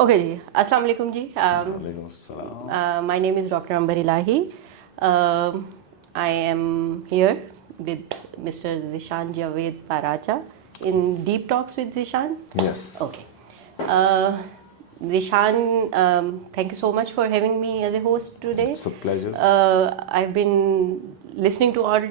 Okay ji, Assalamu alaikum ji. Walaikum assalam. My name is Dr. Amber Ilahi. I am here with Mr. Zishan Javed Paracha in Deep Talks with Zishan. Yes. Okay. Zishan, thank you so much for having me as a host today. It's a pleasure. I've been listening to all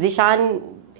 Zishan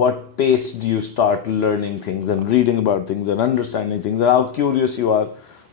what pace do you start learning things and reading about things and understanding things and how curious you are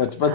55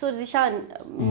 so Zishan,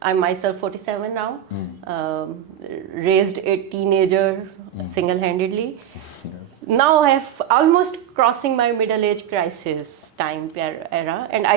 I'm myself 47 now. Raised a teenager single-handedly. Yes. Now I have almost crossing my middle age crisis time era, and I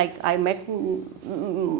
like I met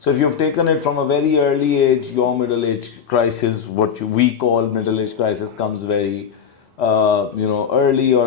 So if you've taken it from a very early age, your middle age crisis, we call middle age crisis, comes very early or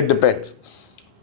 it depends.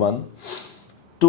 1 2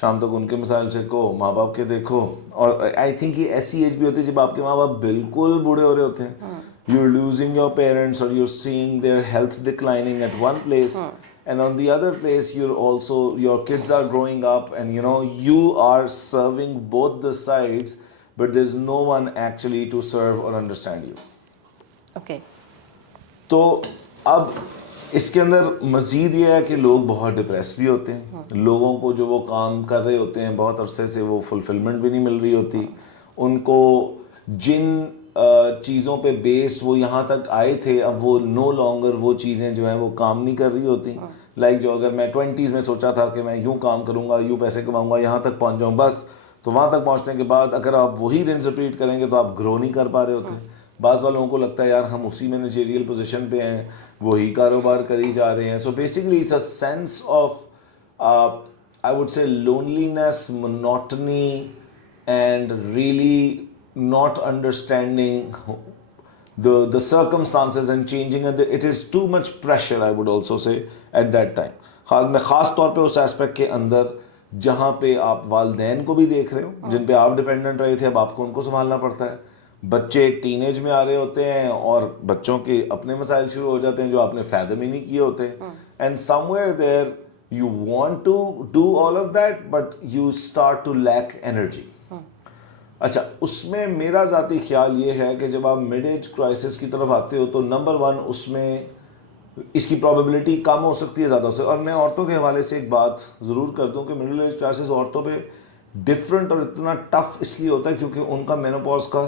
شام تک ان کے مسائل سیکھو, ماں باپ کے دیکھو. اور آئی تھنک یہ ایسی ایج بھی ہوتی ہے جب آپ کے ماں باپ بالکل بوڑھے ہو رہے ہوتے ہیں. You are losing your parents اور you are seeing their health declining at one place, and on the other place your kids are growing up, and you are serving both the sides, but there's no one actually to serve or understand you. Okay. تو اب اس کے اندر مزید یہ ہے کہ لوگ بہت depress بھی ہوتے ہیں. لوگوں کو جو وہ کام کر رہے ہوتے ہیں بہت عرصے سے وہ فلفلمنٹ بھی نہیں مل رہی ہوتی. ان کو جن چیزوں پہ بیسڈ وہ یہاں تک آئے تھے اب وہ نو لانگر وہ چیزیں جو ہیں وہ کام نہیں کر رہی ہوتی. لائک جو اگر میں 20s میں سوچا تھا کہ میں یوں کام کروں گا, یوں پیسے کماؤں گا, یہاں تک پہنچ جاؤں بس, تو وہاں تک پہنچنے کے بعد اگر آپ وہی دن ریپیٹ کریں گے تو آپ گرو نہیں کر پا رہے ہوتے. بعض والوں کو لگتا ہے یار ہم اسی مینیجریل پوزیشن پہ ہیں, وہی کاروبار کری جا رہے ہیں. So basically it's a sense of I would say loneliness, monotony, and really not understanding the circumstances and changing, and it is too much pressure, I would also say, at that time. میں خاص طور پہ اس aspect کے اندر جہاں پہ آپ والدین کو بھی دیکھ رہے ہو جن پہ آپ ڈپینڈنٹ رہے تھے, اب آپ کو ان کو سنبھالنا پڑتا ہے. بچے ٹین ایج میں آ رہے ہوتے ہیں اور بچوں کے اپنے مسائل شروع ہو جاتے ہیں جو آپ نے فیضم ہی نہیں کیے ہوتے. And somewhere there you want to do all of that but you start to leak energy. اچھا, اس میں میرا ذاتی خیال یہ ہے کہ جب آپ مڈ ایج کرائسس کی طرف آتے ہو تو نمبر ون اس میں اس کی پرابیبلٹی کم ہو سکتی ہے زیادہ سے. اور میں عورتوں کے حوالے سے ایک بات ضرور کر دوں کہ مڈل ایج کرائسس عورتوں پہ ڈفرینٹ اور اتنا ٹف اس لیے ہوتا ہے کیونکہ ان کا مینوپاز کا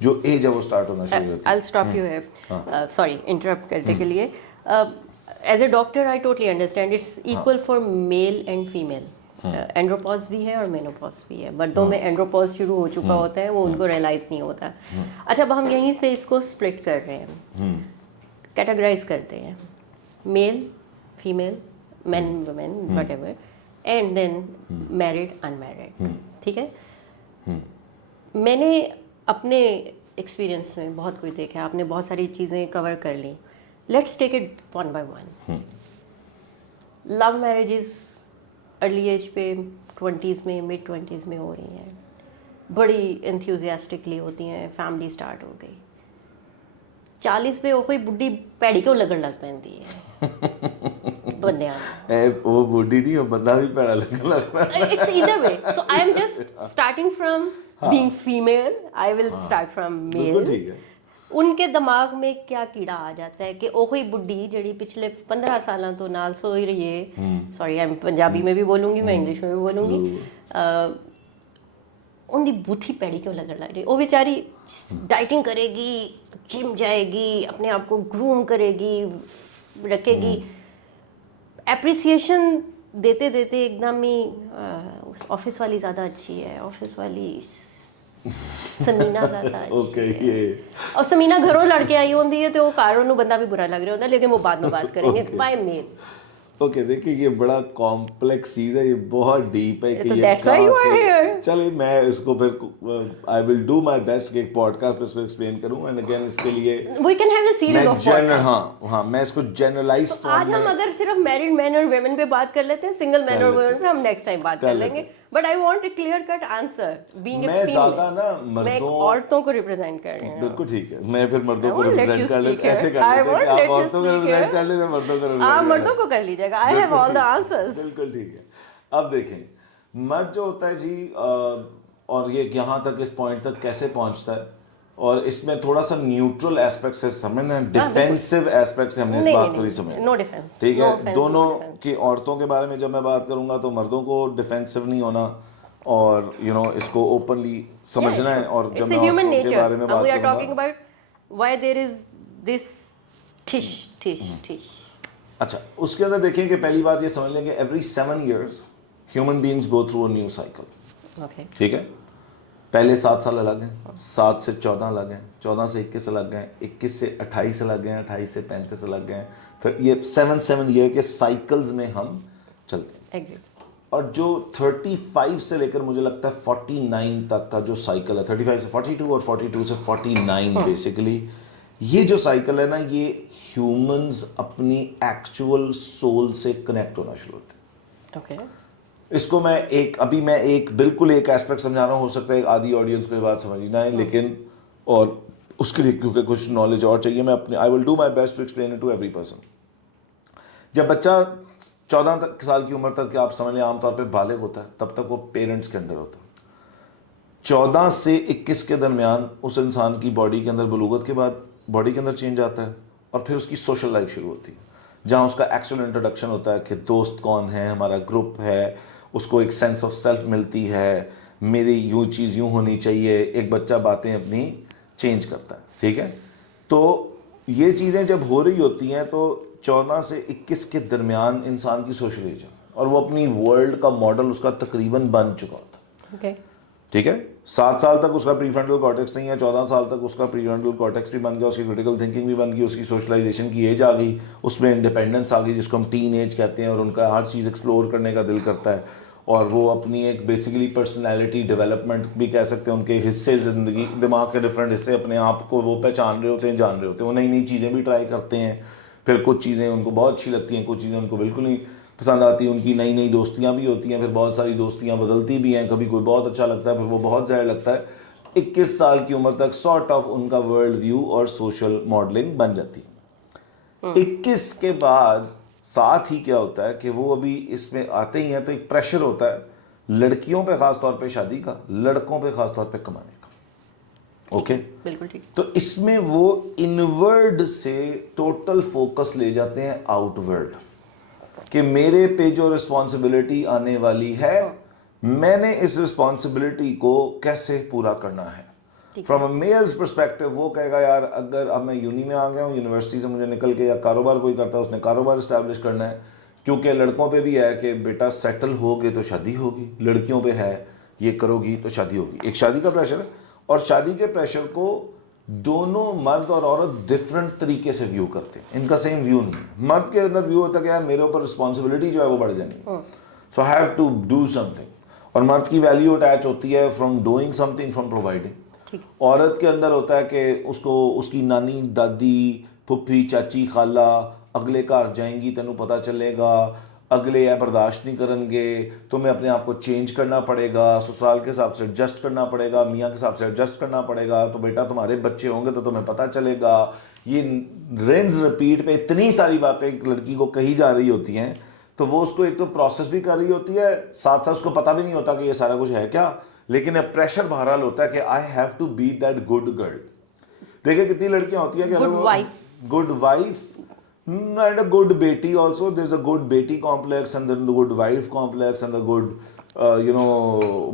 جو ایج ہے وہ اسٹارٹ ہونا شروع ہوتی ہے. I'll stop you here. Sorry, interrupt کرنے کے لیے. As a doctor, I totally understand. It's equal for male and female. اینڈروپوز بھی ہے اور مینوپوز بھی ہے. مردوں میں اینڈروپوز شروع ہو چکا ہوتا ہے, وہ ان کو ریئلائز نہیں ہوتا. اچھا, اب ہم یہیں سے اس کو اسپلٹ کر رہے ہیں, کیٹاگرائز کرتے ہیں, male female, man woman whatever, and then married unmarried. ٹھیک ہے, میں نے اپنے ایکسپیرئنس میں بہت کچھ دیکھا, آپ نے بہت ساری چیزیں کور کر لیں. Let's take it one by one. Love marriages early age پہ 20s میں مڈ 20s میں ہو رہی ہیں, بڑی انتھیوزیاسٹکلی ہوتی ہیں, فیملی اسٹارٹ ہو گئی. 40 پہ وہ کوئی بڈھی پیڑی کو لگن لگ پہنتی ہے بندیاں, وہ بڈھی نہیں, وہ بندہ بھی پیڑا لگن لگ پہ. It's either way. So I am just starting from being female. I will start from male. ٹھیک ہے. ان کے دماغ میں کیا کیڑا آ جاتا ہے کہ اوہی بڈھی جڑی پچھلے 15 سالاں تو نال سوئی رہی ہے. سوری, میں پنجابی میں بھی بولوں گی, میں انگلش میں بھی بولوں گی. ان دی بوتھی پیڑی کیوں لگ رہی ہے. وہ بیچاری ڈائٹنگ کرے گی, جم جائے گی, اپنے آپ کو گروم کرے گی, رکھے گی, اپریسیشن دیتے دیتے ایک دم ہی آفس والی زیادہ اچھی ہے, آفس والی سمینا زیادہ اچھی ہے. اور سمینا گھروں لڑ کے آئی ہوتی ہے تو وہ کاروں بندہ بھی برا لگ رہا ہوتا ہے, لیکن وہ بعد میں بات کریں گے. By mile. اوکے, دیکھیے یہ بڑا کمپلیکس چیز ہے, یہ بہت ڈیپ ہے کہ یہ کہاں سے. چلیے میں اس کو پھر آئی ول ڈو مائی بیسٹ کہ ایک پوڈ کاسٹ پہ اس کو ایکسپلین کروں. اینڈ اگین اس کے لیے we can have a series of podcast. ہاں میں اس کو جنرلائز آج ہم اگر صرف میرڈ مین اور ویمن پہ بات کر لیتے ہیں, سنگل مین اور ویمن پہ ہم نیکسٹ ٹائم بات کر لیں گے. But I want a clear cut answer. میں زیادہ نا مردوں عورتوں کو ریپرزینٹ کر رہی ہوں. بالکل ٹھیک ہے, میں پھر مردوں کو ریپرزینٹ کر لیتے, ایسے کر لیتے کہ آپ عورتوں کو ریپرزینٹ کر لیتے, مردوں کو آپ مردوں کو کر لیجیے گا. I have all the answers. بالکل ٹھیک ہے. اب دیکھیں مرد جو ہوتا ہے جی, اور یہ یہاں تک اس پوائنٹ تک کیسے پہنچتا ہے, اور اس میں تھوڑا سا نیوٹرل ایسپیکٹ سے سمجھنا, ڈیفینسو ایسپیکٹ سے ہم نے اس بات کو نہیں سمجھنا. نو ڈیفینس. ٹھیک ہے, دونوں کی عورتوں کے بارے میں جب میں بات کروں گا تو مردوں کو ڈیفینسو نہیں ہونا اور اس کو اوپنلی سمجھنا ہے. اور جب میں عورتوں کے بارے میں بات کروں گا why there is this tish. اچھا, اس کے اندر دیکھیں کہ پہلی بات یہ سمجھ لیں کہ every 7 years human beings go through a new cycle. ٹھیک ہے, پہلے 7 سال الگ ہیں, 7 سے 14 الگ ہیں, 14 سے 21 الگ ہیں, 21 سے 28 الگ ہیں, 28 سے 35 الگ ہیں. پھر یہ 7 ایئر کے سائیکلز میں ہم چلتے ہیں. اور جو 35 سے لے کر مجھے لگتا ہے 49 تک کا جو سائیکل ہے, 35 سے 42 اور 42 سے 49 بیسیکلی, یہ جو سائیکل ہے نا, یہ ہیومنز اپنی ایکچوئل سول سے کنیکٹ ہونا شروع ہوتے ہیں. اس کو میں ایک بالکل ایک ایسپیکٹ سمجھا رہا ہوں, ہو سکتا ہے آدھی آڈینس کو یہ بات سمجھ نہ آئے, لیکن اور اس کے لیے کیونکہ کچھ نالج اور چاہیے, میں اپنے I will do my best to explain it to every person. جب بچہ 14 سال کی عمر تک, کہ آپ سمجھ لیں عام طور پہ بالغ ہوتا ہے, تب تک وہ پیرنٹس کے انڈر ہوتا ہے. 14 سے 21 کے درمیان اس انسان کی باڈی کے اندر, بلوغت کے بعد باڈی کے اندر چینج آتا ہے, اور پھر اس کی سوشل لائف شروع ہوتی ہے, جہاں اس کا ایکچوئل انٹروڈکشن ہوتا ہے کہ دوست کون ہے, ہمارا گروپ ہے, اس کو ایک سینس آف سیلف ملتی ہے, میری یوں چیز یوں ہونی چاہیے, ایک بچہ باتیں اپنی چینج کرتا ہے. ٹھیک ہے, تو یہ چیزیں جب ہو رہی ہوتی ہیں تو 14 سے 21 کے درمیان انسان کی سوشل ایج ہے, اور وہ اپنی ورلڈ کا ماڈل اس کا تقریباً بن چکا ہوتا ہے. ٹھیک ہے, 7 سال تک اس کا پری فرنٹل کارٹیکس نہیں ہے, 14 سال تک اس کا پری فرنٹل کارٹیکس بھی بن گیا, اس کی کریٹیکل تھنکنگ بھی بن گئی, اس کی سوشلائزیشن کی ایج آ گئی, اس میں انڈیپینڈنس آ گئی جس کو ہم ٹین ایج کہتے ہیں, اور ان کا ہر چیز ایکسپلور کرنے کا دل کرتا ہے, اور وہ اپنی ایک بیسیکلی پرسنالٹی ڈیولپمنٹ بھی کہہ سکتے ہیں, ان کے حصے زندگی دماغ کے ڈفرینٹ حصے اپنے آپ کو وہ پہچان رہے ہوتے ہیں, جان رہے ہوتے ہیں, وہ نئی نئی چیزیں بھی ٹرائی کرتے ہیں. پھر کچھ چیزیں ان کو بہت اچھی لگتی ہیں, کچھ چیزیں ان کو بالکل نہیں پسند آتی, ان کی نئی نئی دوستیاں بھی ہوتی ہیں, پھر بہت ساری دوستیاں بدلتی بھی ہیں, کبھی کوئی بہت اچھا لگتا ہے, پھر وہ بہت زیادہ لگتا ہے. 21 سال کی عمر تک سارٹ آف ان کا ورلڈ ویو اور سوشل ماڈلنگ بن جاتی ہے. 21 کے بعد ساتھ ہی کیا ہوتا ہے کہ وہ ابھی اس میں آتے ہی ہیں تو ایک پریشر ہوتا ہے, لڑکیوں پہ خاص طور پہ شادی کا, لڑکوں پہ خاص طور پہ کمانے کا. اوکے, بالکل ٹھیک. تو اس میں وہ انورڈ سے ٹوٹل فوکس لے جاتے ہیں آؤٹ ورڈ, کہ میرے پہ جو رسپانسبلٹی آنے والی ہے, میں نے اس رسپانسبلٹی کو کیسے پورا کرنا ہے. فرام اے میلز پرسپیکٹو وہ کہے گا یار اگر اب میں یونی میں آ گیا ہوں, یونیورسٹی سے مجھے نکل کے, یا کاروبار کوئی کرتا ہے اس نے کاروبار اسٹیبلش کرنا ہے, کیونکہ لڑکوں پہ بھی ہے کہ بیٹا سیٹل ہوگے تو شادی ہوگی, لڑکیوں پہ ہے یہ کرو گی تو شادی ہوگی. ایک شادی کا پریشر ہے, اور شادی کے پریشر کو دونوں مرد اور عورت ڈفرینٹ طریقے سے ویو کرتے ہیں, ان کا سیم ویو نہیں ہے. مرد کے اندر ویو ہوتا ہے کہ یار میرے اوپر رسپانسبلٹی جو ہے وہ بڑھ جانی ہے, so I have to do something, اور مرد کی ویلیو اٹیچ ہوتی ہے from doing something, from providing. عورت کے اندر ہوتا ہے کہ اس کو اس کی نانی, دادی, پھپھی, چاچی, خالہ اگلے گھر جائیں گی, تینوں پتہ چلے گا, اگلے یہ برداشت نہیں کریں گے, تمہیں اپنے آپ کو چینج کرنا پڑے گا, سسرال کے حساب سے ایڈجسٹ کرنا پڑے گا, میاں کے حساب سے ایڈجسٹ کرنا پڑے گا, تو بیٹا تمہارے بچے ہوں گے تو تمہیں پتہ چلے گا. یہ رینز رپیٹ پہ اتنی ساری باتیں ایک لڑکی کو کہی جا رہی ہوتی ہیں, تو وہ اس کو ایک تو پروسیس بھی کر رہی ہوتی ہے, ساتھ ساتھ اس کو پتہ بھی نہیں ہوتا کہ یہ سارا کچھ ہے کیا, لیکن اب پریشر بہرحال ہوتا ہے کہ I have to be that good girl. دیکھیں کتنی لڑکیاں ہوتی ہیں کہ good wife and a good بیٹی also, there is a good بیٹی complex and then good wife complex and a good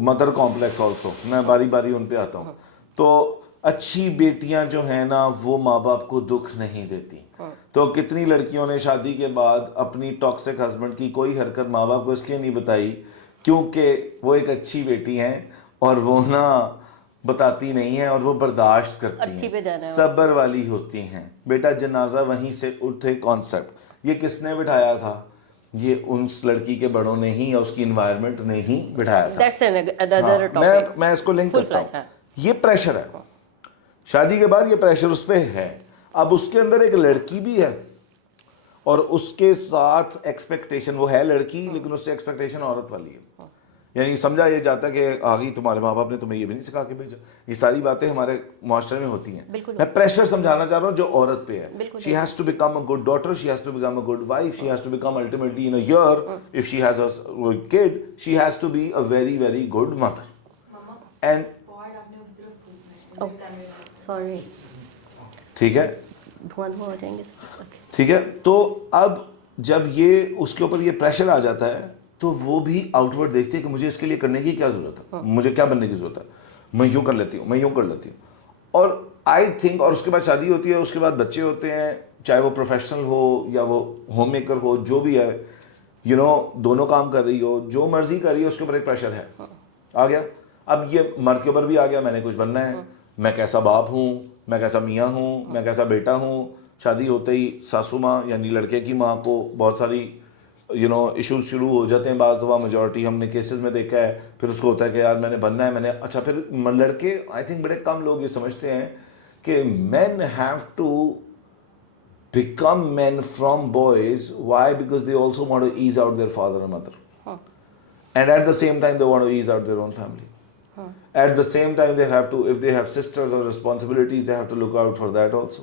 mother complex also. میں باری باری ان پہ آتا ہوں. تو اچھی بیٹیاں جو ہیں نا وہ ماں باپ کو دکھ نہیں دیتی. تو کتنی لڑکیوں نے شادی کے بعد اپنی ٹاکسک ہسبینڈ کی کوئی حرکت ماں باپ کو اس لیے نہیں بتائی کیونکہ وہ ایک اچھی بیٹی ہیں, اور وہ نا بتاتی نہیں ہیں, اور وہ برداشت کرتی ہیں, صبر والی ہوتی ہیں. بیٹا جنازہ وہیں سے اٹھے کانسیپٹ یہ کس نے بٹھایا تھا, یہ اس لڑکی کے بڑوں نے ہی یا اس کی انوائرمنٹ نے ہی بٹھایا تھا. میں اس کو لنک کرتا ہوں, یہ پریشر ہے شادی کے بعد, یہ پریشر اس پہ ہے. اب اس کے اندر ایک لڑکی بھی ہے, اور اس کے ساتھ ایکسپیکٹیشن, وہ ہے لڑکی لیکن اس سے ایکسپیکٹیشن عورت والی ہے. یعنی سمجھا یہ جاتا ہے کہ آگئی تمہارے ماں باپ نے تمہیں یہ بھی نہیں سکھا کے بھیجا. یہ ساری باتیں ہمارے معاشرے میں ہوتی ہیں. میں پریشر سمجھانا چاہ رہا ہوں جو عورت پہ ہے. She has to become a good daughter, she has to become a good wife, she has to become ultimately in a year if she has a kid, she has to be a very very good mother. And ٹھیک ہے, ٹھیک ہے. تو اب جب یہ اس کے اوپر یہ پریشر آ جاتا ہے تو وہ بھی آؤٹ ورڈ دیکھتے ہیں کہ مجھے اس کے لیے کرنے کی کیا ضرورت ہے, مجھے کیا بننے کی ضرورت ہے, میں یوں کر لیتی ہوں, میں یوں کر لیتی ہوں. اور آئی تھنک, اور اس کے بعد شادی ہوتی ہے, اس کے بعد بچے ہوتے ہیں, چاہے وہ پروفیشنل ہو یا وہ ہوم میکر ہو, جو بھی ہے, دونوں کام کر رہی ہو, جو مرضی کر رہی ہو, اس کے اوپر ایک پریشر ہے آ گیا. اب یہ مرد کے اوپر بھی آ گیا, میں نے کچھ بننا ہے, میں کیسا باپ ہوں, میں کیسا میاں ہوں, میں کیسا بیٹا ہوں. شادی ہوتے ہی ساسو ماں یعنی لڑکے کی ماں کو بہت ساری ایشوز شروع ہو جاتے ہیں بعض دفعہ, میجورٹی ہم نے کیسز میں دیکھا ہے. پھر اس کو ہوتا ہے کہ یار میں نے بننا ہے, میں نے اچھا. پھر لڑکے آئی تھنک بڑے کم لوگ یہ سمجھتے ہیں کہ men have to become men from boys. Why? Because they also want to ease out their father and mother. and at the same time they want to ease out their own family. At the same time they have to, if they have sisters or responsibilities, they have to look out for that also.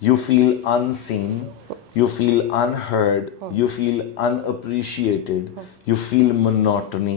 You feel unseen, you feel unheard, you feel unappreciated, you feel monotony.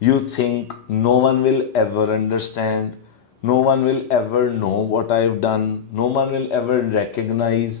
You think no one will ever understand, no one will ever know what I've done, no one will ever recognize.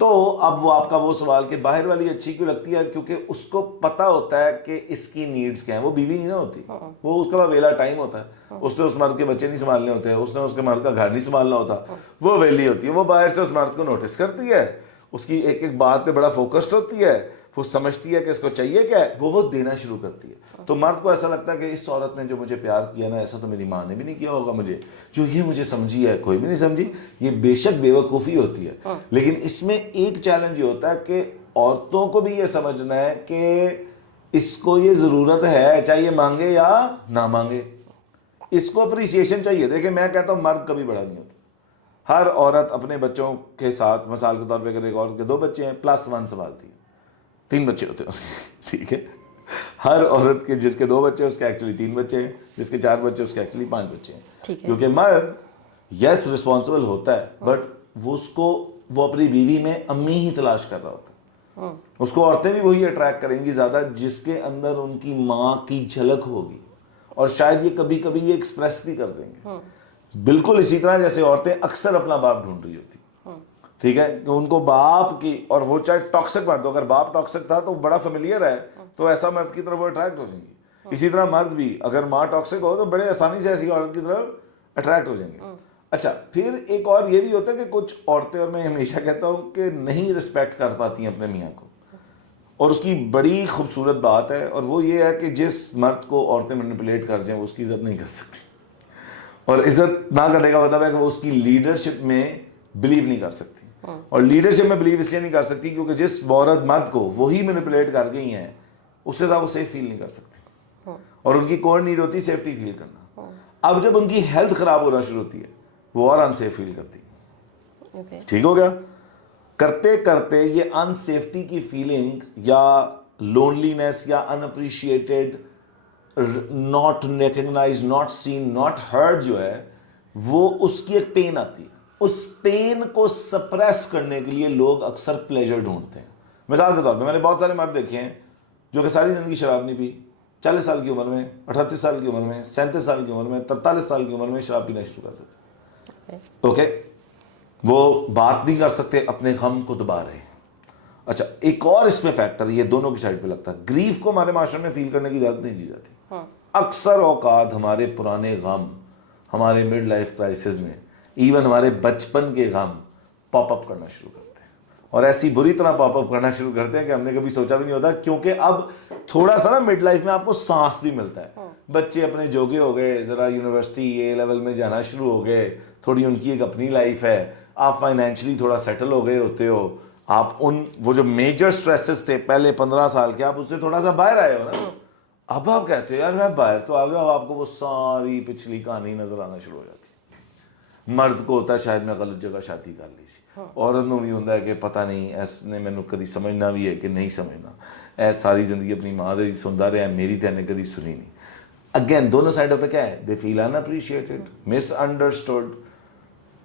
تو اب وہ آپ کا وہ سوال کہ باہر والی اچھی کیوں لگتی ہے, کیونکہ اس کو پتا ہوتا ہے کہ اس کی نیڈز کیا ہیں. وہ بیوی نہیں نہ ہوتی, وہ اس کا ویلا ٹائم ہوتا ہے, اس نے اس مرد کے بچے نہیں سنبھالنے ہوتے, اس نے اس کے مرد کا گھر نہیں سنبھالنا ہوتا, وہ ویلی ہوتی ہے, وہ باہر سے اس مرد کو نوٹس کرتی ہے, اس کی ایک ایک بات پہ بڑا فوکسڈ ہوتی ہے, وہ سمجھتی ہے کہ اس کو چاہیے کیا ہے, وہ دینا شروع کرتی ہے. تو مرد کو ایسا لگتا ہے کہ اس عورت نے جو مجھے پیار کیا نا, ایسا تو میری ماں نے بھی نہیں کیا ہوگا مجھے, جو یہ مجھے سمجھی ہے کوئی بھی نہیں سمجھی. یہ بے شک بے وقوفی ہوتی ہے, لیکن اس میں ایک چیلنج یہ ہوتا ہے کہ عورتوں کو بھی یہ سمجھنا ہے کہ اس کو یہ ضرورت ہے, چاہے یہ مانگے یا نہ مانگے, اس کو اپریسیشن چاہیے. دیکھیں میں کہتا ہوں مرد کبھی بڑا نہیں ہوتا. ہر عورت اپنے بچوں کے ساتھ, مثال کے طور پہ اگر ایک عورت کے 2 بچے ہیں +1 سنبھالتی ہے, 3 بچے ہوتے ہیں اس کے, ٹھیک ہے. ہر عورت کے جس کے 2 بچے ہیں اس کے ایکچولی 3 بچے ہیں, جس کے 4 بچے اس کے ایکچولی 5 بچے ہیں. کیونکہ مرد یس رسپانسبل ہوتا ہے, بٹ وہ اپنی بیوی میں امی ہی تلاش کر رہا ہوتا ہے. اس کو عورتیں بھی وہی اٹریکٹ کریں گی زیادہ جس کے اندر ان کی ماں کی جھلک ہوگی, اور شاید یہ کبھی کبھی یہ ایکسپریس بھی کر دیں گے. بالکل اسی طرح جیسے عورتیں اکثر اپنا باپ ڈھونڈ رہی ہوتی, ٹھیک ہے, کہ ان کو باپ کی, اور وہ چاہے ٹاکسک مرد ہو, اگر باپ ٹاکسک تھا تو بڑا فیملیئر ہے تو ایسا مرد کی طرف وہ اٹریکٹ ہو جائیں گی. اسی طرح مرد بھی اگر ماں ٹاکسک ہو تو بڑے آسانی سے ایسی عورت کی طرف اٹریکٹ ہو جائیں گے. اچھا, پھر ایک اور یہ بھی ہوتا ہے کہ کچھ عورتیں, اور میں ہمیشہ کہتا ہوں کہ نہیں رسپیکٹ کر پاتی ہیں اپنے میاں کو, اور اس کی بڑی خوبصورت بات ہے, اور وہ یہ ہے کہ جس مرد کو عورتیں مینیپولیٹ کر جائیں وہ اس کی عزت نہیں کر سکتی, اور عزت نہ کرنے کا مطلب ہے کہ وہ اس کی لیڈرشپ میں بلیو نہیں کر سکتی. اور لیڈرشپ میں بلیو اس لیے نہیں کر سکتی کیونکہ جس عورت مرد کو وہی مینیپولیٹ کر گئی ہیں اس کے ساتھ وہ سیف فیل نہیں کر سکتی, اور ان کی کور نیڈ ہوتی ہے سیفٹی فیل کرنا. اب جب ان کی ہیلتھ خراب ہونا شروع ہوتی ہے وہ اور انسیف فیل کرتی ہے. ٹھیک ہو گیا. کرتے کرتے یہ انسیفٹی کی فیلنگ یا لونلینس یا unappreciated, not recognise, not seen, not heard جو ہے, وہ اس کی ایک پین آتی ہے. اس پین کو سپریس کرنے کے لیے لوگ اکثر پلیجر ڈھونڈتے ہیں. مثال کے طور پہ میں نے بہت سارے مرد دیکھے ہیں جو کہ ساری زندگی شراب نہیں پی, 40 سال کی عمر میں, 38 سال کی عمر میں, 37 سال کی عمر میں, 43 سال کی عمر میں شراب پینا شروع کر دیتے. اوکے, وہ بات نہیں کر سکتے, اپنے غم کو دبا رہے ہیں. اچھا, ایک اور اس میں فیکٹر یہ دونوں کی سائڈ پہ لگتا ہے, گریف کو ہمارے معاشرے میں فیل کرنے کی اجازت نہیں دی جاتی. اکثر اوقات ہمارے پرانے غم, ہمارے مڈ لائف کرائسس میں, ایون ہمارے بچپن کے غم پاپ اپ کرنا شروع کرتے ہیں, اور ایسی بری طرح پاپ اپ کرنا شروع کرتے ہیں کہ ہم نے کبھی سوچا بھی نہیں ہوتا. کیونکہ اب تھوڑا سا نا مڈ لائف میں آپ کو سانس بھی ملتا ہے, بچے اپنے جوگے ہو گئے, ذرا یونیورسٹی اے لیول میں جانا شروع ہو گئے, تھوڑی ان کی ایک اپنی لائف ہے, آپ فائنینشلی تھوڑا سیٹل ہو گئے ہوتے ہو, آپ وہ جو میجر سٹریسز تھے پہلے 15 سال کے, آپ اس سے تھوڑا سا باہر آئے ہو نا. اب آپ کہتے ہو یار میں باہر تو آ گیا, اب آپ کو وہ ساری پچھلی کہانی نظر آنا شروع ہو جاتی. مرد کو ہوتا ہے شاید میں غلط جگہ شادی کر لی سی, عورت نو بھی ہوتا ہے کہ پتہ نہیں ایس نے مینوں کدی سمجھنا بھی ہے کہ نہیں سمجھنا, ایس ساری زندگی اپنی ماں دی سنتا رہا ہے, میری تے نے کدی سنی نہیں. اگین دونوں سائڈوں پہ کیا ہے, they feel unappreciated, misunderstood,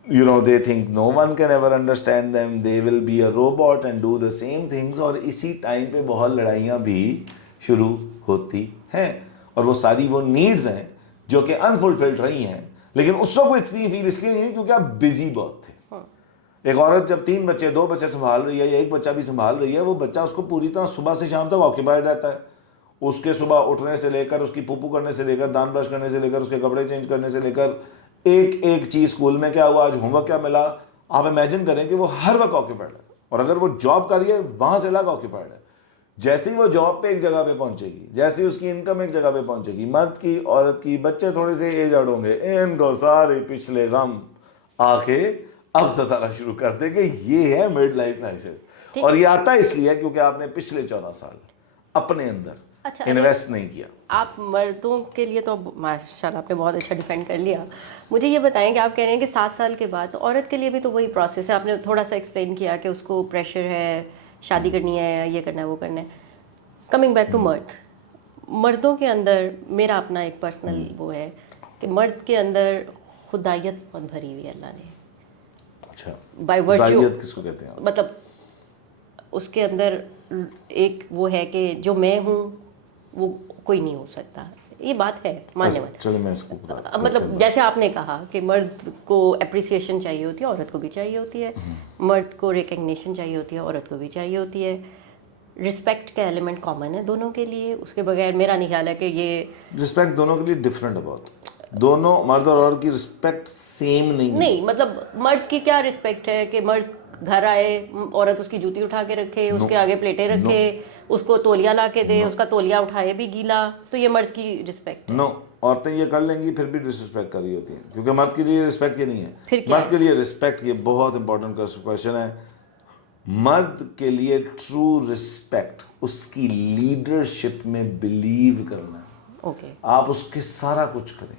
you know they think no one can ever understand them, they will be a robot and do the same things. اور اسی ٹائم پہ بہت لڑائیاں بھی شروع ہوتی ہیں, اور وہ ساری وہ نیڈز ہیں جو کہ انفلفلڈ رہی ہیں, لیکن اس وقت اتنی فیل اس لیے نہیں ہے کیونکہ آپ بزی بہت تھے. ایک عورت جب 3 بچے 2 بچے سنبھال رہی ہے یا ایک بچہ بھی سنبھال رہی ہے, وہ بچہ اس کو پوری طرح صبح سے شام تک آکیپائڈ رہتا ہے. اس کے صبح اٹھنے سے لے کر, اس کی پوپو کرنے سے لے کر, دانت برش کرنے سے لے کر, اس کے کپڑے چینج کرنے سے لے کر, ایک ایک چیز, اسکول میں کیا ہوا, آج ہوم ورک کیا ملا, آپ امیجن کریں کہ وہ ہر وقت آکیپائڈ ہے. اور اگر وہ جاب کر رہی ہے وہاں سے الگ آکیپائڈ ہے. جیسے ہی وہ جاب پہ ایک جگہ پہ پہنچے گی, جیسے ہی اس کی انکم ایک جگہ پہ پہنچے گی, مرد کی, عورت کی, بچے تھوڑے سے ایجڈ ہوں گے, ان کو سارے پچھلے غم آ کے اب ستانا شروع کر دیں کہ یہ ہے مڈ لائف کرائسس. اور یہ آتا اس لیے کیونکہ آپ نے پچھلے 14 سال اپنے اندر انویسٹ نہیں کیا. آپ مردوں کے لیے تو ماشاء اللہ آپ نے بہت اچھا ڈیفینڈ کر لیا. مجھے یہ بتائیں کہ آپ کہہ رہے ہیں کہ 7 سال کے بعد, عورت کے لیے بھی تو وہی پروسیس ہے, آپ نے تھوڑا سا ایکسپلین کیا کہ اس کو پریشر ہے, شادی کرنی ہے, یہ کرنا ہے, وہ کرنا ہے. کمنگ بیک ٹو مردوں کے اندر میرا اپنا ایک پرسنل وہ ہے کہ مرد کے اندر خدائیت بہت بھری ہوئی ہے اللہ نے. اچھا, بائی ورچو, خدائیت کس کو کہتے ہیں؟ مطلب اس کے اندر ایک وہ ہے کہ جو میں ہوں وہ کوئی نہیں ہو سکتا, یہ بات ہے ماننے والی. چلے میں اس کو مطلب جیسے آپ نے کہا کہ مرد کو اپریسیشن چاہیے ہوتی ہے, عورت کو بھی چاہیے ہوتی ہے, مرد کو ریکگنیشن چاہیے ہوتی ہے, عورت کو بھی چاہیے ہوتی ہے. رسپیکٹ کا ایلیمنٹ کامن ہے دونوں کے لیے, اس کے بغیر میرا نہیں خیال ہے کہ یہ رسپیکٹ دونوں کے لیے ڈفرینٹ اباؤٹ, دونوں مرد اور عورت کی رسپیکٹ سیم نہیں. مطلب مرد کی کیا رسپیکٹ ہے کہ مرد گھر آئے, عورت اس کی جوتی اٹھا کے رکھے, اس کے آگے پلیٹیں رکھے, اس کو تولیہ لا کے دے, اس کا تولیہ اٹھائے بھی گیلا, تو یہ مرد کی رسپیکٹ. نو, عورتیں یہ کر لیں گی پھر بھی ڈس رسپیکٹ کر رہی ہوتی ہیں, کیونکہ مرد کے لیے رسپیکٹ یہ نہیں ہے. مرد کے لیے رسپیکٹ یہ بہت امپورٹنٹ کویشچن ہے. مرد کے لیے ٹرو رسپیکٹ اس کی لیڈرشپ میں بلیو کرنا ہے. اوکے, آپ اس کے سارا کچھ کریں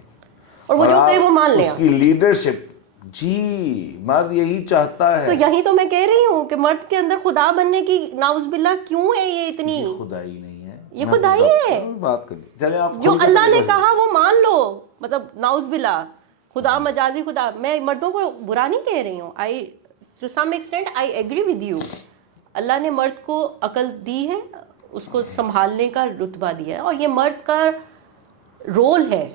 اور وہ جو کہے وہ مان لیں. اس کی لیڈرشپ, جی مرد یہی چاہتا ہے. تو یہی تو میں کہہ رہی ہوں کہ مرد کے اندر خدا بننے کی ناؤز باللہ کیوں ہے یہ اتنی. خدائی نہیں ہے, یہ خدائی ہے. بات کر لی, چلے آپ جو اللہ نے کہا وہ مان لو. مطلب ناؤز باللہ خدا مجازی خدا, میں مردوں کو برا نہیں کہہ رہی ہوں. To some extent I agree with you. اللہ نے مرد کو عقل دی ہے, اس کو سنبھالنے کا رتبہ دیا ہے, اور یہ مرد کا رول ہے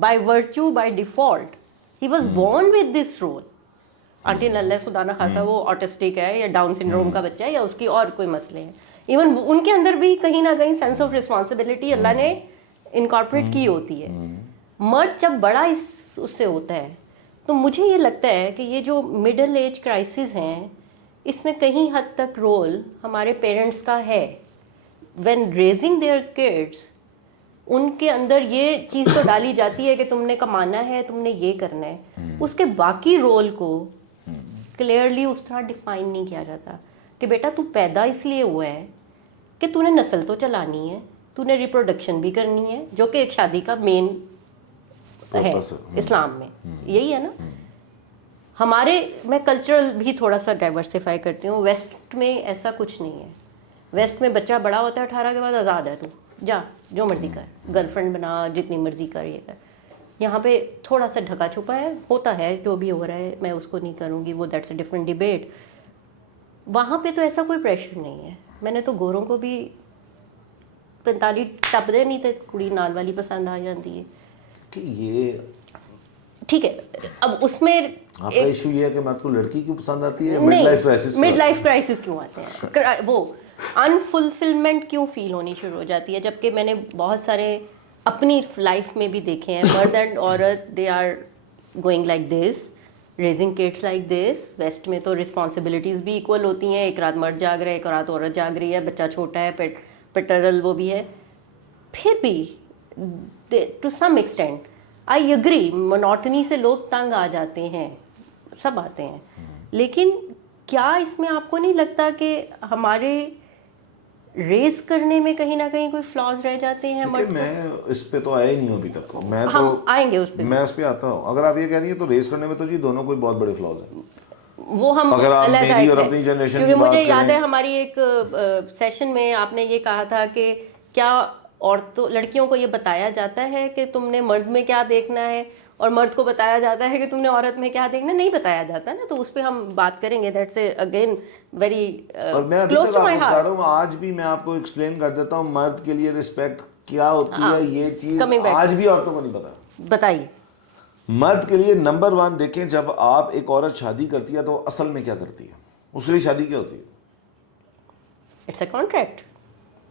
by virtue, by default. He was born with this role until unless خدا نہ خاصا وہ آٹسٹک ہے یا ڈاؤن سنڈروم کا بچہ ہے یا اس کی اور کوئی مسئلے ہیں. ایون ان کے اندر بھی کہیں نہ کہیں سینس آف رسپانسبلٹی اللہ نے انکارپوریٹ کی ہوتی ہے. مرد جب بڑا اس سے ہوتا ہے تو مجھے یہ لگتا ہے کہ یہ جو مڈل ایج کرائسس ہیں, اس میں کہیں حد تک رول ہمارے پیرنٹس کا ہے. وین ریزنگ دیئر کڈس, ان کے اندر یہ چیز تو ڈالی جاتی ہے کہ تم نے کمانا ہے, تم نے یہ کرنا ہے. اس کے باقی رول کو کلیئرلی اس طرح ڈیفائن نہیں کیا جاتا کہ بیٹا تو پیدا اس لیے ہوا ہے کہ تو نے نسل تو چلانی ہے, تو نے ریپروڈکشن بھی کرنی ہے, جو کہ ایک شادی کا مین ہے اسلام میں. یہی ہے نا. ہمارے, میں کلچرل بھی تھوڑا سا ڈائیورسفائی کرتی ہوں. ویسٹ میں ایسا کچھ نہیں ہے. ویسٹ میں بچہ بڑا ہوتا ہے 18 کے بعد آزاد ہے, تو جا جو مرضی کر, گرل فرینڈ بنا, جتنی مرضی کر, یہ کر. یہاں پہ تھوڑا سا ڈھکا چھپا ہے, ہوتا ہے جو بھی ہو رہا ہے, میں اس کو نہیں کروں گی, وہ دیٹس اے ڈفرنٹ ڈیبیٹ. وہاں پہ تو ایسا کوئی پریشر نہیں ہے. میں نے تو گوروں کو بھی 45 ٹپدے نہیں تھے, کڑی نال والی پسند آ جاتی ہے. یہ ٹھیک ہے, اب اس میں آپ کا ایشو یہ ہے کہ مرد کو لڑکی کیوں پسند آتی ہے, mid life crisis, mid life crisis کیوں آتے ہیں, وہ انفلفلمنٹ کیوں فیل ہونی شروع ہو جاتی ہے. جبکہ میں نے بہت سارے اپنی لائف میں بھی دیکھے ہیں, مرد اینڈ عورت they are going like this, raising kids like this. West میں تو رسپانسبلٹیز بھی ایکول ہوتی ہیں, ایک رات مرد جاگ رہا ہے, ایک رات عورت جاگ رہی ہے, بچہ چھوٹا ہے, پیٹرل وہ بھی ہے. پھر بھی to some extent I agree, monotony سے لوگ تنگ آ جاتے ہیں, سب آتے ہیں. لیکن کیا اس میں آپ کو نہیں لگتا کہ ہمارے ریز کرنے میں کہیں نہ کہیں کوئی فلاز رہ جاتے ہیں؟ میں اس پہ تو آیا ہی نہیں ہوں ابھی تک. میں ہم آئیں گے اس پہ, میں اس پہ آتا ہوں. اگر آپ یہ کہہ رہی ہیں تو ریز کرنے میں تو جی دونوں کوئی بہت بڑے فلاز ہیں. وہ ہم اگر آپ الگ میری اور اپنی جنریشن کی کیونکہ بات مجھے یاد ہے کریں, ہماری ایک سیشن میں آپ نے یہ کہا تھا کہ کیا عورتوں, لڑکیوں کو یہ بتایا جاتا ہے کہ تم نے مرد میں کیا دیکھنا ہے, اور مرد کو بتایا جاتا ہے کہ تم نے عورت میں کیا دیکھنا ہے. نہیں بتایا جاتا نا, تو اس پہ ہم بات کریں گے. دیٹس اگین ویری اور میں ابھی تک آپ کو بتا رہا ہوں, آج بھی میں آپ کو ایکسپلین کر دیتا ہوں مرد کے لیے رسپیکٹ کیا ہوتی ہے. یہ چیز آج بھی عورتوں کو نہیں پتا. بتائیے. مرد کے لیے نمبر 1 دیکھیں, جب آپ ایک عورت شادی کرتی ہے تو اصل میں کیا کرتی ہے, اس کے لیے شادی کیا ہوتی ہے؟ It's a contract.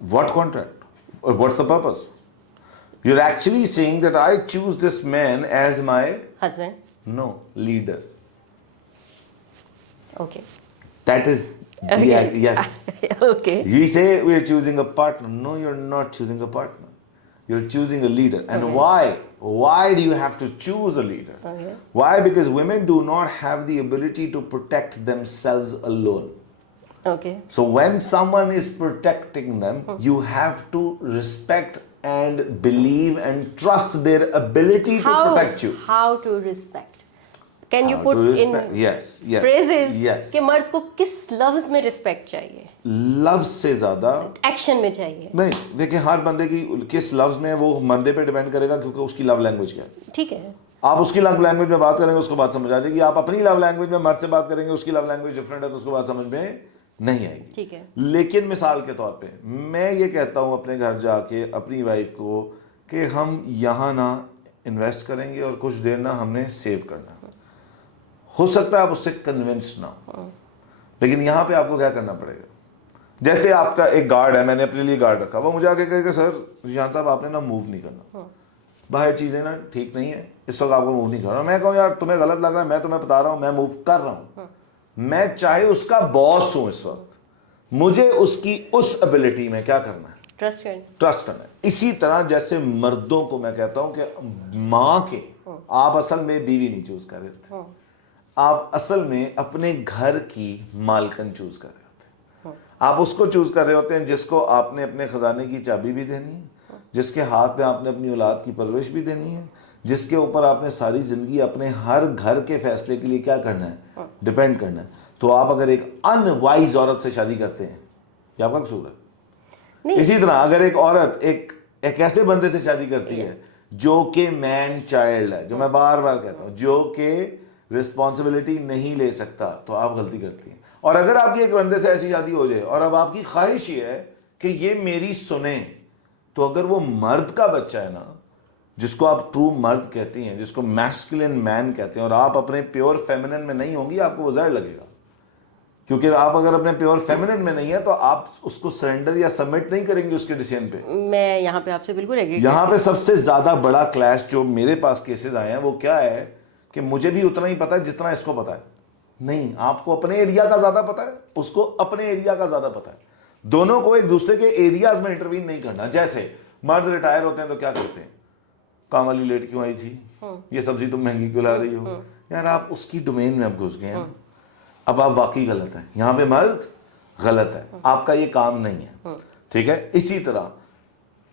What contract, what's the purpose? You are actually seeing that I choose this man as my husband. No, leader. Okay, that is yes. Okay. You say we are choosing a partner. No, you're not choosing a partner. You're choosing a leader. And Okay. why do you have to choose a leader? Okay. Why? Because women do not have the ability to protect themselves alone. Okay. So when someone is protecting them, you have to respect and believe and trust their ability to protect you. How to respect? Can you How put to in respect? Yes. phrases Yes. کہ مرد کو کس لفظ میں respect چاہیے, لفظ سے زیادہ ایکشن میں چاہیے؟ نہیں, دیکھیں ہر بندے کی کس لفظ میں, وہ مردے پہ ڈیپینڈ کرے گا, کیونکہ اس کی لو لینگویج کیا ہے. ٹھیک ہے, آپ اس کی لو لینگویج میں بات کریں گے اس کو بات سمجھ آ جائے گی. آپ اپنی لو لینگویج میں مرد سے بات کریں گے, اس کی لو لینگویج ڈفرینٹ ہے, تو اس کو بات سمجھ میں نہیں آئے گی. ٹھیک ہے. لیکن مثال کے طور پہ میں یہ کہتا ہوں اپنے گھر جا کے اپنی وائف کو کہ ہم یہاں نہ انویسٹ کریں گے اور کچھ دیر نہ ہم نے سیو کرنا. ہو سکتا ہے آپ اس سے کنونسڈ نہ ہو, لیکن یہاں پہ آپ کو کیا کرنا پڑے گا. جیسے آپ کا ایک گارڈ ہے, میں نے اپنے لیے گارڈ رکھا, وہ مجھے آ کے کہے کہ سر ذیشان صاحب آپ نے نا موو نہیں کرنا, باہر چیزیں نا ٹھیک نہیں ہے, اس وقت آپ کو موو نہیں کرنا. میں کہوں یار تمہیں غلط لگ رہا ہے, میں تمہیں بتا رہا ہوں میں موو کر رہا ہوں. میں چاہے اس کا باس ہوں اس وقت, مجھے اس کی اس ابیلٹی میں کیا کرنا ہے, ٹرسٹ کرنا ہے. اسی طرح جیسے مردوں کو میں کہتا ہوں کہ ماں کے آپ اصل میں بیوی نہیں چوز کر رہے تھے, آپ اصل میں اپنے گھر کی مالکن چوز کر رہے ہوتے ہیں. آپ اس کو چوز کر رہے ہوتے ہیں جس کو آپ نے اپنے خزانے کی چابی بھی دینی ہے, جس کے ہاتھ میں آپ نے اپنی اولاد کی پرورش بھی دینی ہے, جس کے اوپر آپ نے ساری زندگی اپنے ہر گھر کے فیصلے کے لیے کیا کرنا ہے, ڈیپینڈ کرنا ہے. تو آپ اگر ایک ان وائز عورت سے شادی کرتے ہیں, یہ آپ کا قصور ہے. اسی طرح اگر ایک عورت ایک ایسے بندے سے شادی کرتی ہے جو کہ مین چائلڈ ہے, جو میں بار بار کہتا ہوں, جو کہ رسپانسبلٹی نہیں لے سکتا, تو آپ غلطی کرتی ہیں. اور اگر آپ کی ایک بندے سے ایسی شادی ہو جائے اور اب آپ کی خواہش یہ ہے کہ یہ میری سنیں, تو اگر وہ مرد کا بچہ ہے نا, جس کو آپ ٹرو مرد کہتی ہیں, جس کو میسکولین مین کہتے ہیں, اور آپ اپنے پیور فیمنن میں نہیں ہوں گی, آپ کو وہ زہر لگے گا. کیونکہ آپ اگر اپنے پیور فیمنن میں نہیں ہے تو آپ اس کو سرنڈر یا سبمٹ نہیں کریں گے اس کے ڈیسیژن پہ. میں یہاں پہ آپ سے بالکل ایگری. یہاں پہ سب سے زیادہ بڑا کلیش جو میرے پاس کیسز آئے ہیں وہ کیا ہے کہ مجھے بھی اتنا ہی پتا ہے جتنا اس کو پتا ہے. نہیں, آپ کو اپنے ایریا کا زیادہ پتا ہے, اس کو اپنے ایریا کا زیادہ پتا ہے. دونوں کو ایک دوسرے کے ایریاز میں انٹروین نہیں کرنا. جیسے مرد ریٹائر ہوتے ہیں تو کیا کرتے ہیں, کام والی لیٹ کیوں آئی تھی, یہ سبزی تم مہنگی کیوں لا رہی ہو. یار آپ اس کی ڈومین میں اب گھس گئے ہیں, اب آپ واقعی غلط ہیں. یہاں پہ مرد غلط ہے, آپ کا یہ کام نہیں ہے. ٹھیک ہے. اسی طرح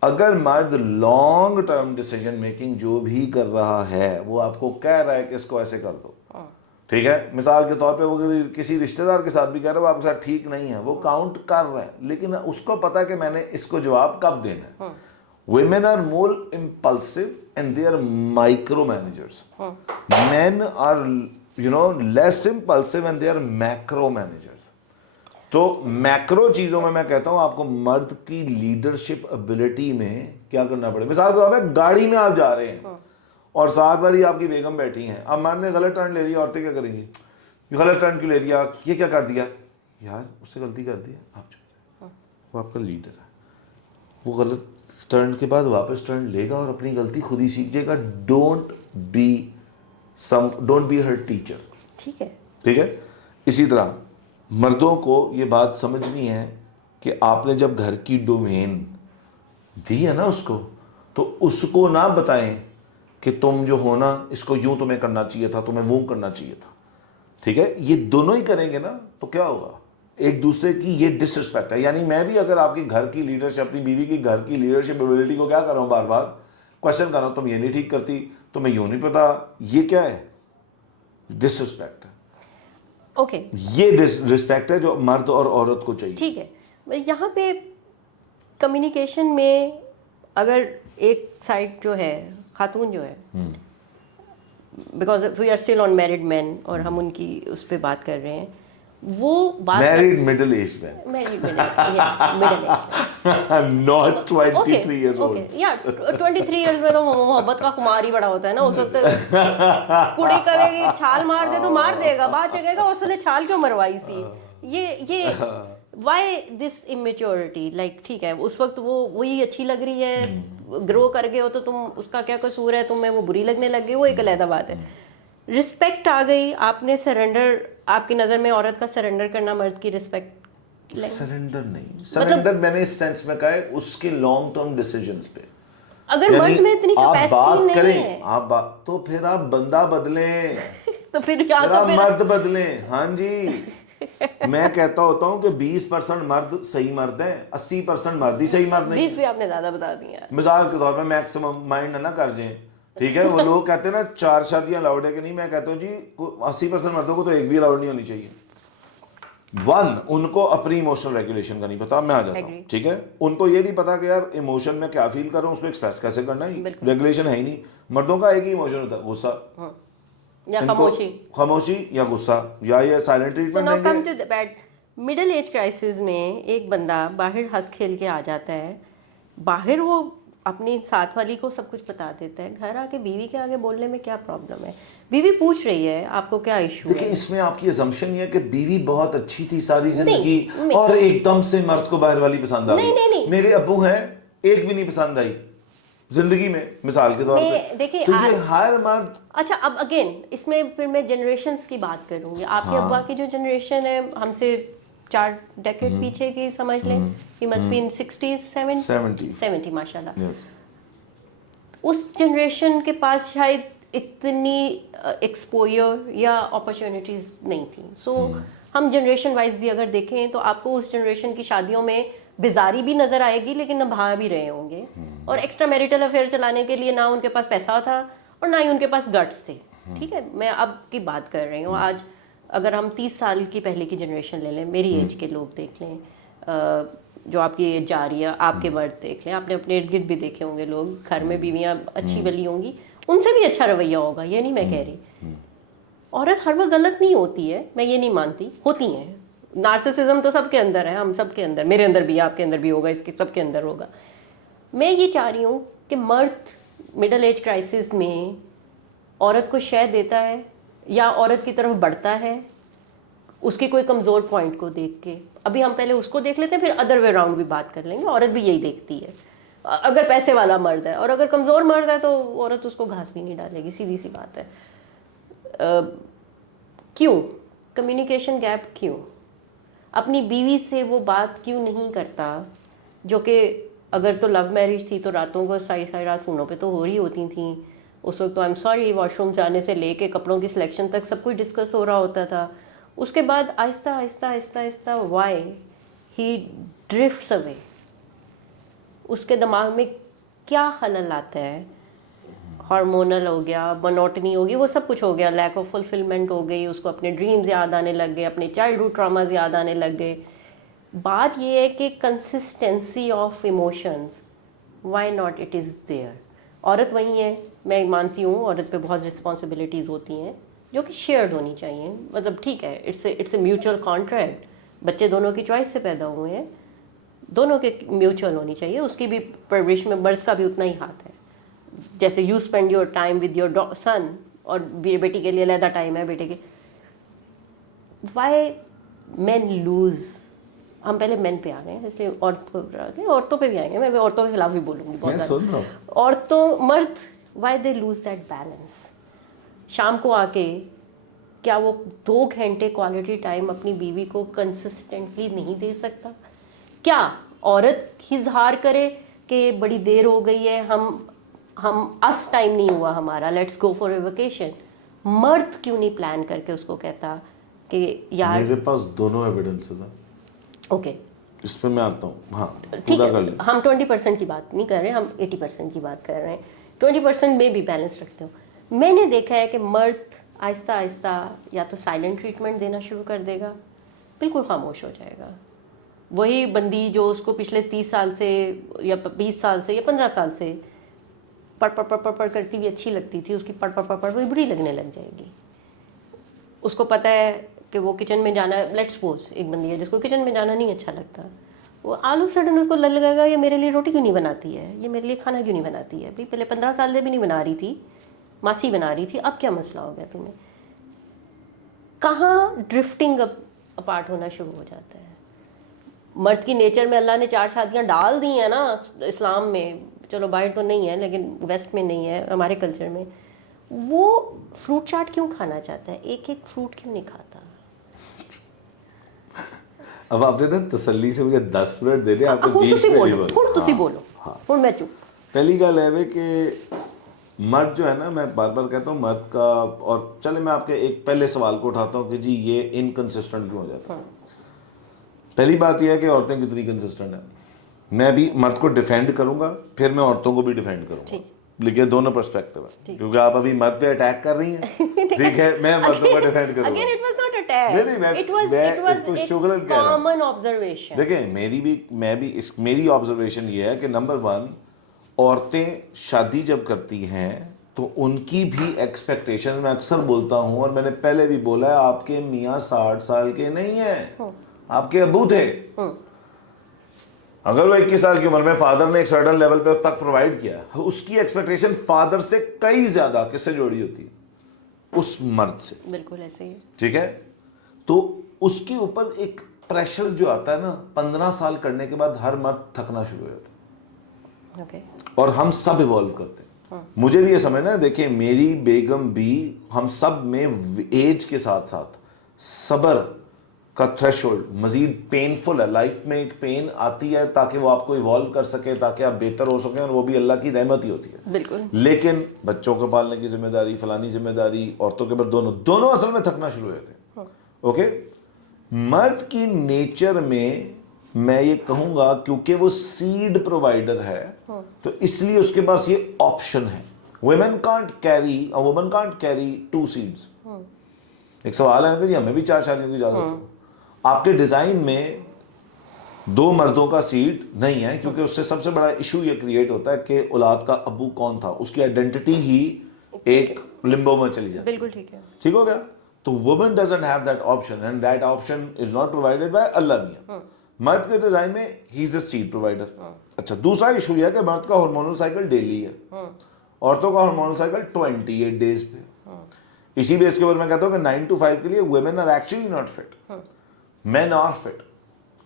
اگر مرد لانگ ٹرم ڈیسیجن میکنگ جو بھی کر رہا ہے وہ آپ کو کہہ رہا ہے کہ اس کو ایسے کر دو, ٹھیک ہے, مثال کے طور پہ وہ کسی رشتہ دار کے ساتھ بھی کہہ رہا ہے وہ آپ کے ساتھ ٹھیک نہیں ہے, وہ کاؤنٹ کر رہا ہے, لیکن اس کو پتا کہ میں نے اس کو جواب کب دینا ہے. Women are more impulsive and they are micro managers. Men are, less impulsive and they are macro managers. تو میکرو چیزوں میں کہتا ہوں آپ کو مرد کی لیڈرشپ ابیلٹی میں کیا کرنا پڑے. مثال کے طور پہ گاڑی میں آپ جا رہے ہیں اور ساتھ والی آپ کی بیگم بیٹھی ہیں, اب مرد نے غلط ٹرن لے لیا, عورتیں کیا کریں گی, غلط ٹرن کیوں لے لیا, یہ کیا کر دیا, یار اس سے غلطی کر دی ہے, آپ چلے, وہ آپ کا لیڈر ہے, وہ غلط ٹرن کے بعد واپس ٹرن لے گا اور اپنی غلطی خود ہی سیکھ جائے گا. Don't be her teacher. ٹھیک ہے, ٹھیک ہے. اسی طرح مردوں کو یہ بات سمجھنی ہے کہ آپ نے جب گھر کی ڈومین دی ہے نا اس کو, تو اس کو نہ بتائیں کہ تم جو ہو نا اس کو یوں تمہیں کرنا چاہیے تھا, تمہیں وہ کرنا چاہیے تھا. ٹھیک ہے. یہ دونوں ہی کریں گے نا تو کیا ہوگا, ایک دوسرے کی یہ ڈس رسپیکٹ ہے. یعنی میں بھی اگر آپ کی گھر کی لیڈرشپ, اپنی بیوی کی گھر کی لیڈرشپ ایبلٹی کو کیا کر رہا ہوں, بار بار کوشچن کر رہا ہوں, تم یہ نہیں ٹھیک کرتی, تمہیں یوں نہیں پتا, یہ کیا ہے, ڈس رسپیکٹ ہے. اوکے, یہ رسپیکٹ ہے جو مرد اور عورت کو چاہیے. ٹھیک ہے. یہاں پہ کمیونیکیشن میں اگر ایک سائڈ جو ہے خاتون جو ہے, because we are still unmarried men اور ہم ان کی اس پہ بات کر رہے ہیں, وہ بات میرڈ مڈل ایج میں, married middle age not 23 years old. یا 23 ایئرز میں تو محبت کا خمار ہی بڑا ہوتا ہے نا. اس وقت کڑی کہے گی چھال مار دے تو مار دے گا, بعد چکے گا اس نے چھال کیوں مروائی سی, یہ وائی دس امیچیورٹی. لائک ٹھیک ہے اس وقت وہی اچھی لگ رہی ہے, گرو کر گئے ہو تو تم, اس کا کیا قصور ہے, تمہیں وہ بری لگنے لگ گئی, وہ ایک علیحدہ بات ہے. رسپیکٹ آ گئی, آپ نے سرنڈر, آپ کی نظر میں عورت کا سرنڈر کرنا مرد کی رسپیکٹ, سرنڈر نہیں, سرنڈر میں نے اس سینس میں کہا ہے اس کے لانگ ٹرم ڈیسیجنز پہ. اگر مرد میں اتنی کیپیسٹی نہیں ہے آپ بات تو پھر آپ بندہ بدلیں, تو پھر کیا, تو پھر مرد بدلیں. ہاں جی, میں کہتا ہوتا ہوں کہ 20% مرد صحیح مرد ہیں, 80% مرد ہی صحیح مرد نہیں. 20 بھی آپ نے زیادہ بتا دیا. مثال کے طور پہ میکسیمم مائنڈ نہ کر جائیں, ٹھیک ہے. وہ لوگ کہتے ہیں نا 4 شادیاں الاؤڈ ہے کہ نہیں, میں کہتا ہوں جی 80% مردوں کو تو ایک بھی الاؤڈ نہیں ہونی چاہیے. ان کو اپنی ایموشنل ریگولیشن کا نہیں پتا, میں آ جاتا ہوں, ٹھیک ہے. ان کو یہ نہیں پتا کہ یار ایموشن میں کیا فیل کر رہا ہوں, اس کو ایکسپریس کیسے کرنا ہے, ریگولیشن ہے ہی نہیں. مردوں کا ایک ہی ایموشن ہوتا ہے, غصہ یا خاموشی یا غصہ, یا یہ سائلنٹ ٹریٹمنٹ دیں گے. مڈل ایج کرائسس میں ایک بندہ باہر ہنس کھیل کے آ جاتا ہے, باہر وہ اپنی ساتھ والی کو سب کچھ بتا دیتا ہے, گھر آ کے بیوی کے آگے بولنے میں کیا پرابلم ہے؟ بیوی پوچھ رہی ہے آپ کو کیا ایشو ہے. دیکھیں اس میں آپ کی assumption یہ ہے کہ بیوی بہت اچھی تھی ساری زندگی اور ایک دم سے مرد کو باہر والی پسند آ گئی. میرے ابو ہیں, ایک بھی نہیں پسند آئی زندگی میں, مثال کے طور پہ. دیکھیے تو یہ ہر مرد. اچھا اب اگین اس میں پھر میں جنریشنز کی بات کروں گی. آپ کے ابا کی جو جنریشن ہے ہم سے 4 ڈیکیڈ پیچھے کی سمجھ لیں, he must be in 60s 70 ماشاء اللہ. اس جنریشن کے پاس شاید اتنی ایکسپوئر یا اپرچونیٹیز نہیں تھیں. سو ہم جنریشن وائز بھی اگر دیکھیں تو آپ کو اس جنریشن کی شادیوں میں بیزاری بھی نظر آئے گی لیکن نبھا بھی رہے ہوں گے, اور ایکسٹرا میریٹل افیئر چلانے کے لیے نہ ان کے پاس پیسہ تھا اور نہ ہی ان کے پاس گٹس تھے. ٹھیک ہے, میں اب کی بات کر رہی ہوں. آج اگر ہم 30 سال کی پہلے کی جنریشن لے لیں, میری ایج کے لوگ دیکھ لیں, جو آپ کی ایج جا رہی ہے, آپ کے مرد دیکھ لیں, آپ نے اپنے ارد گرد بھی دیکھے ہوں گے لوگ, گھر میں بیویاں اچھی بلی ہوں گی, ان سے بھی اچھا رویہ ہوگا, یہ نہیں میں کہہ رہی. عورت ہر وقت غلط نہیں ہوتی ہے, میں یہ نہیں مانتی, ہوتی ہیں. نارسسزم تو سب کے اندر ہے, ہم سب کے اندر, میرے اندر بھی, آپ کے اندر بھی ہوگا, اس کے سب کے اندر ہوگا. میں یہ چاہ رہی ہوں کہ مرد مڈل ایج کرائسس میں عورت کو شے دیتا ہے یا عورت کی طرف بڑھتا ہے اس کی کوئی کمزور پوائنٹ کو دیکھ کے. ابھی ہم پہلے اس کو دیکھ لیتے ہیں, پھر ادر وے راؤنڈ بھی بات کر لیں گے. عورت بھی یہی دیکھتی ہے, اگر پیسے والا مرد ہے, اور اگر کمزور مرد ہے تو عورت اس کو گھاس بھی نہیں ڈالے گی, سیدھی سی بات ہے. کیوں کمیونیکیشن گیپ, کیوں اپنی بیوی سے وہ بات کیوں نہیں کرتا جو کہ اگر تو لو میرج تھی تو راتوں کو ساری رات فونوں پہ تو ہو رہی ہوتی تھیں. اس وقت تو آئی ایم سوری واش روم جانے سے لے کے کپڑوں کی سلیکشن تک سب کچھ ڈسکس ہو رہا ہوتا تھا. اس کے بعد آہستہ آہستہ آہستہ آہستہ وائی ہی ڈرفٹس اوے, اس کے دماغ میں کیا خلل آتا ہے, ہارمونل ہو گیا, منوٹنی ہو گئی, وہ سب کچھ ہو گیا, لیک آف فلفلمنٹ ہو گئی, اس کو اپنے ڈریمز یاد آنے لگ گئے, اپنے چائلڈہڈ ٹراماز یاد آنے لگ گئے. بات یہ ہے کہ consistency of emotions, why not it is there. عورت وہی ہے, میں مانتی ہوں عورت پہ بہت رسپانسبلٹیز ہوتی ہیں جو کہ شیئرڈ ہونی چاہیے. مطلب ٹھیک ہے, اٹس اے میوچل کانٹریکٹ, بچے دونوں کی چوائس سے پیدا ہوئے ہیں, دونوں کے میوچل ہونی چاہیے. اس کی بھی پرورش میں مرد کا بھی اتنا ہی ہاتھ ہے. جیسے you spend your time with your son, اور بیٹی کے لیے علیحدہ ٹائم ہے بیٹے کے. وائی مین لوز, ہم پہلے مین پہ آ گئے ہیں اس لیے عورتوں پہ بھی آئیں گے, میں عورتوں کے خلاف بھی بولوں گی بہت زیادہ. عورتوں مرد why they lose that balance. شام کو آ کے کیا وہ 2 گھنٹے کوالٹی ٹائم اپنی بیوی کو کنسسٹنٹلی نہیں دے سکتا؟ کیا عورت اظہار کرے کہ بڑی دیر ہو گئی ہے, ہم اس ٹائم نہیں ہوا ہمارا, let's go for a vacation. مرد کیوں نہیں پلان کر کے اس کو کہتا کہ یار, میرے پاس دونوں ایویڈنسز ہیں. اوکے اس پہ میں آتا ہوں. ہاں ٹھیک ہے, ہم 20% کی بات نہیں کر رہے, ہم 80% کی بات کر رہے ہیں. 20% میں بھی بیلنس رکھتے ہوں. میں نے دیکھا ہے کہ مرد آہستہ آہستہ یا تو سائلنٹ ٹریٹمنٹ دینا شروع کر دے گا, بالکل خاموش ہو جائے گا. وہی بندی جو اس کو پچھلے 30 سال سے یا 20 سال سے یا 15 سال سے پڑ پڑ پڑ پڑ پڑ کرتی ہوئی اچھی لگتی تھی, اس کی پڑ پڑ پڑ پڑ بری لگنے لگ جائے گی. اس کو پتہ ہے کہ وہ کچن میں جانا, لیٹ سپوز ایک بندی ہے جس کو کچن میں جانا نہیں اچھا لگتا, وہ آل آف سڈن اس کو لگے گا یہ میرے لیے روٹی کیوں نہیں بناتی ہے, یہ میرے لیے کھانا کیوں نہیں بناتی ہے. بھائی پہلے 15 سال سے بھی نہیں بنا رہی تھی, ماسی بنا رہی تھی, اب کیا مسئلہ ہو گیا تمہیں؟ کہاں ڈرفٹنگ اپارٹ ہونا شروع ہو جاتا ہے. مرد کی نیچر میں اللہ نے 4 شادیاں ڈال دی ہیں نا اسلام میں, چلو باہر تو نہیں ہے لیکن ویسٹ میں نہیں ہے, ہمارے کلچر میں. وہ فروٹ چاٹ کیوں کھانا چاہتا ہے, ایک ایک فروٹ کیوں نہیں کھاتا؟ اب آپ نے تسلی سے مجھے 10 منٹ دے دیا, آپ نے 20 تسی بولو, ہوں میں چپ. پہلی گل ہے کہ مرد جو ہے نا, میں بار بار کہتا ہوں مرد کا, اور چلے میں آپ کے ایک پہلے سوال کو اٹھاتا ہوں کہ جی یہ انکنسسٹنٹ کیوں ہو جاتا ہے. پہلی بات یہ ہے کہ عورتیں کتنی کنسسٹنٹ ہیں. میں بھی مرد کو ڈیفینڈ کروں گا, پھر میں عورتوں کو بھی ڈیفینڈ کروں گا, لیکن دونوں پرسپیکٹو ہے, کیونکہ آپ ابھی مرد پہ اٹیک کر رہی ہیں, ٹھیک ہے, میں مردوں کو ڈیفینڈ کروں گا. دیکھیں میری آبزرویشن یہ ہے کہ نمبر 1, عورتیں شادی جب کرتی ہیں تو ان کی بھی ایکسپیکٹیشن, میں اکثر بولتا ہوں اور میں نے پہلے بھی بولا ہے, آپ کے میاں 60 سال کے نہیں ہیں, آپ کے ابو تھے. اگر وہ 21 سال کی عمر میں فادر نے ایک سرٹن لیول پہ تک پرووائڈ کیا ہے, اس کی ایکسپیکٹیشن فادر سے کئی زیادہ کس سے جوڑی ہوتی ہے, اس مرد سے. بالکل ایسے ہی. ٹھیک ہے, تو اس کے اوپر ایک پریشر جو آتا ہے نا 15 سال کرنے کے بعد ہر مرد تھکنا شروع ہو جاتا ہے. اور ہم سب ایوالو کرتے ہیں. مجھے بھی یہ سمجھنا ہے, دیکھیں میری بیگم بھی, ہم سب میں ایج کے ساتھ ساتھ صبر کا تھریشولڈ مزید پینفل ہے. لائف میں ایک پین آتی ہے تاکہ وہ آپ کو ایوالو کر سکے, تاکہ آپ بہتر ہو سکیں, اور وہ بھی اللہ کی رحمت ہی ہوتی ہے. بالکل. لیکن بچوں کو پالنے کی ذمہ داری, فلانی ذمہ داری, عورتوں کے اوپر دونوں اصل میں تھکنا شروع ہوتے ہیں. اوکے, مرد کی نیچر میں یہ کہوں گا کیونکہ وہ سیڈ پرووائڈر ہے تو اس لیے اس کے پاس یہ آپشن ہے. women can't carry, a woman can't carry 2 seeds. ایک سوال ہے نا کہ جی ہمیں بھی 4 شادیوں کی اجازت ہے. آپ کے ڈیزائن میں 2 مردوں کا سیڈ نہیں ہے, کیونکہ اس سے سب سے بڑا ایشو یہ کریٹ ہوتا ہے کہ اولاد کا ابو کون تھا, اس کی آئیڈینٹی ہی ایک لمبو میں چلی جاتی ہے. بالکل ٹھیک ہے. ٹھیک ہو گیا. تو woman doesn't have that option, and that option is not provided by اللہ میاں. مرد کے ڈیزائن میں he is a seed provider. اچھا, دوسرا ایشو یہ ہے کہ مرد کا ہارمونل سائیکل ڈیلی ہے, عورتوں کا ہارمونل سائیکل 28 ڈیز پہ. اسی بیس کے اوپر میں کہتا ہوں کہ 9 to 5 کے لیے women are actually not fit. Men are fit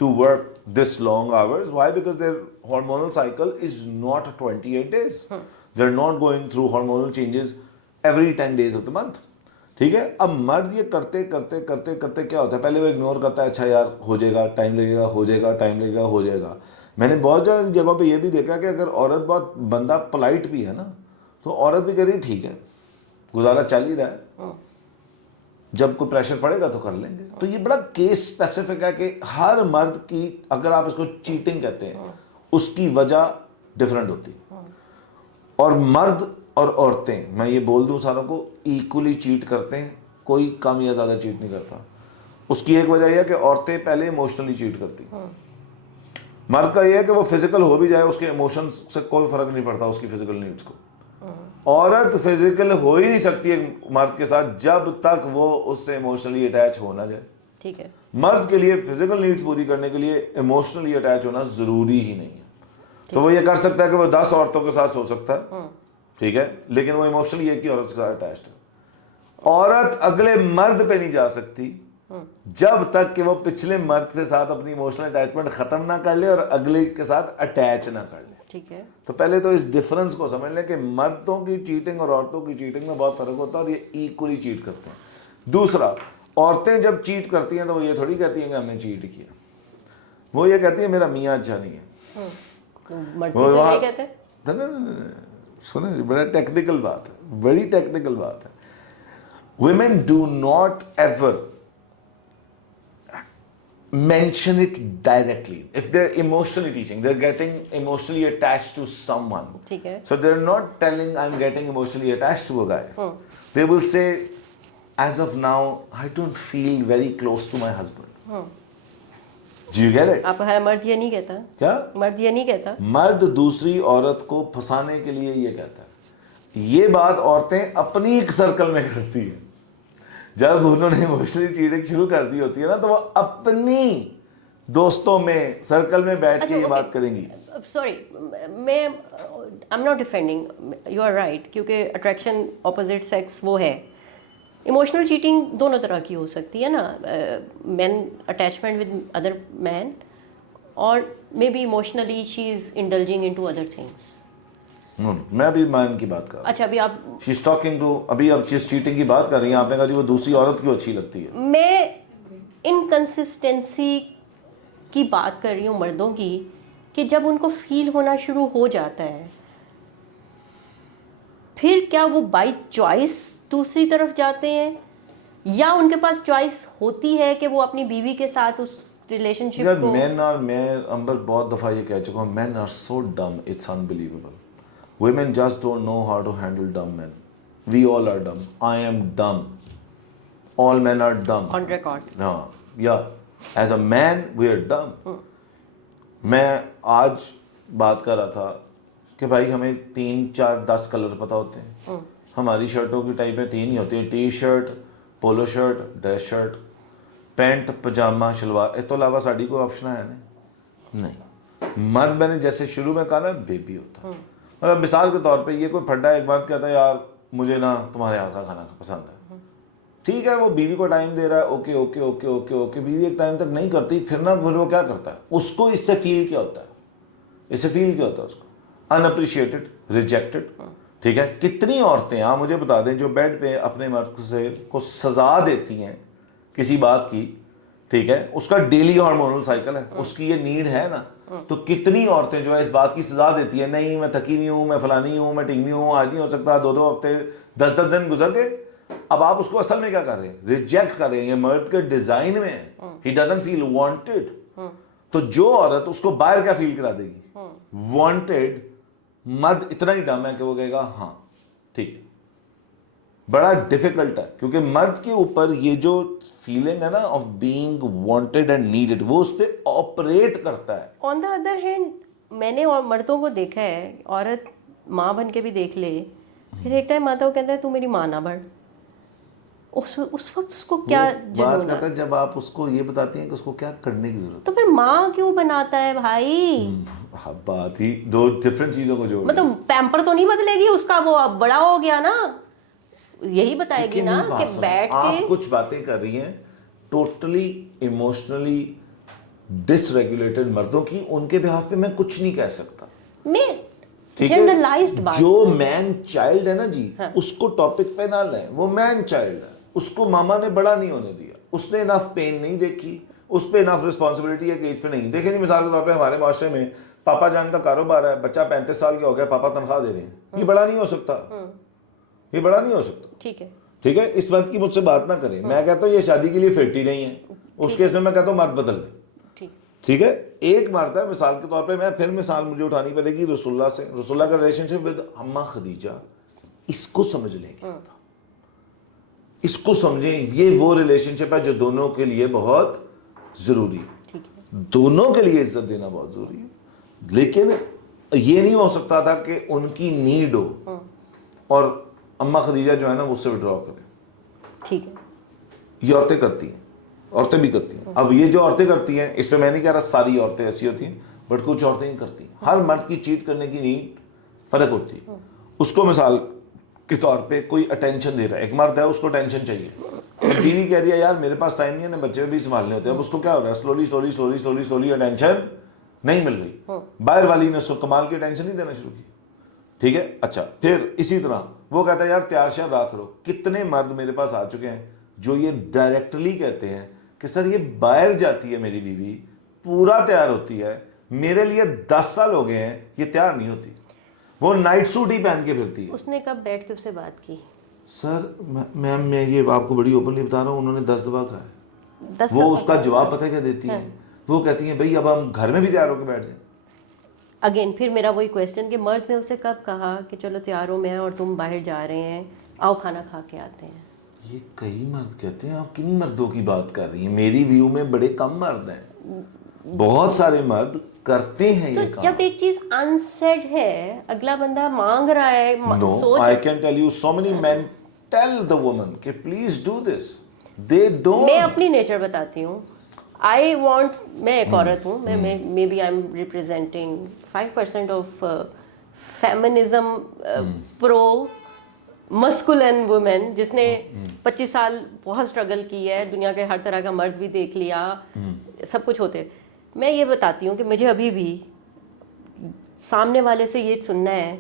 to work this long hours. Why? Because their hormonal cycle is not 28 days. They're not going through hormonal changes every 10 days of the month. ٹھیک ہے. اب مرد یہ کرتے کرتے کرتے کرتے کیا ہوتا ہے, پہلے وہ اگنور کرتا ہے, اچھا یار ہو جائے گا, ٹائم لگے گا, ہو جائے گا, ٹائم لگے گا, ہو جائے گا. میں نے بہت جگہوں پہ یہ بھی دیکھا کہ اگر عورت بہت بندہ پولائٹ بھی ہے نا, تو عورت بھی کہتی ہے ٹھیک ہے گزارا چل ہی رہا ہے, جب کوئی پریشر پڑے گا تو کر لیں گے. تو یہ بڑا کیس اسپیسیفک ہے کہ ہر مرد کی, اگر آپ اس کو چیٹنگ کہتے ہیں, اس کی وجہ ڈفرینٹ ہوتی ہے. اور مرد اور عورتیں, میں یہ بول دوں ساروں کو, ایکولی چیٹ کرتے ہیں, کوئی کم یا زیادہ چیٹ نہیں کرتا. اس کی ایک وجہ یہ ہے کہ عورتیں پہلے ایموشنلی چیٹ کرتی ہیں. مرد کا یہ ہے کہ وہ فزیکل ہو بھی جائے, اس کے ایموشنز سے کوئی فرق نہیں پڑتا اس کی فزیکل نیڈز کو. عورت فزیکل ہو ہی نہیں سکتی ہے مرد کے ساتھ جب تک وہ اس سے ایموشنلی اٹیچ ہو نہ جائے. ٹھیک ہے. مرد کے لیے فزیکل نیڈز پوری کرنے کے لیے ایموشنلی اٹیچ ہونا ضروری ہی نہیں ہے. تو وہ یہ کر سکتا ہے کہ وہ 10 عورتوں کے ساتھ سو سکتا ہے, ٹھیک ہے, لیکن وہ ایموشنلی ایک ہی عورت کے ساتھ اٹیچڈ ہے. عورت اگلے مرد پہ نہیں جا سکتی جب تک کہ وہ پچھلے مرد کے ساتھ اپنی ایموشنل اٹیچمنٹ ختم نہ کر لے اور اگلے کے ساتھ اٹیچ نہ کر لے. ٹھیک ہے. تو پہلے تو اس ڈفرنس کو سمجھ لیں کہ مردوں کی چیٹنگ اور عورتوں کی چیٹنگ میں بہت فرق ہوتا ہے, اور یہ ایکولی چیٹ کرتے ہیں. دوسرا, عورتیں جب چیٹ کرتی ہیں تو وہ یہ تھوڑی کہتی ہیں کہ ہم نے چیٹ کیا, وہ یہ کہتی ہیں میرا میاں اچھا نہیں ہے. سنیں, بڑا ٹیکنیکل بات ہے, بڑی ٹیکنیکل بات ہے. women do not ever mention it directly. If they're emotionally teaching, they're getting emotionally attached to someone. ٹھیک ہے. So they're not telling I'm getting emotionally attached to a guy. They will say, as of now, I don't feel very close to my husband. Do you get it? آپ ہے مرد یہ نہیں کہتا. کیا مرد یہ نہیں کہتا. مرد دوسری عورت کو پھنسانے کے لیے یہ کہتا ہے. یہ بات عورتیں اپنی ایک سرکل میں کرتی ہیں. جب انہوں نے ایموشنلی چیٹنگ شروع کر دی ہوتی ہے نا, تو وہ اپنی دوستوں میں سرکل میں بیٹھ کے یہ بات کریں گی. سوری, میں I am not defending, you are right, کیونکہ اٹریکشن اپوزٹ سیکس وہ ہے. ایموشنل چیٹنگ دونوں طرح کی ہو سکتی ہے نا, man attachment with other man, اور maybe emotionally she is indulging into other things. میں ابھی مین کی بات کر رہا ہوں. اچھا, ابھی آپ شی از ٹاکنگ ٹو, ابھی اب جس چیٹنگ کی بات کر رہی ہیں آپ نے کہا جی وہ دوسری عورت کیوں اچھی لگتی ہے. میں انکنسسٹنسی کی بات کر رہی ہوں مردوں کی, کہ جب ان کو فیل ہونا شروع ہو جاتا ہے, پھر کیا وہ بائی چوائس دوسری طرف جاتے ہیں, یا ان کے پاس چوائس ہوتی ہے کہ وہ اپنی بیوی کے ساتھ اس ریلیشن شپ کو. مین آر, میں امبر بہت دفعہ یہ کہہ چکا ہوں, men are so dumb, it's unbelievable. Women just don't know how to handle dumb men. We all are dumb. I am dumb. All men are dumb. On record. No. Yeah. As a man, we are dumb. میں آج بات کر رہا تھا کہ بھائی ہمیں 3, 4, 10 colour پتہ ہوتے ہیں. ہماری شرٹوں کی ٹائپیں 3 ہی ہوتی ہیں, T shirt, polo shirt, dress shirt, pant, pyjama, shalwar. اس تو علاوہ ساڑی کوئی آپشن ہے نہیں. مرد میں نے جیسے شروع میں کہا نا بیبی ہوتا ہے. مطلب مثال کے طور پہ یہ کوئی پھڈا ایک مرد کہتا ہے یار مجھے نا تمہارے ہاتھ کا کھانا پسند ہے, ٹھیک ہے وہ بیوی کو ٹائم دے رہا ہے, okay okay okay okay okay, بیوی ایک ٹائم تک نہیں کرتی, پھر نا وہ کیا کرتا ہے, اس کو اس سے فیل کیا ہوتا ہے, اس سے فیل کیا ہوتا ہے اس کو, ان اپریشیٹڈ, ریجیکٹڈ. ٹھیک ہے, کتنی عورتیں آپ مجھے بتا دیں جو بیڈ پہ اپنے مرد سے کو سزا دیتی ہیں کسی بات کی, ٹھیک ہے, اس کا ڈیلی ہارمونل سائیکل ہے, اس کی یہ نیڈ ہے نا, تو کتنی عورتیں جو ہے اس بات کی سزا دیتی ہیں, نہیں میں تھکی ہوئی ہوں, میں فلانی ہوں, میں ٹنگنی ہوں, آج نہیں ہو سکتا, 2 ہفتے 10 دن گزر گئے. اب آپ اس کو اصل میں کیا کر رہے ہیں, ریجیکٹ کر رہے ہیں, یہ مرد کے ڈیزائن میں ہے, ہی ڈزنٹ فیل وانٹڈ. تو جو عورت اس کو باہر کیا فیل کرا دے گی, وانٹڈ. مرد اتنا ہی ڈم ہے کہ وہ کہے گا ہاں ٹھیک ہے. بڑا ڈیفیکلٹ ہے کیونکہ مرد کے اوپر یہ جو فیلنگ ہے نا of being wanted and needed, وہ اس پہ آپریٹ کرتا ہے. آن دا ادر ہینڈ میں نے اور مردوں کو دیکھا ہے, عورت ماں بن کے بھی دیکھ لے, پھر ایک ٹائم آتا وہ کہتا ہے تو میری ماں نہ بڑھ, اس وقت اس کو کیا بات کرتا ہے جب آپ اس کو یہ بتاتی ہیں کہ اس کو کیا کرنے کی ضرورت ہے, تو پھر ماں کیوں بناتا ہے بھائی. بات ہی دو ڈفرینٹ چیزوں کو جوڑ, مطلب پیمپر تو نہیں بدلے گی اس کا, وہ اب بڑا ہو گیا نا, یہی بتائے گی نا کہ بیٹھ کے. آپ کچھ باتیں کر رہی ہیں ٹوٹلی ایموشنلی ڈس ریگولیٹڈ مردوں کی, ان کے بہاف پہ میں کچھ نہیں کہہ سکتا. میں جنرلائزڈ بات, جو مین چائلڈ ہے نا جی, اس کو ٹاپک پہ نہ لیں, وہ مین چائلڈ ہے, اس کو ماما نے بڑا نہیں ہونے دیا, اس نے انف پین نہیں دیکھی, اس پہ انف رسپانسبلٹی ہے کہ ایج پہ نہیں. دیکھیں جی مثال کے طور پہ ہمارے معاشرے میں پاپا جان کا کاروبار ہے, بچہ 35 سال کا ہو گیا, پاپا تنخواہ دے رہے ہیں, یہ بڑا نہیں ہو سکتا, یہ بڑا نہیں ہو سکتا. ٹھیک ہے, ٹھیک ہے, اس مرد کی مجھ سے بات نہ کریں, میں کہتا ہوں یہ شادی کے لیے فٹ ہی نہیں ہے, اس کیس میں کہتا ہوں مرد بدل لیں. ٹھیک ہے, ایک مرد ہے مثال کے طور پہ, میں پھر مثال مجھے اٹھانی پڑے گی رسول اللہ سے, رسول اللہ کا ریلیشن شپ ود اماں خدیجہ, اس کو سمجھ لیں گے, اس کو سمجھیں, یہ وہ ریلیشن شپ ہے جو دونوں کے لیے بہت ضروری ہے, دونوں کے لیے عزت دینا بہت ضروری ہے, لیکن یہ نہیں ہو سکتا تھا کہ ان کی نیڈ ہو اور اماں خدیجہ جو ہے نا وہ اس سے وڈرا کریں. ٹھیک ہے, یہ عورتیں کرتی ہیں, عورتیں بھی کرتی ہیں. اب یہ جو عورتیں کرتی ہیں, اس پہ میں نہیں کہہ رہا ساری عورتیں ایسی ہوتی ہیں, بٹ کچھ عورتیں ہی کرتی ہیں. ہر مرد کی چیٹ کرنے کی نیڈ فرق ہوتی ہے. اس کو مثال کے طور پہ کوئی اٹینشن دے رہا ہے, ایک مرد ہے اس کو ٹینشن چاہیے, بیوی کہہ رہی ہے یار میرے پاس ٹائم نہیں ہے نا, بچے بھی سنبھالنے ہوتے ہیں. اب اس کو کیا ہو رہا ہے, slowly slowly slowly slowly slowly attention نہیں مل رہی, باہر والی نے اس کو کمال کی اٹینشن نہیں دینا شروع کی. ٹھیک ہے, اچھا پھر اسی طرح وہ کہتا ہے یار تیار شیار رہا کرو. کتنے مرد میرے پاس آ چکے ہیں جو یہ ڈائریکٹلی کہتے ہیں کہ سر یہ باہر جاتی ہے میری بیوی, پورا تیار ہوتی ہے, میرے لیے 10 سال ہو گئے ہیں یہ تیار نہیں ہوتی, وہ نائٹ سوٹ ہی پہن کے پھرتی ہے. اس نے کب بیٹھ کے اس سے بات کی؟ سر میم میں یہ آپ کو بڑی اوپنلی بتا رہا ہوں, انہوں نے 10 دفعہ کہا ہے. وہ اس کا جواب پتہ کیا دیتی ہیں, وہ کہتی ہیں بھائی اب ہم گھر میں بھی تیار ہو کے بیٹھ جائیں. اگین پھر میرا وہی کویشچن کہ مرد نے اسے کب کہا کہ چلو تیار ہو میں اور تم باہر جا رہے ہیں, آؤ کھانا کھا کے آتے ہیں. یہ کئی مرد کہتے ہیں, آپ کن مردوں کی بات کر رہی ہیں, میری ویو میں بڑے کم مرد ہیں, بہت سارے مرد کرتے ہیں یہ کام. جب ایک چیز انسیڈ ہے, اگلا بندہ مانگ رہا ہے, No, I can tell you so many men tell the woman کہ please do this. They don't. میں اپنی نیچر بتاتی ہوں. I want, میں ایک عورت ہوں, میں maybe I am representing 5% of feminism pro masculine woman, جس نے 25 سال بہت اسٹرگل کی ہے, دنیا کے ہر طرح کا مرد بھی دیکھ لیا, سب کچھ ہوتے. میں یہ بتاتی ہوں کہ مجھے ابھی بھی سامنے والے سے یہ سننا ہے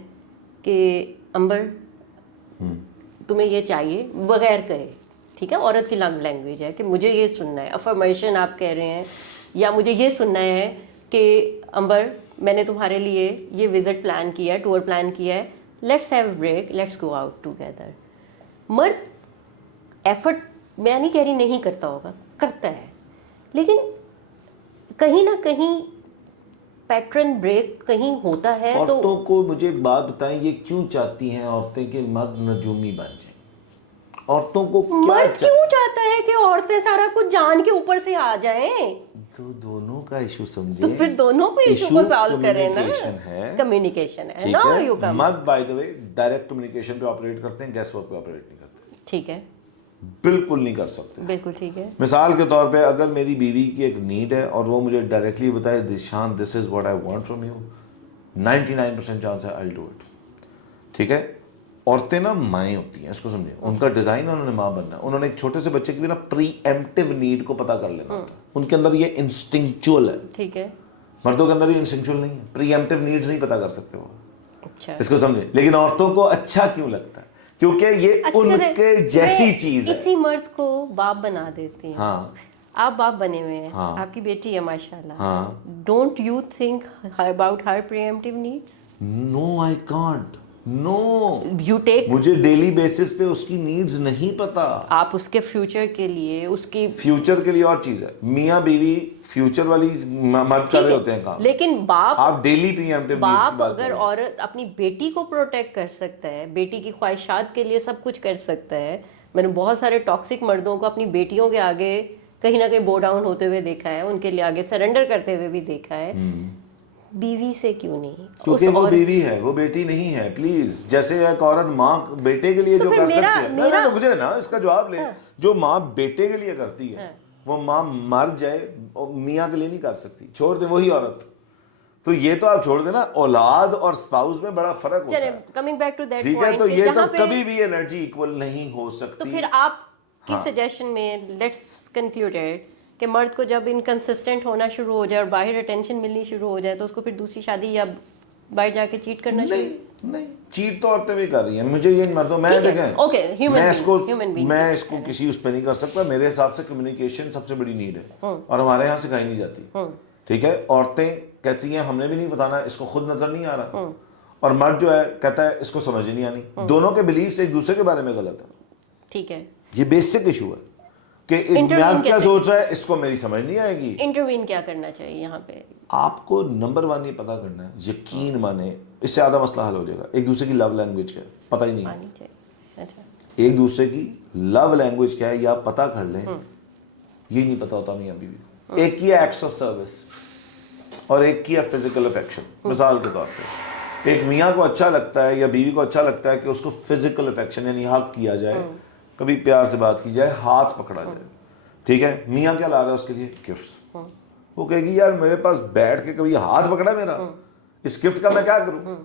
کہ امبر تمہیں یہ چاہیے بغیر کہے, ٹھیک ہے, عورت کی لینگویج ہے کہ مجھے یہ سننا ہے, افرمیشن آپ کہہ رہے ہیں, یا مجھے یہ سننا ہے کہ امبر میں نے تمہارے لیے یہ وزٹ پلان کیا ہے, ٹور پلان کیا ہے, let's have a break, let's go out together. مرد ایفرٹ میں نہیں کہہ رہی نہیں کرتا ہوگا, کرتا ہے, لیکن کہیں نہ کہیں پیٹرن بریک کہیں ہوتا ہے. تو عورتوں کو مجھے ایک بات بتائیں, یہ کیوں چاہتی ہیں عورتیں کہ مرد نجومی بن جائیں؟ عورتوں کو مرد کیوں چاہتا ہے کہ عورتیں سارا کچھ جان کے اوپر سے آ جائیں؟ تو دونوں کا ایشو سمجھیں, تو پھر دونوں کو ایشو کو سالو کریں نا. کمیونیکیشن ہے نا, یو کم. مرد by the way direct communication پہ آپریٹ کرتے ہیں, گیس ورک پہ آپریٹ نہیں کرتے. ٹھیک ہے, بالکل نہیں کر سکتے. بالکل ٹھیک ہے. مثال کے طور پہ اگر میری بیوی کی ایک نیڈ ہے اور وہ مجھے ڈائریکٹلی بتائے Zeeshan this is what I want from you, 99% chance ہے آئی ڈو اٹ. ٹھیک ہے. عورتیں نا مائیں ہوتی ہیں, اس کو سمجھیں, ان کا ڈیزائن ہے, انہوں نے ماں بننا ہے, انہوں نے ایک چھوٹے سے بچے کی بھی نا پری ایمپٹیو نیڈ کو پتہ کر لینا ہوتا ہے, ان کے اندر یہ انسٹنکچوئل ہے. ٹھیک ہے. مردوں کے اندر یہ انسٹنکچوئل نہیں ہے, پری ایمپٹیو نیڈز نہیں پتہ کر سکتے وہ. اچھا, اس کو سمجھیں. لیکن عورتوں کو اچھا کیوں لگتا ہے؟ کیونکہ یہ ان کے جیسی چیز ہے. اسی مرد کو باپ بنا دیتی ہیں. ہاں, آپ باپ بنے ہوئے ہیں, آپ کی بیٹی ہے ماشاءاللہ. Don't you think about her preemptive needs? No I can't. No, you take, مجھے ڈیلی بیسس پہ اس کی نیڈز نہیں پتا. آپ اس کے فیوچر کے لیے, اس کی فیوچر کے لیے اور چیز ہے. میاں بیوی فیوچر والی مرد کر رہے ہوتے ہیں کام, لیکن باپ, آپ ڈیلی پری ایمپٹیو نیڈز کی بات اگر عورت اپنی بیٹی کو پروٹیکٹ کر سکتا ہے, بیٹی کی خواہشات کے لیے سب کچھ کر سکتا ہے. میں نے بہت سارے ٹاکسک مردوں کو اپنی بیٹیوں کے آگے کہیں نہ کہیں بو ڈاؤن ہوتے ہوئے دیکھا ہے, ان کے لیے آگے سرنڈر کرتے ہوئے بھی دیکھا ہے. بیوی سے کیوں نہیں؟ کیونکہ وہ بیوی ہے, وہ بیٹی نہیں ہے. پلیز, جیسے ایک عورت ماں بیٹے کے لیے جو کر سکتی ہے, مجھے نا اس کا جواب لے, جو ماں بیٹے کے لیے کرتی ہے وہ ماں مر جائے میاں کے لیے نہیں کر سکتی. چھوڑ دیں وہی عورت. تو یہ تو آپ چھوڑ دیں نا, اولاد اور اسپاؤس میں بڑا فرق ہوتا ہے. کمنگ بیک ٹو دیٹ ٹھیک ہے, تو یہ تو کبھی بھی انرجی ایکول نہیں ہو سکتی. تو پھر آپ کی سجیشن میں لیٹس کنکلوڈیڈ کہ مرد کو جب انکنسسٹنٹ ہونا شروع ہو جائے اور باہر اٹینشن ملنی شروع ہو جائے تو اس کو پھر دوسری شادی یا باہر جا کے چیٹ کرنا شروع؟ نہیں, چیٹ تو عورتیں بھی کر رہی ہیں. مجھے یہ مردوں, میں دیکھیں, میں اس کو کسی اس پہ نہیں کر سکتا. میرے حساب سے کمیونیکیشن سب سے بڑی نیڈ ہے اور ہمارے یہاں سکھائی نہیں جاتی. ٹھیک ہے. عورتیں کہتی ہیں ہم نے بھی نہیں بتانا, اس کو خود نظر نہیں آ رہا, اور مرد جو ہے کہتا ہے اس کو سمجھ نہیں آنی. دونوں کے بلیفس ایک دوسرے کے بارے میں غلط ہیں. ٹھیک ہے. یہ بیسک ایشو ہے کہ مرد کیا سوچ رہا ہے اس کو میری سمجھ نہیں آئے گی. انٹروین کیا کرنا چاہیے یہاں پہ؟ آپ کو نمبر 1 یہ پتا کرنا ہے, یقین مانے اس سے آدھا مسئلہ حل ہو جائے گا. ایک دوسرے کی لو لینگویج کیا ہے پتہ ہی نہیں ہے. ایک دوسرے کی لو لینگویج کیا ہے یا پتہ کر لیں, یہ نہیں پتا ہوتا میاں بیوی کو. ایک کی ہے ایکٹس آف سروس اور ایک کی ہے فزیکل افیکشن. مثال کے طور پہ ایک میاں کو اچھا لگتا ہے یا بیوی کو اچھا لگتا ہے کہ اس کو فزیکل افیکشن یعنی حق کیا جائے, کبھی پیار سے بات کی جائے, ہاتھ پکڑا جائے. ٹھیک ہے. میاں کیا لا رہا ہے اس کے لیے؟ گفٹس. وہ کہے گی یار میرے پاس بیٹھ کے کبھی ہاتھ پکڑا میرا, اس گفٹ کا میں کیا کروں؟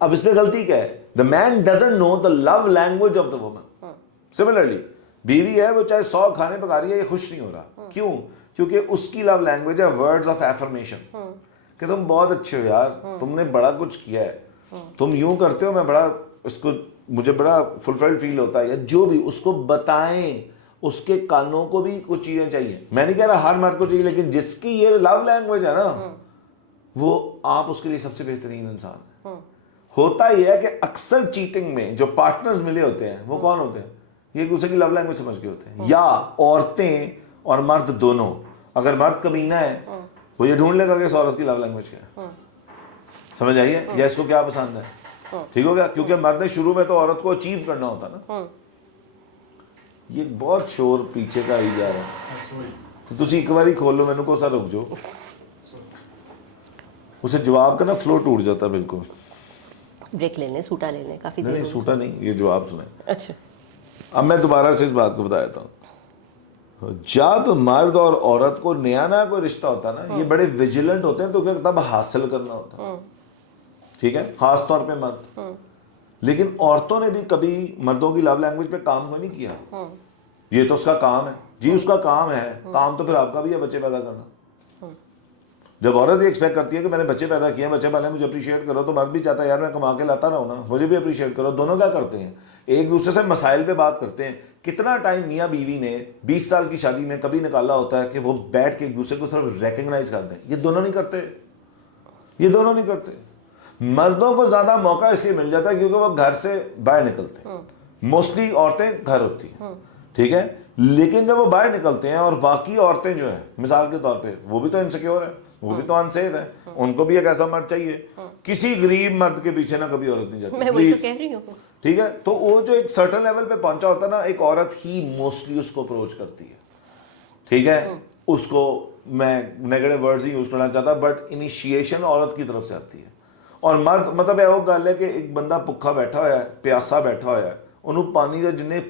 اب اس میں غلطی کیا ہے؟ the man doesn't know the love language of the woman. similarly بیوی ہے, وہ چاہے 100 کھانے پکا رہی ہے, یہ خوش نہیں ہو رہا. کیوں؟ کیونکہ اس کی لو لینگویج ہے words of affirmation, کہ تم بہت اچھے ہو یار, تم نے بڑا کچھ کیا ہے, تم یوں کرتے ہو, میں بڑا اس کو, مجھے بڑا فلفلڈ فیل ہوتا ہے. یا جو بھی اس کو بتائیں, اس کے کانوں کو بھی کچھ چیزیں چاہیے. میں نہیں کہہ رہا ہر مرد کو چاہیے, لیکن جس کی یہ لو لینگویج ہے نا, وہ آپ اس کے لیے سب سے بہترین انسان ہے. ہوتا یہ ہے کہ اکثر چیٹنگ میں جو پارٹنرز ملے ہوتے ہیں وہ کون ہوتے ہیں؟ یہ ایک دوسرے کی لو لینگویج سمجھ کے ہوتے ہیں. یا عورتیں اور مرد دونوں, اگر مرد کمینہ ہے وہ یہ ڈھونڈ لے گا کہ اس عورت کی لو لینگویج کیا ہے, سمجھ آئیے, یا اس کو کیا پسند ہے. ٹھیک ہو گیا. کیونکہ مرد نے شروع میں تو عورت کو اچیو کرنا ہوتا نا. یہ بہت شور پیچھے کا آئی جا رہا ہے, تو تسی ایک بار ہی کھول لو, میں کو سا رک جو, اسے جواب کا نا فلو ٹوٹ جاتا بالکل. بریک لے لیں, سوٹا لے لیں, کافی نہیں سوٹا نہیں, یہ جواب سنیں. اچھا, اب میں دوبارہ سے اس بات کو بتایا تھا. جب مرد اور عورت کو نیا نیا کوئی رشتہ ہوتا ہے نا, یہ بڑے ویجیلنٹ ہوتے ہیں, تو کیا تب حاصل کرنا ہوتا ہے. ٹھیک ہے, خاص طور پہ مرد. لیکن عورتوں نے بھی کبھی مردوں کی لو لینگویج پہ کام کوئی نہیں کیا. یہ تو اس کا کام ہے جی, اس کا کام ہے. کام تو پھر آپ کا بھی ہے بچے پیدا کرنا. جب عورت یہ ایکسپیکٹ کرتی ہے کہ میں نے بچے پیدا کیے, بچے پالے, مجھے اپریشیٹ کرو, تو مرد بھی چاہتا ہے یار میں کما کے لاتا رہوں نا, مجھے بھی اپریشیٹ کرو. دونوں کیا کرتے ہیں, ایک دوسرے سے مسائل پہ بات کرتے ہیں. کتنا ٹائم میاں بیوی نے 20 سال کی شادی میں کبھی نکالا ہوتا ہے کہ وہ بیٹھ کے ایک دوسرے کو صرف ریکگنائز کر دیں؟ یہ دونوں نہیں کرتے, یہ دونوں نہیں کرتے. مردوں کو زیادہ موقع اس لیے مل جاتا ہے کیونکہ وہ گھر سے باہر نکلتے ہیں. موسٹلی عورتیں گھر ہوتی ہیں, ٹھیک ہے, لیکن جب وہ باہر نکلتے ہیں اور باقی عورتیں جو ہیں مثال کے طور پہ, وہ بھی تو انسیکیور ہیں, وہ بھی تو انسیف ہے, ان کو بھی ایک ایسا مرد چاہیے. کسی غریب مرد کے پیچھے نہ کبھی عورت نہیں جاتی. میں وہی تو کہہ رہی ہوں. ٹھیک ہے, تو وہ جو ایک سرٹن لیول پہ پہنچا ہوتا ہے نا, ایک عورت ہی موسٹلی اس کو اپروچ کرتی ہے. ٹھیک ہے, اس کو میں نیگیٹو ورڈز ہی یوز کرنا چاہتا, بٹ انیشیشن عورت کی طرف سے آتی ہے. اور مرد مطلب ہے وہ گل ہے کہ ایک بندہ بھوکا بیٹھا ہوا ہے, پیاسا بیٹھا ہوا ہے, ਉਹਨੂੰ ਪਾਣੀ ਦਾ ਜਿੰਨੇ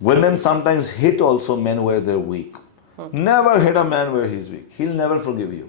Women sometimes hit also men where they're weak. Never hit a man where he's weak. He'll never forgive you.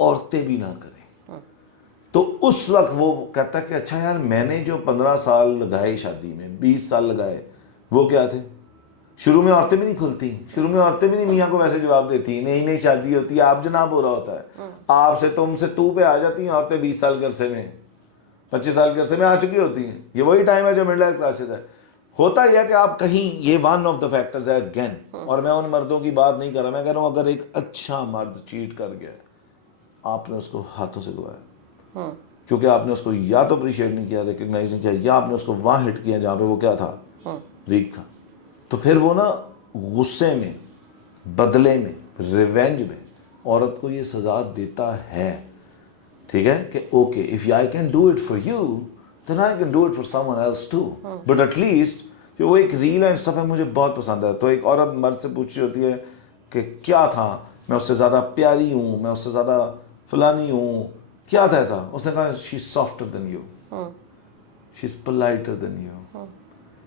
عورتیں بھی نہ کریں. تو اس وقت وہ کہتا ہے کہ اچھا یار میں نے جو 15 سال لگائے شادی میں, 20 سال لگائے, وہ کیا تھے؟ شروع میں عورتیں بھی نہیں کھلتی, شروع میں عورتیں بھی نہیں میاں کو ویسے جواب دیتی, نئی شادی ہوتی ہے, آپ جناب ہو رہا ہوتا ہے, آپ سے تم سے تو پہ آ جاتی ہیں عورتیں 20 سال کے عرصے میں, 25 سال کے عرصے میں آ چکی ہوتی ہیں. یہ وہی ٹائم ہے جو مڈل لائف کرائسس ہے. ہوتا یہ ہے کہ آپ کہیں, یہ ون آف دا فیکٹرز ہے اگین, اور میں ان مردوں کی بات نہیں کر رہا, میں کہہ رہا ہوں اگر ایک اچھا مرد چیٹ کر گیا, آپ نے اس کو ہاتھوں سے گوایا, کیونکہ آپ نے اس کو یا تو اپریشیٹ نہیں کیا, ریکگنائز نہیں کیا, یا آپ نے اس کو وہاں ہٹ کیا جہاں پہ وہ کیا تھا, ویک تھا. تو پھر وہ نا غصے میں, بدلے میں, ریونج میں عورت کو یہ سزا دیتا ہے, ٹھیک ہے, کہ okay if I can do it for you then I can do it for someone else too. But at least جو وہ ایک ریل اینڈ سٹف ہے مجھے بہت پسند ہے. تو ایک عورت مرد سے پوچھ رہی ہوتی ہے کہ کیا تھا, میں اس سے زیادہ پیاری ہوں, میں اس سے زیادہ فلانی ہوں, کیا تھا ایسا؟ اس نے کہا she's softer than you, she's politer than you,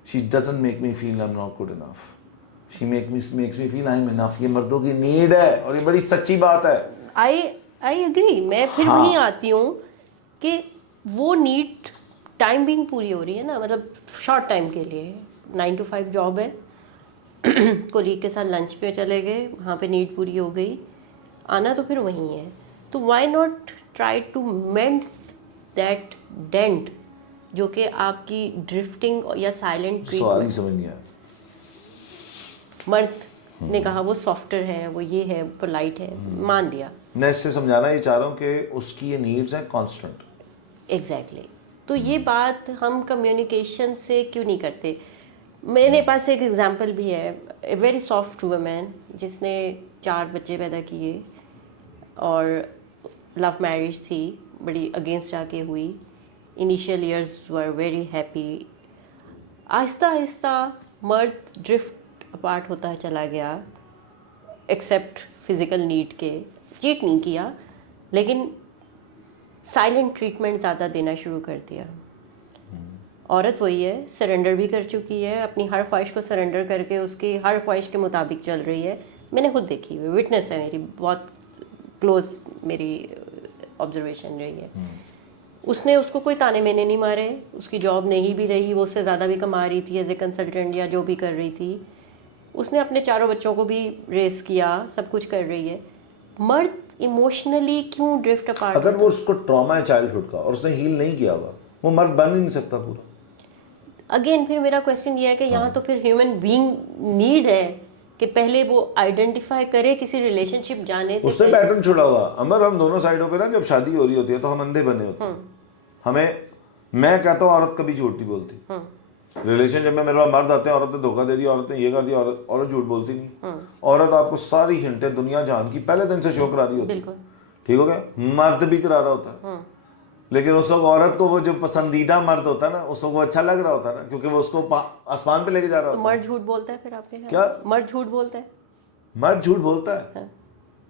she doesn't make me feel I'm not good enough, she makes me feel I'm enough. یہ مردوں کی نیڈ ہے اور یہ بڑی سچی بات ہے. I agree. میں پھر وہیں آتی ہوں کہ وہ نیڈ ٹائم بینگ پوری ہو رہی ہے نا, مطلب شارٹ ٹائم کے لیے 9 to 5 جاب ہے, کولیگ کے ساتھ لنچ پہ چلے گئے, وہاں پہ نیڈ پوری ہو گئی, آنا تو پھر وہیں ہے. تو why not try to mend that dent جو کہ آپ کی ڈرفٹنگ یا سائلنٹ سوال ہی سمجھ نہیں آیا. مرد نے کہا وہ سافٹر ہے, وہ یہ ہے, پولائٹ ہے, مان لیا. میں اس سے سمجھانا یہ چاہ رہا ہوں کہ اس کی یہ نیڈز ہیں کانسٹنٹ. ایگزیکٹلی. تو یہ بات ہم کمیونیکیشن سے کیوں نہیں کرتے؟ میرے پاس ایک ایگزامپل بھی ہے, اے ویری سافٹ وومین جس نے 4 بچے پیدا کیے اور لو میرج تھی, بڑی اگینسٹ جا کے ہوئی. Initial years were very happy. آہستہ آہستہ مرد ڈرفٹ اپارٹ ہوتا چلا گیا, ایکسیپٹ فزیکل نیڈ کے. چیٹ نہیں کیا لیکن سائلنٹ ٹریٹمنٹ زیادہ دینا شروع کر دیا. عورت وہی ہے, سرنڈر بھی کر چکی ہے, اپنی ہر خواہش کو سرنڈر کر کے اس کی ہر خواہش کے مطابق چل رہی ہے. میں نے خود دیکھی ہوئی, وٹنس ہے میری, بہت کلوز میری آبزرویشن رہی ہے. اس نے اس کو کوئی تانے مینے نہیں مارے, اس کی جاب نہیں بھی رہی, وہ اس سے زیادہ بھی کما رہی تھی ایز اے کنسلٹنٹ یا جو بھی کر رہی تھی. اس نے اپنے 4 بچوں کو بھی ریس کیا, سب کچھ کر رہی ہے. مرد ایموشنلی کیوں ڈرفٹ اپارٹ؟ اگر وہ اس کو ٹراما ہے چائلڈہڈ کا اور اس نے ہیل نہیں کیا ہوا, وہ مرد بن ہی نہیں سکتا پورا. اگین پھر میرا کویشچن یہ ہے کہ یہاں تو پھر ہیومن بینگ نیڈ ہے کہ پہلے وہ آئیڈینٹیفائی کرے کسی ریلیشن شپ جانے سے. اس نے پیٹرن چھوڑا ہوا. امر ہم دونوں سائڈوں پہ نا جب شادی ہو رہی ہوتی ہے تو ہم اندھے بنے ہوتے ہیں. ہمیں, میں کہتا ہوں عورت کبھی جھوٹ نہیں بولتی. ریلیشن شپ میں میرے پاس مرد آتے ہیں, عورت نے دھوکہ دے دیا, عورت نے یہ کر دیا, عورت جھوٹ بولتی نہیں. عورت آپ کو ساری ہنٹیں دنیا جہان کی پہلے دن سے شو کرا رہی ہوتی ہے. ٹھیک ہو گیا. مرد بھی کرا رہا ہوتا ہے, لیکن اس وقت عورت کو وہ جو پسندیدہ مرد ہوتا ہے نا, اس وقت وہ اچھا لگ رہا ہوتا ہے نا, کیونکہ وہ اس کو آسمان پہ لے کے جا رہا ہوتا ہے. مرد جھوٹ بولتا ہے پھر آپ کے کیا؟ مرد جھوٹ بولتا ہے. مرد جھوٹ بولتا ہے.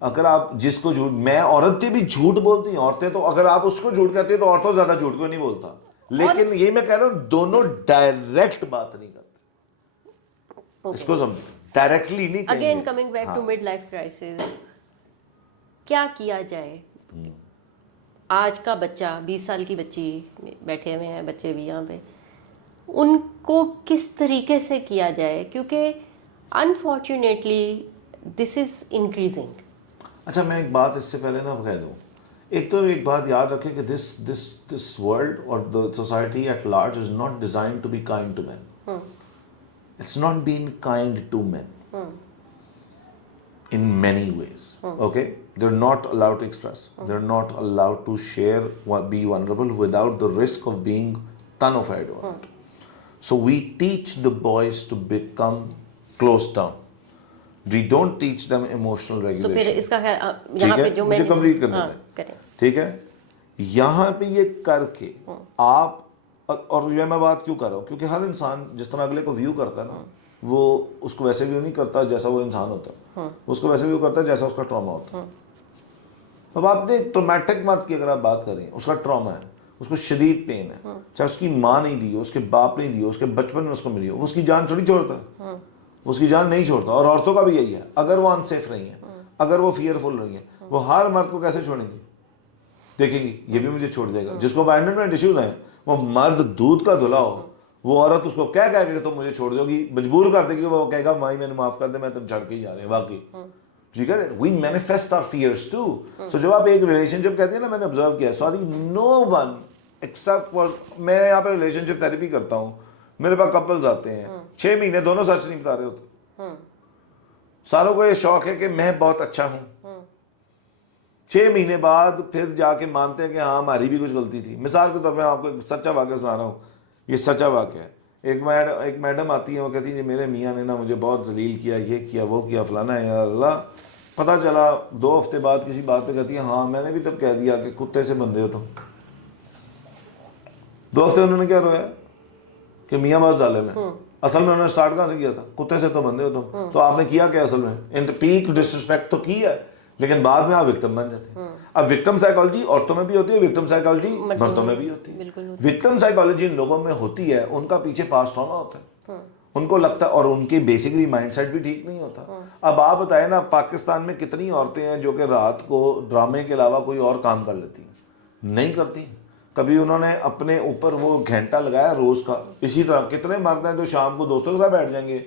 اگر آپ جس کو جھوٹ, میں عورتیں بھی جھوٹ بولتی ہیں. عورتیں تو اگر آپ اس کو جھوٹ کہتے ہیں تو عورتوں زیادہ جھوٹ کو نہیں بولتا, لیکن یہ میں کہہ رہا ہوں دونوں ڈائریکٹ بات نہیں کرتے. اس کو سمجھ, ڈائریکٹلی نہیں کہیں گے. Again coming back to midlife crisis, کیا کیا جائے؟ آج کا بچہ, 20 سال کی بچی بیٹھے ہوئے ہیں, بچے بھی یہاں پہ, ان کو کس طریقے سے کیا جائے؟ کیونکہ انفارچونیٹلی دس از انکریزنگ. اچھا میں ایک بات اس سے پہلے نہ کہہ دوں. ایک تو ایک بات یاد رکھے کہ دس ورلڈ اور the society at large is not designed to be kind to men. It's not been kind to men in many ways. Okay? They're not allowed to express. They're not allowed to share, be vulnerable without the risk of being tanified on it. So we teach the boys to become closed down. We don't teach them emotional regulation. تو پھر اس کا یہاں پہ جو میں مجھے complete کرنا ہے, ٹھیک ہے. یہاں پہ یہ کر کے آپ, اور یہ میں بات کیوں کر رہا ہوں کیونکہ ہر انسان جس طرح اگلے کو ویو کرتا ہے نا, وہ اس کو ویسے ویو نہیں کرتا جیسا وہ انسان ہوتا ہے, اس کو ویسے ویو کرتا ہے جیسا اس کا ٹراما ہوتا ہے. اب آپ نے ٹرومیٹک مرد کی اگر آپ بات کریں, اس کا ٹراما ہے, اس کو شدید پین ہے, چاہے اس کی ماں نہیں دی ہو, اس کے باپ نہیں دی ہو, اس کے بچپن میں اس کو ملی ہو, وہ اس کی جان تھوڑی چھوڑتا ہے, اس کی جان نہیں چھوڑتا. اور عورتوں کا بھی یہی ہے, اگر وہ انسیف رہی ہیں, اگر وہ فیئر فل رہی ہیں, وہ ہر مرد کو کیسے چھوڑیں گی؟ دیکھیں گی یہ بھی مجھے چھوڑ دے گا. جس کو ابینڈنمنٹ ایشوز ہیں وہ مرد دودھ کا دھلا ہو, وہ عورت اس کو کہہ کہ تم مجھے چھوڑ دو گی, مجبور کر دے گی, وہ کہے گا مائی میں نے معاف کر دے, میں تم چھڑ کے ہی جا رہے ہیں. واقعی ٹھیک ہے, وی مینیفیسٹ آور فیئرس ٹو. سو جب آپ ایک ریلیشن شپ کہتے ہیں نا, میں نے آبزرو کیا, sorry no one except for, میں یہاں پہ ریلیشن شپ تھیراپی کرتا ہوں, میرے پاس کپلز آتے ہیں 6 مہینے دونوں سچ نہیں بتا رہے ہوتے, ساروں کو یہ شوق ہے کہ میں بہت اچھا ہوں, 6 مہینے بعد پھر جا کے مانتے ہیں کہ ہاں ہماری بھی کچھ غلطی تھی. مثال کے طور پہ آپ کو ایک سچا واقعہ سنا رہا ہوں, یہ سچا واقعہ ہے. ایک میڈم آتی ہے, وہ کہتی ہے میرے میاں نے نا مجھے بہت ذلیل کیا, یہ کیا وہ کیا فلانا ہے, یا اللہ. پتہ چلا 2 ہفتے بعد کسی بات پہ کہتی ہے ہاں میں نے بھی تب کہہ دیا کہ کتے سے بندے ہو تم. 2 ہفتے انہوں نے کیا رویا کہ میاں بہت ظالم ہے. اصل میں انہوں نے اسٹارٹ کہاں سے کیا تھا, کتے سے تو بندے ہو تم. تو آپ نے کیا کیا اصل میں, ان پیک ڈسرسپیکٹ تو کی ہے, لیکن بعد میں آپ وکٹم بن جاتے ہیں. اب وکٹم سائیکالوجی عورتوں میں بھی ہوتی ہے, وکٹم سائیکالوجی مردوں میں بھی ہوتی ہے. وکٹم سائیکالوجی ان لوگوں میں ہوتی ہے, ان کا پیچھے پاس ٹراما ہوتا ہے, ان کو لگتا ہے, اور ان کی بیسیکلی مائنڈ سیٹ بھی ٹھیک نہیں ہوتا. اب آپ بتائیں نا, پاکستان میں کتنی عورتیں ہیں جو کہ رات کو ڈرامے کے علاوہ کوئی اور کام کر لیتی ہیں؟ نہیں کرتی. کبھی انہوں نے اپنے اوپر وہ گھنٹہ لگایا روز کا. اسی طرح کتنے مرد ہیں جو شام کو دوستوں کے ساتھ بیٹھ جائیں گے,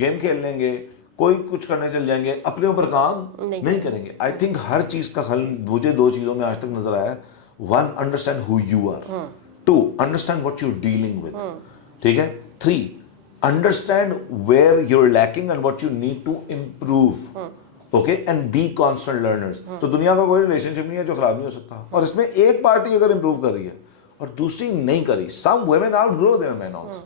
گیم کھیل لیں گے, کوئی کچھ کرنے چل جائیں گے, اپنے اوپر کام نہیں کریں گے. آئی تھنک ہر چیز کا حل مجھے 2 چیزوں میں آج تک نظر آیا ہے. 1, understand who you are. 2, understand what you dealing with. ٹھیک ہے. 3, understand where you're lacking and what you need to improve. Okay, and be constant learners. تو دنیا کا کوئی ریلیشن شپ نہیں ہے جو خراب نہیں ہو سکتا, اور اس میں ایک پارٹی اگر امپروو کر رہی ہے اور دوسری نہیں کری. Some women outgrow their men also,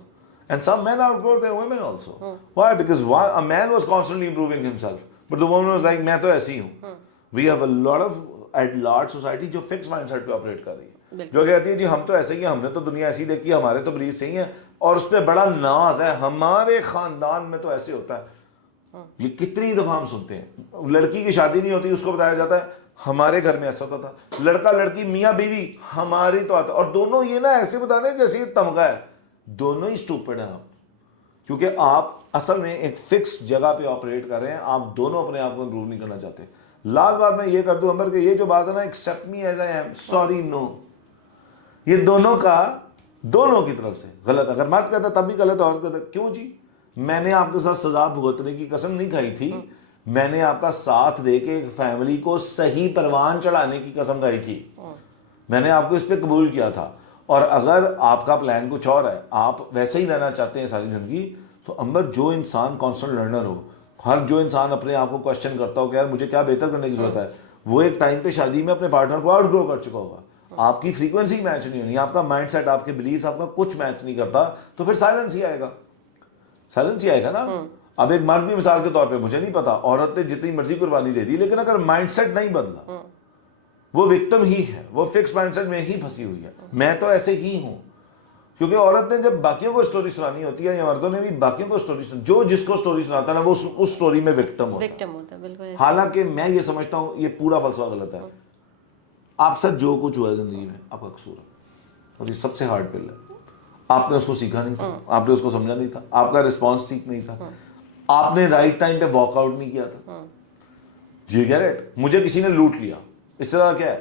and some men outgrow their women also. Why? Because a man was constantly improving himself, but the woman was like میں تو ایسی ہوں. We have a lot of at large society جو fixed mindset پہ operate کر رہی ہے, جو کہتی ہے جی ہم تو ایسے ہی ہیں, ہم نے تو دنیا ایسی دیکھی ہے, ہمارے تو بلیف صحیح ہیں, اور اس پہ بڑا ناز ہے, ہمارے خاندان میں تو ایسے ہوتا ہے. یہ کتنی دفعہ ہم سنتے ہیں. لڑکی کی شادی نہیں ہوتی, اس کو بتایا جاتا ہے ہمارے گھر میں ایسا ہوتا تھا. لڑکا لڑکی میاں بیوی ہماری تو آتا, اور دونوں یہ نا ایسے بتانے جیسے یہ تمغہ ہے. دونوں ہی اسٹوپڈ ہیں آپ, کیونکہ آپ اصل میں ایک فکس جگہ پہ آپریٹ کر رہے ہیں. آپ دونوں اپنے آپ کو امپروو نہیں کرنا چاہتے. لاسٹ بات میں یہ کر دوں امبر کہ یہ جو بات ہے نا accept me as I am, sorry no, یہ دونوں کی طرف سے غلط. اگر مرد کہتا تب بھی غلط, عورت کہتا کیوں جی, میں نے آپ کے ساتھ سزا بھگتنے کی قسم نہیں کھائی تھی, میں نے آپ کا ساتھ دے کے ایک فیملی کو صحیح پروان چڑھانے کی قسم کھائی تھی, میں نے آپ کو اس پہ قبول کیا تھا. اور اگر آپ کا پلان کچھ اور ہے, آپ ویسے ہی رہنا چاہتے ہیں ساری زندگی, تو امبر جو انسان کانسٹنٹ لرنر ہو, جو انسان اپنے آپ کو کوشچن کرتا ہو کہ یار مجھے کیا بہتر کرنے کی ضرورت ہے, وہ ایک ٹائم پہ شادی میں اپنے پارٹنر کو آؤٹ گرو کر چکا ہوگا. آپ کی فریکوینسی میچ نہیں ہونی, آپ کا مائنڈ سیٹ, آپ کے بلیفز, آپ کا کچھ میچ نہیں کرتا, تو پھر سائلنس ہی آئے گا نا. اب ایک مرد بھی مثال کے طور پہ, مجھے نہیں پتا عورت نے جتنی مرضی قربانی دے دی, لیکن اگر مائنڈ سیٹ نہیں بدلا, وہ وکٹم ہی ہے, وہ فکس مائنڈ سیٹ میں ہی پھنسی ہوئی ہے, میں تو ایسے ہی ہوں. کیونکہ عورت نے جب باقیوں کو سٹوری سنانی ہوتی ہے, یا مردوں نے بھی باقیوں کو سٹوری سنانی, جو جس کو سٹوری سناتا ہے نا وہ اس سٹوری میں وکٹم ہوتا ہے. حالانکہ میں یہ سمجھتا ہوں یہ پورا فلسفہ غلط ہے. آپ سے جو کچھ ہوا ہے زندگی میں آپ کا قصور ہے, اور یہ سب سے ہارڈ پل ہے. آپ نے اس کو سیکھا نہیں تھا, آپ نے اس کو سمجھا نہیں تھا, آپ کا رسپانس ٹھیک نہیں تھا, آپ نے رائٹ ٹائم پہ واک آؤٹ نہیں کیا تھا. جی گیٹ, مجھے کسی نے لوٹ لیا, اس طرح کیا ہے,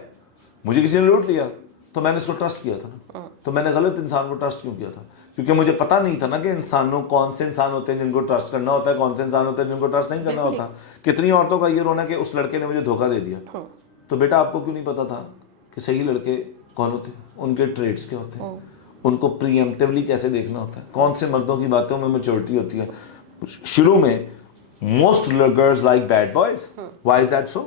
مجھے کسی نے لوٹ لیا تو میں نے اس کو ٹرسٹ کیا تھا نا, تو میں نے غلط انسان کو ٹرسٹ کیوں کیا تھا, کیونکہ مجھے پتا نہیں تھا نا کہ کون سے انسان ہوتے ہیں جن کو ٹرسٹ کرنا ہوتا ہے, کون سے انسان ہوتے ہیں جن کو ٹرسٹ نہیں کرنا ہوتا. کتنی عورتوں کا یہ رونا کہ اس لڑکے نے مجھے دھوکہ دے دیا. تو بیٹا آپ کو کیوں نہیں پتا تھا کہ صحیح لڑکے کون ہوتے ہیں, ان کے ٹریٹس کیا ہوتے ہیں, ان کو پری ایمپٹیولی کیسے دیکھنا ہوتا ہے, کون سے مردوں کی باتوں میں میچورٹی ہوتی ہے. شروع میں most girls like bad boys. Why is that so?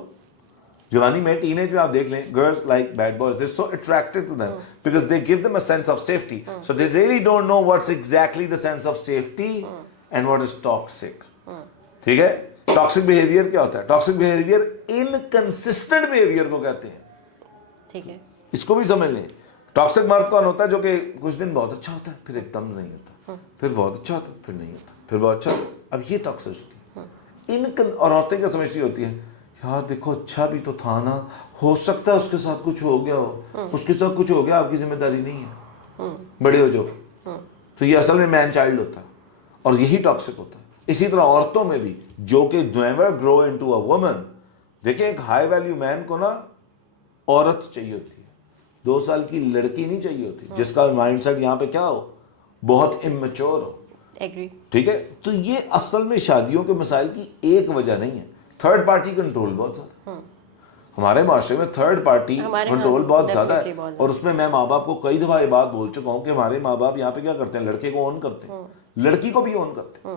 جوانی میں ٹین ایج میں آپ دیکھ لیں, girls like bad boys, they so attracted to them because they give them a sense of safety. So they really don't know what's exactly the sense of safety and what is toxic. ٹھیک ہے, toxic behaviour کیا ہوتا ہے؟ Toxic behaviour inconsistent behaviour کو کہتے ہیں. ٹھیک ہے, اس کو بھی سمجھ لیں. ٹاکسک مرد کون ہوتا ہے؟ جو کہ کچھ دن بہت اچھا ہوتا ہے, پھر ایک دم نہیں ہوتا, پھر بہت اچھا ہوتا ہے, پھر نہیں ہوتا, پھر بہت اچھا ہوتا ہے. اب یہ ٹاکسک ہوتی ہے. اور عورتیں کیا سمجھتی ہوتی ہیں, یار دیکھو اچھا بھی تو تھا نا, ہو سکتا ہے اس کے ساتھ کچھ ہو گیا ہو, اس کے ساتھ کچھ ہو گیا, آپ کی ذمہ داری نہیں ہے, بڑے ہو جو. تو یہ اصل میں مین چائلڈ ہوتا ہے, اور یہی ٹاکسک ہوتا ہے. اسی طرح عورتوں میں بھی جو کہ never grow into a woman, دیکھیں ایک ہائی ویلیو مین کو نا عورت چاہیے ہوتی ہے، 2 سال کی لڑکی نہیں چاہیے ہوتی جس کا مائنڈ سیٹ یہاں پہ کیا ہو، بہت اممیچور ہو. ایگری. ٹھیک ہے، تو یہ اصل میں شادیوں کے مسائل کی ایک وجہ نہیں ہے، تھرڈ پارٹی کنٹرول بہت زیادہ ہے. ہمارے معاشرے میں تھرڈ پارٹی کنٹرول بہت زیادہ ہے، اور اس میں میں ماں باپ کو کئی دفعہ یہ بات بول چکا ہوں کہ ہمارے ماں باپ یہاں پہ کیا کرتے ہیں، لڑکے کو اون کرتے ہیں، لڑکی کو بھی اون کرتے ہیں.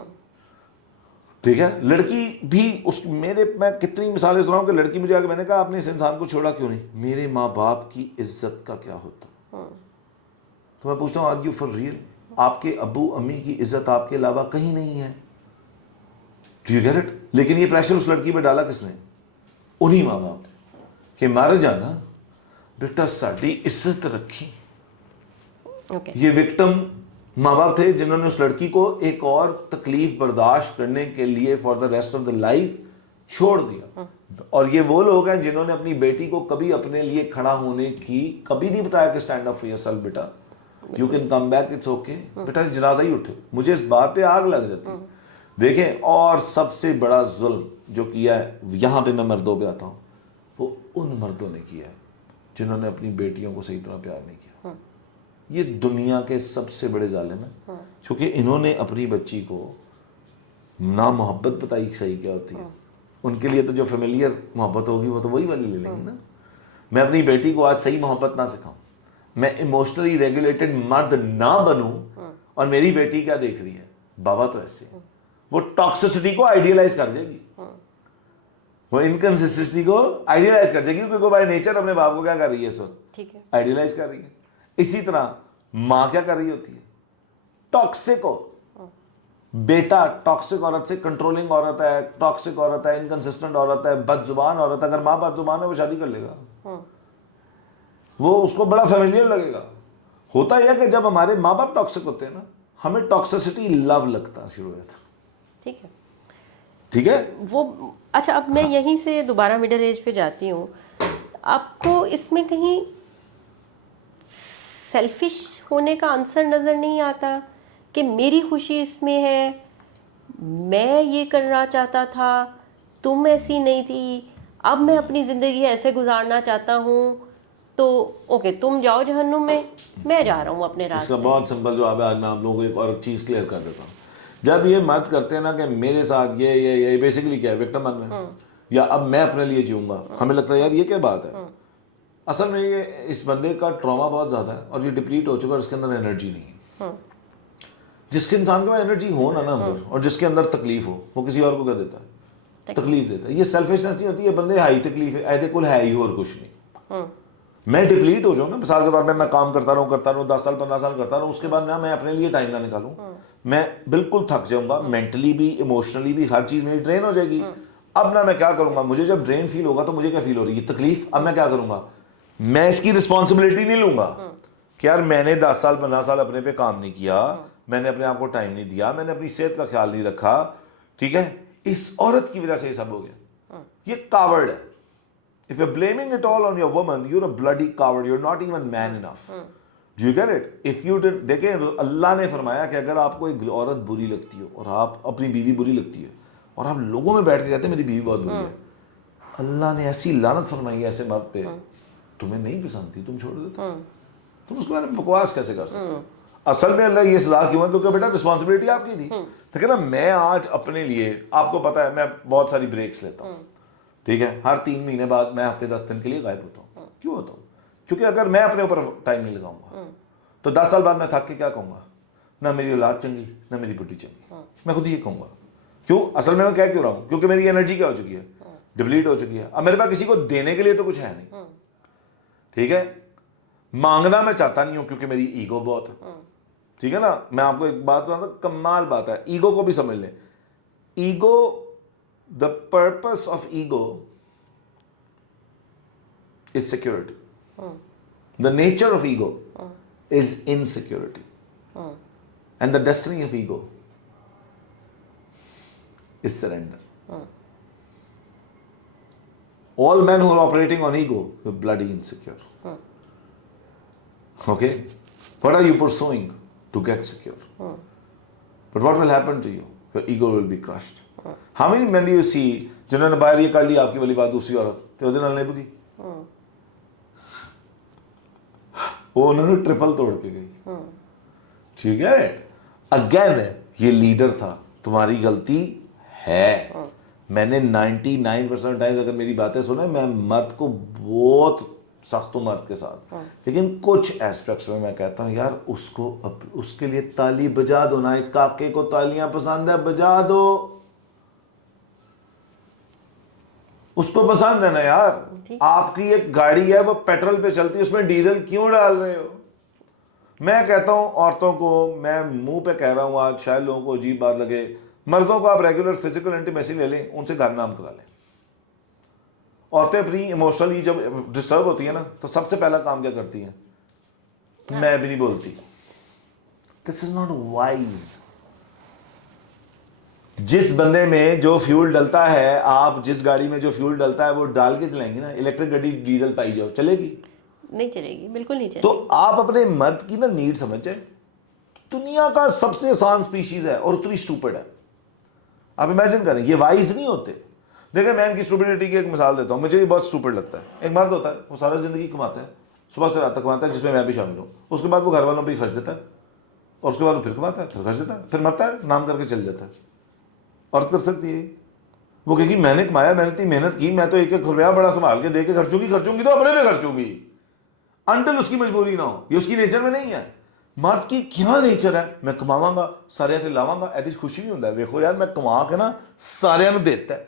ٹھیک ہے، لڑکی بھی میں کتنی مثالیں سنا ہوں کہ لڑکی مجھے آگے، میں نے کہا آپ نے اس انسان کو چھوڑا کیوں نہیں، میرے ماں باپ کی عزت کا کیا ہوتا. تو میں پوچھتا ہوں آر یو فار ریئل؟ آپ کے ابو امی کی عزت آپ کے علاوہ کہیں نہیں ہے. Do you get it? لیکن یہ پریشر اس لڑکی پہ ڈالا کس نے؟ انہی ماں باپ نے کہ مر جانا بیٹا ساڈی عزت رکھی. یہ وکٹم ماں باپ تھے جنہوں نے اس لڑکی کو ایک اور تکلیف برداشت کرنے کے لیے for the rest of the life چھوڑ دیا. اور یہ وہ لوگ ہیں جنہوں نے اپنی بیٹی کو کبھی اپنے لیے کھڑا ہونے کی کبھی نہیں بتایا کہ stand up for yourself بیٹا، you can come back, it's okay. بیٹا جنازہ ہی اٹھے. مجھے اس بات پہ آگ لگ جاتی. دیکھیں، اور سب سے بڑا ظلم جو کیا ہے، یہاں پہ میں مردوں پہ آتا ہوں، وہ ان مردوں نے کیا ہے جنہوں نے اپنی بیٹیوں کو صحیح طرح پیار نہیں کیا. یہ دنیا کے سب سے بڑے ظالم ہیں، کیونکہ انہوں نے اپنی بچی کو نہ محبت بتائی صحیح کیا ہوتی ہے. ان کے لیے تو جو فیملیئر محبت ہوگی وہ تو وہی والی لے لیں گے نا. میں اپنی بیٹی کو آج صحیح محبت نہ سکھاؤں، میں ایموشنلی ریگولیٹڈ مرد نہ بنوں، اور میری بیٹی کیا دیکھ رہی ہے، بابا تو ایسے، وہ ٹاکسسٹی کو آئیڈیلائز کر جائے گی، وہ انکنسسٹنسی کو آئیڈیلائز کر جائے گی، کیونکہ بائی نیچر اپنے باپ کو کیا کر رہی ہے اس وقت، آئیڈیلائز کر رہی ہے. اسی طرح ماں کیا کر رہی ہوتی ہے، ٹاکسک ہو. بیٹا ٹاکسک عورت سے، کنٹرولنگ عورت ہے، ٹاکسک عورت ہے، انکنسسٹنٹ عورت ہے، بد زبان عورت ہے. اگر ماں بد زبان ہے وہ شادی کر لے گا، وہ اس کو بڑا فیملیئر لگے گا. ہوتا یہ کہ جب ہمارے ماں باپ ٹاکسک ہوتے ہیں نا، ہمیں ٹاکسسٹی لو لگتا شروع ہوتا. ٹھیک ہے، ٹھیک ہے وہ اچھا. اب میں یہیں سے دوبارہ مڈل ایج پہ جاتی ہوں. آپ کو اس میں کہیں سیلفش ہونے کا عنصر نظر نہیں آتا کہ میری خوشی اس میں ہے، میں یہ کرنا چاہتا تھا، تم ایسی نہیں تھی، اب میں اپنی زندگی ایسے گزارنا چاہتا ہوں، تو اوکے تم جاؤ جہنم میں جا رہا ہوں اپنے اس کا راستے. بہت سمپل جواب ہے. آج میں آپ لوگوں کو ایک اور چیز کلیئر کر دیتا ہوں. جب یہ مرد کرتے ہیں نا کہ میرے ساتھ یہ بیسیکلی کیا ہے، وکٹم بن رہے ہیں، یا اب میں اپنے لیے جیوں گا. ہمیں لگتا ہے یار یہ کیا بات ہے. اصل میں یہ اس بندے کا ٹراما بہت زیادہ ہے اور یہ ڈپلیٹ ہو چکا ہے، اس کے اندر انرجی نہیں ہے. جس کے انسان کے پاس انرجی ہو نا اندر، اور جس کے اندر تکلیف ہو، وہ کسی اور کو کیا دیتا ہے، تکلیف دیتا ہے. یہ سیلفشنس نہیں ہوتی، یہ بندے ہائی تکلیف ہے، ایدے کل ہے ہی اور کچھ نہیں. میں ڈپلیٹ ہو جاؤں نا، مثال کے طور پہ میں کام کرتا رہوں 10 سال 15 سال کرتا رہوں، اس کے بعد نا میں اپنے لیے ٹائم نہ نکالوں، میں بالکل تھک جاؤں گا، مینٹلی بھی ایموشنلی بھی، ہر چیز میری ڈرین ہو جائے گی. اب نہ میں کیا کروں گا، مجھے جب ڈرین فیل ہوگا تو مجھے کیا فیل ہو رہی ہے، تکلیف. اب میں کیا کروں گا، میں اس کی رسپانسبلٹی نہیں لوں گا کہ یار میں نے 10 سال 15 سال اپنے پہ کام نہیں کیا، میں نے اپنے آپ کو ٹائم نہیں دیا، میں نے اپنی صحت کا خیال نہیں رکھا. ٹھیک ہے، اس عورت کی وجہ سے یہ سب ہو گیا. یہ کاورڈ ہے. If you're blaming it all on your woman, you're a bloody coward. You're not even man enough. Do you get it? If you did, دیکھیں اللہ نے فرمایا کہ اگر آپ کو ایک عورت بری لگتی ہو اور آپ اپنی بیوی بری لگتی ہے اور آپ لوگوں میں بیٹھ کے کہتے ہیں میری بیوی بہت بری ہے، اللہ نے ایسی لعنت فرمائی ہے ایسے مرد پہ، تمہیں نہیں پسند تھی تم چھوڑ دیتے، تم اس کے بارے میں بکواس کیسے کر سکتے ہو. اصل میں اللہ یہ سزا کیوں ہے، کیونکہ بیٹا رسپانسبلٹی آپ کی تھی. تو کہنا میں آج اپنے لیے، آپ کو پتا ہے میں بہت ساری بریکس لیتا ہوں. ٹھیک ہے، ہر 3 مہینے بعد میں ہفتے 10 دن کے لیے غائب ہوتا ہوں. کیوں ہوتا ہوں؟ کیونکہ اگر میں اپنے اوپر ٹائم نہیں لگاؤں گا تو 10 سال بعد میں تھک کے کیا کہوں گا، نہ میری اولاد چنگی نہ میری بڈی چنگی. میں خود یہ کہوں گا. کیوں؟ اصل میں کہہ کیوں رہا ہوں، کیونکہ میری انرجی کیا ہو چکی ہے، ڈپلیٹ ہو چکی ہے. اب میرے پاس کسی کو دینے کے لیے تو کچھ ہے نہیں. ٹھیک ہے، مانگنا میں چاہتا نہیں ہوں کیونکہ میری ایگو بہت ہے. ٹھیک ہے نا. میں آپ کو ایک بات سناتا ہوں، کمال بات ہے، ایگو کو بھی سمجھ لیں. Ego, the purpose of ego is security. The nature of ego is insecurity. And the destiny of ego is surrender. All men who are operating on ego are bloody insecure. Okay? What are you pursuing to get secure? But what will happen to you? Your ego will be crushed. How many men do you see جنہوں نے باہر یہ کر لی آپ کی والی بات دوسری عورت تو نہیں بگی, وہ انہوں نے ٹرپل توڑ کے گئی. ٹھیک ہے, اگین یہ لیڈر تھا, تمہاری غلطی ہے. میں نے 99% ٹائم اگر میری باتیں سنیں, میں مرد کو بہت سخت ہوں مرد کے ساتھ, لیکن کچھ ایسپیکٹس میں کہتا ہوں یار اس کے لیے تالی بجا دو نا. ایک کاکے کو تالیاں پسند ہے, بجا دو. اس کو پسند ہے نا یار. آپ کی ایک گاڑی ہے وہ پیٹرول پہ چلتی ہے, اس میں ڈیزل کیوں ڈال رہے ہو؟ میں کہتا ہوں عورتوں کو, میں منہ پہ کہہ رہا ہوں آج, شاید لوگوں کو عجیب بات لگے, مردوں کو آپ ریگولر فزیکل انٹیمیسی لے لیں, ان سے گھر نام کرا لیں. عورتیں اپنی ایموشنلی جب ڈسٹرب ہوتی ہیں نا تو سب سے پہلا کام کیا کرتی ہیں؟ میں بھی نہیں بولتی. دس از ناٹ وائز. جس بندے میں جو فیول ڈلتا ہے, آپ جس گاڑی میں جو فیول ڈلتا ہے وہ ڈال کے چلائیں گے نا. الیکٹرک گاڑی ڈیزل پائی جاؤ, چلے گی؟ نہیں چلے گی, بالکل نہیں چلے گی. تو آپ اپنے مرد کی نا نیڈ سمجھ جائیں. دنیا کا سب سے آسان سپیشیز ہے اور اتنی اسٹوپڈ ہے. آپ امیجن کریں, یہ وائز نہیں ہوتے. دیکھیں میں ان کی اسٹوپڈیٹی کی ایک مثال دیتا ہوں, مجھے یہ بہت اسٹوپڈ لگتا ہے. ایک مرد ہوتا ہے, وہ سارا زندگی کماتا ہے, صبح سے رات تک کماتا ہے, جس میں میں بھی شامل ہوں. اس کے بعد وہ گھر والوں پہ ہی خرچ دیتا ہے, اور اس کے بعد وہ پھر کماتا ہے, پھر خرچ دیتا ہے, پھر مرتا ہے, نام کر کے چل جاتا ہے. عورت کر سکتی ہے وہ کہ میں نے کمایا, میں نے اتنی محنت کی, میں تو ایک ایک روپیہ بڑا سنبھال کے دے کے خرچوں گی تو اپنے پہ خرچوں گی, انٹل اس کی مجبوری نہ ہو. یہ اس کی نیچر میں نہیں ہے. مرد کی کیا نیچر ہے, میں کماواں گا, سارے تے لاواں گا, ایسی خوشی بھی ہوتا ہے. دیکھو یار میں کما کے نا سارے نو دیتا ہے.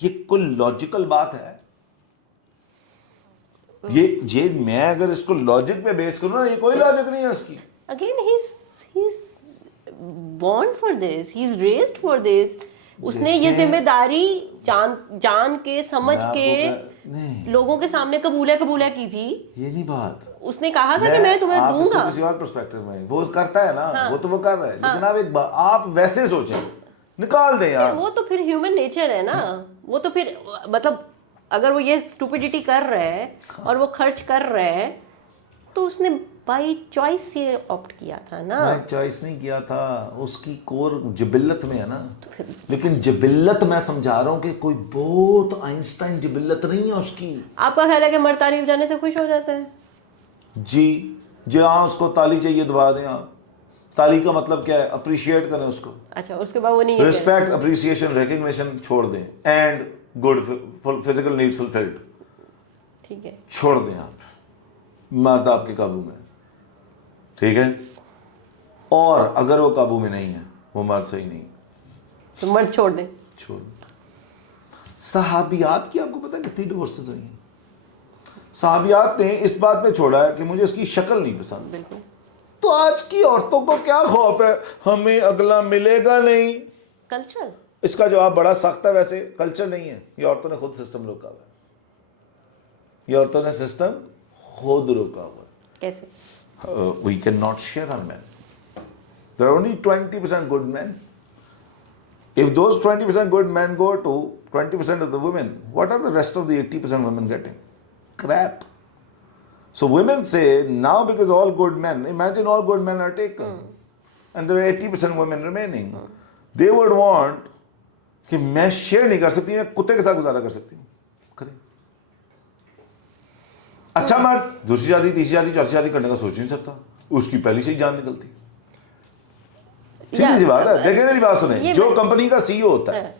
یہ کوئی لاجیکل بات ہے؟ یہ میں اگر اس کو لاجک پہ بیس کروں نا, یہ کوئی لاجک نہیں ہے اس کی. Again he's born for this, he's raised for this. اس نے یہ ذمہ داری جان کے سمجھ کے لوگوں کے سامنے قبولہ کی تھی. یہ نہیں بات, اس نے کہا تھا کہ میں تمہیں دوں گا. کسی اور پرسپیکٹو میں وہ کرتا ہے نا, وہ تو وہ کر رہا ہے, لیکن آپ ایک بات آپ ویسے سوچیں, نکال دیں یار. وہ تو پھر ہیومن نیچر ہے نا. وہ تو پھر مطلب اگر وہ یہ اسٹوپڈیٹی کر رہا ہے اور وہ خرچ کر رہا ہے تو اس نے بائی چوائس سے آپٹ کیا تھا نا. میں چوائس نہیں کیا تھا, اس کی کور جبلت میں ہے نا. لیکن جبلت میں سمجھا رہا ہوں کہ کوئی بہت آئنسٹائن جبلت نہیں ہے اس کی. آپ کا خیال ہے کہ مرد تالی بجانے سے خوش ہو جاتا ہے؟ جی ہاں, اس کو تالی چاہیے دبا دیں آپ. تالی کا مطلب کیا ہے؟ اپریشیٹ کریں اس کو. اچھا, اس کے بعد وہ نہیں, رسپیکٹ, اپریسیشن, ریکگنیشن چھوڑ دیں, and good physical needs fulfilled. ٹھیک ہے, چھوڑ دیں آپ, مرد آپ کے قابو میں. ٹھیک ہے, اور اگر وہ قابو میں نہیں ہے, وہ مرد صحیح نہیں, تو مرد چھوڑ دیں. چھوڑ دیں. صحابیات کی آپ کو پتہ ہے کتنی ڈیورسز ہوئی ہیں؟ صحابیات نے اس بات پہ چھوڑا ہے کہ مجھے اس کی شکل نہیں پسند. بالکل. تو آج کی عورتوں کو کیا خوف ہے, ہمیں اگلا ملے گا نہیں. کلچرل. اس کا جواب بڑا سخت ہے. ویسے کلچر نہیں ہے, یہ عورتوں نے خود سسٹم روکا ہوا ہے. یہ عورتوں نے سسٹم خود روکا ہوا ہے. کیسے؟ We cannot share our men. There are only 20% good men. If those 20% good men go to 20% of the women, what are the rest of the 80% women getting? Crap. So women say, now because all good men, imagine all good men are taken, and there are 80% women remaining. They would want کہ میں share نہیں کر سکتی, میں کتے کے ساتھ گزارا کر سکتی ہوں. کریں. اچھا مرد دوسری شادی, تیسری شادی, چوتھی شادی کرنے کا سوچ نہیں سکتا, اس کی پہلی سے ہی جان نکلتی. سیدھی سی بات ہے. دیکھیں میری بات سنیں, جو کمپنی کا سی او ہوتا ہے,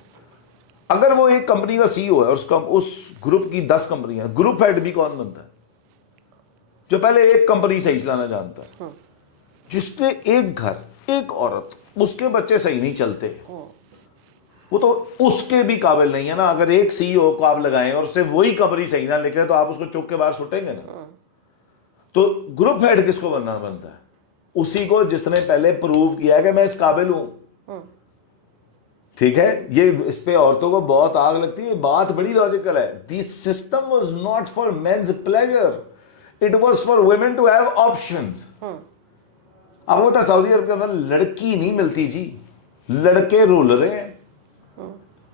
اگر وہ ایک کمپنی کا سی او ہے اور اس گروپ کی 10 کمپنیاں, گروپ ہیڈ بھی کون بنتا ہے؟ جو پہلے ایک کمپنی صحیح چلانا جانتا ہے, جس کے ایک گھر, ایک عورت, اس کے بچے صحیح نہیں چلتے, وہ تو اس کے بھی قابل نہیں ہے نا. اگر ایک سی او کو آپ لگائیں اور اس سے وہی کمپنی صحیح نہ نکلے تو آپ اس کو چوک کے باہر سٹیں گے نا. تو گروپ ہیڈ کس کو بننا بنتا ہے؟ اسی کو جس نے پہلے پروو کیا ہے کہ میں اس قابل ہوں. ٹھیک ہے, یہ اس پہ عورتوں کو بہت آگ لگتی ہے. بات بڑی لاجیکل ہے. The system was not for men's pleasure, it was for women to have options. اب ہوتا ہے سعودی عرب کے اندر لڑکی نہیں ملتی جی, لڑکے رول رہے ہیں.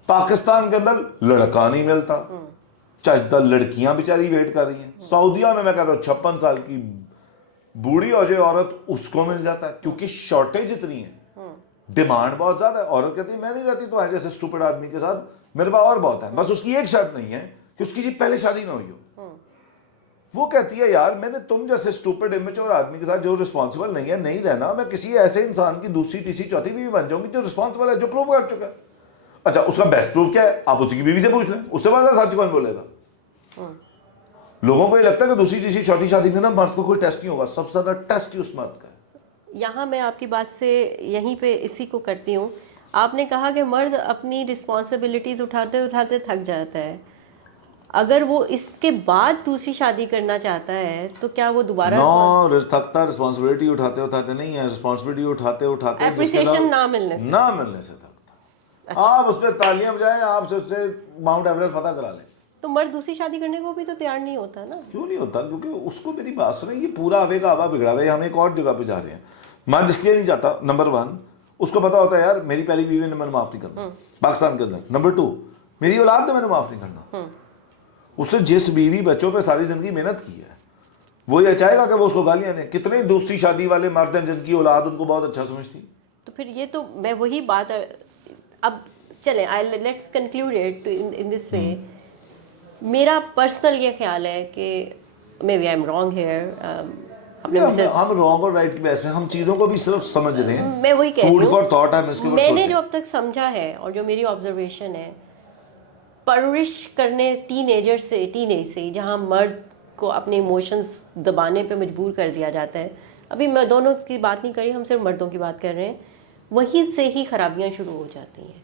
پاکستان کے اندر لڑکا نہیں ملتا, چاہتا لڑکیاں بیچاری ویٹ کر رہی ہیں. سعودیہ میں کہتا ہوں 56 سال کی بوڑھی ہو جائے عورت, اس کو مل جاتا ہے, کیونکہ شارٹیج اتنی ہے, ڈیمانڈ بہت زیادہ ہے. عورت کہتی ہے میں نہیں رہتی تمہارے جیسے اسٹوپڈ آدمی کے ساتھ, میرے پاس اور بہت ہے, بس اس کی ایک شرط نہیں ہے کہ اس کی جی پہلے شادی نہ ہوئی ہو. وہ کہتی ہے یار میں نے تم جیسے اسٹوپڈ امیچور آدمی کے ساتھ جو رسپانسبل نہیں ہے نہیں رہنا, میں کسی ایسے انسان کی دوسری تیسری چوتھی بیوی بن جاؤں گی جو رسپانسبل ہے, جو پروف کر چکا ہے. اچھا اس کا بیسٹ پروف کیا ہے, آپ اسی کی بیوی سے پوچھ لیں, اس سے بعد سچ کون بولے گا. لوگوں کو یہ لگتا ہے کہ دوسری تیسری چوتھی شادی میں نا مرد کو کوئی ٹیسٹ نہیں ہوگا, سب سے زیادہ ٹیسٹ ہی اس مرد کا ہے. یہاں میں آپ کی بات سے یہیں پہ اسی کو کرتی ہوں. آپ نے کہا کہ مرد اپنی رسپانسبلٹیز اٹھاتے اٹھاتے تھک جاتا ہے, اگر وہ اس کے بعد دوسری شادی کرنا چاہتا ہے تو کیا وہ دوبارہ نو تھکتا رسپانسبلٹی اٹھاتے اٹھاتے نہیں ہے, رسپانسبلٹی اٹھاتے اٹھاتے اپریسیشن نہ ملنے سے تھکتا. آپ اس پہ تالیاں بجائیں, آپ سے اس سے ماؤنٹ ایوریسٹ فتح کرا لیں. تو مرد دوسری شادی کرنے کو بھی تو تیار نہیں ہوتا نا. کیوں نہیں ہوتا, کیونکہ اس کو میری بات سنیں, یہ پورا آوے کا آوا بگڑا ہوا ہے, ہم ایک اور جگہ پہ جا رہے ہیں. مرد اس لیے نہیں چاہتا, نمبر 1 اس کو پتا ہوتا ہے یار میری پہلی بیوی نے میں نے معاف نہیں کرنا پاکستان کے اندر. نمبر 2 میری اولاد نے میں نے معاف نہیں کرنا. اس نے جس بیوی بچوں پہ ساری زندگی محنت کی ہے وہ یہ چاہے گا کہ وہ اس کو گالیاں دیں. کتنے دوسری شادی والے مرد ہیں جن کی اولاد ان کو بہت اچھا سمجھتی. تو پھر یہ تو میں وہی بات, اب چلیں let's conclude it in this way. میرا پرسنل یہ خیال ہے کہ maybe I am wrong here. ہم رانگ اور رائٹ کی بحث میں ہم چیزوں کو بھی صرف سمجھ رہے ہیں, میں وہی کہہ رہی فوڈ ہوں, فار تھاٹ ہے. اس کے میں نے جو اب تک سمجھا ہے اور جو میری آبزرویشن ہے, پرورش کرنے ٹین ایج سے جہاں مرد کو اپنے ایموشنز دبانے پہ مجبور کر دیا جاتا ہے, ابھی میں دونوں کی بات نہیں کر رہی, ہم صرف مردوں کی بات کر رہے ہیں, وہیں سے ہی خرابیاں شروع ہو جاتی ہیں.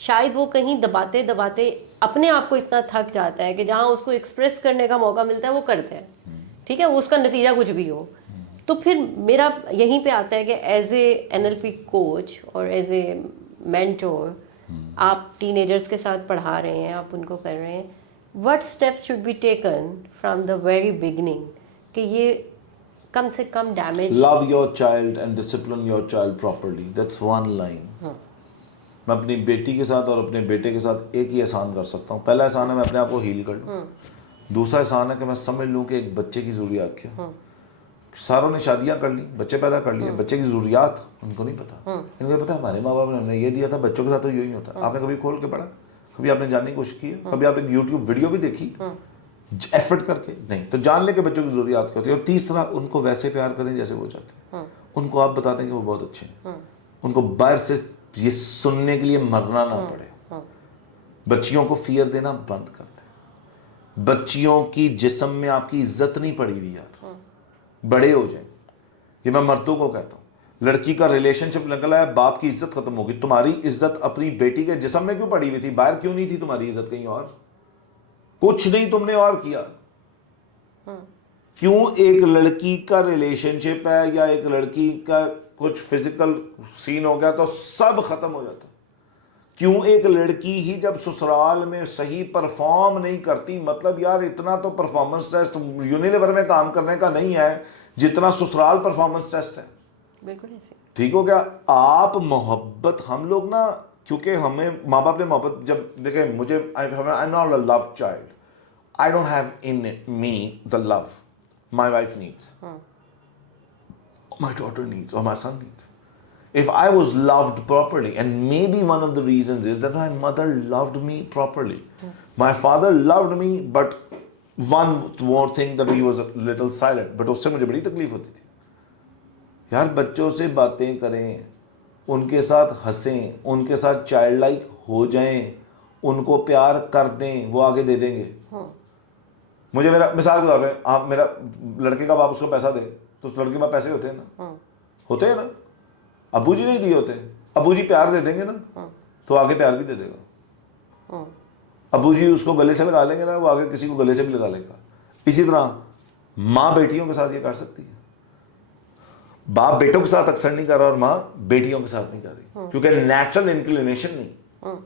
شاید وہ کہیں دباتے دباتے اپنے آپ کو اتنا تھک جاتا ہے کہ جہاں اس کو ایکسپریس کرنے کا موقع ملتا ہے وہ کرتا ہے, ٹھیک ہے, اس کا نتیجہ کچھ بھی ہو. تو پھر میرا یہیں پہ آتا ہے کہ ایز اے NLP کوچ اور ایز اے مینٹور آپ ٹین ایجرس کے ساتھ پڑھا رہے ہیں, آپ ان کو کر رہے ہیں, what steps should be taken from the very beginning کہ یہ کم سے کم damage. Love your child and discipline your child properly, that's one line. میں اپنی بیٹی کے ساتھ اور اپنے بیٹے کے ساتھ ایک ہی احسان کر سکتا ہوں. پہلا احسان ہے میں اپنے آپ کو ہیل کر لوں. دوسرا احسان ہے کہ میں سمجھ لوں کہ ایک بچے کی ضروریات کیا. ساروں نے شادیاں کر لی, بچے پیدا کر لیے, بچے کی ضروریات ان کو نہیں پتا. ان کو پتا ہمارے ماں باپ نے ہمیں یہ دیا تھا, بچوں کے ساتھ تو یہی ہوتا ہے. آپ نے کبھی کھول کے پڑھا, کبھی آپ نے جاننے کی کوشش کی ہے, کبھی آپ ایک یوٹیوب ویڈیو بھی دیکھی ایفرٹ کر کے نہیں, تو جان لے کہ بچوں کی ضروریات کیا ہوتی ہے. اور تیسرا ان کو ویسے پیار کریں جیسے وہ چاہتے ہیں. ان کو آپ بتا دیں کہ وہ بہت اچھے ہیں, ان کو باہر سے یہ سننے کے لیے مرنا نہ پڑے. بچیوں کو فیئر دینا بند کر دیں. بچیوں کی جسم میں آپ کی عزت نہیں پڑی ہوئی یار, بڑے ہو جائیں. یہ میں مردوں کو کہتا ہوں, لڑکی کا ریلیشن شپ نکلا ہے, باپ کی عزت ختم ہوگی. تمہاری عزت اپنی بیٹی کے جسم میں کیوں پڑی ہوئی تھی, باہر کیوں نہیں تھی تمہاری عزت کہیں اور, کچھ نہیں تم نے اور کیا. کیوں ایک لڑکی کا ریلیشن شپ ہے یا ایک لڑکی کا کچھ فزیکل سین ہو گیا تو سب ختم ہو جاتا. کیوں ایک لڑکی ہی جب سسرال میں صحیح پرفارم نہیں کرتی, مطلب یار اتنا تو پرفارمنس ٹیسٹ یونیلیور میں کام کرنے کا نہیں ہے جتنا سسرال پرفارمنس ٹیسٹ ہے. بالکل ایسے ٹھیک ہو گیا. آپ محبت, ہم لوگ نا کیونکہ ہمیں ماں باپ نے محبت, جب دیکھیں مجھے I'm not a love child, I don't have in me the love my wife needs, my daughter needs or my son needs. If I was loved properly, and maybe one of the reasons is that my mother loved me properly. My father loved me, but one more thing that he was a little silent, but اس سے مجھے بڑی تکلیف ہوتی تھی. یار بچوں سے باتیں کریں, ان کے ساتھ ہنسیں, ان کے ساتھ چائلڈ لائک ہو جائیں, ان کو پیار کر دیں, وہ آگے دے دیں گے. مجھے میرا مثال کے طور پہ, آپ میرا لڑکے کا باپ اس کو پیسہ دے تو اس لڑکے کے پاس پیسے ہوتے ہیں نا, ہوتے ہیں نا. ابو جی نہیں دیے ہوتے, ابو جی پیار دے دیں گے نا تو آگے پیار بھی دے دے گا. ابو جی اس کو گلے سے لگا لیں گے نا, وہ آگے کسی کو گلے سے بھی لگا لے گا. اسی طرح ماں بیٹیوں کے ساتھ یہ کر سکتی ہے, باپ بیٹوں کے ساتھ اکثر نہیں کر رہا اور ماں بیٹیوں کے ساتھ نہیں کر رہی, کیونکہ نیچرل انکلینیشن نہیں.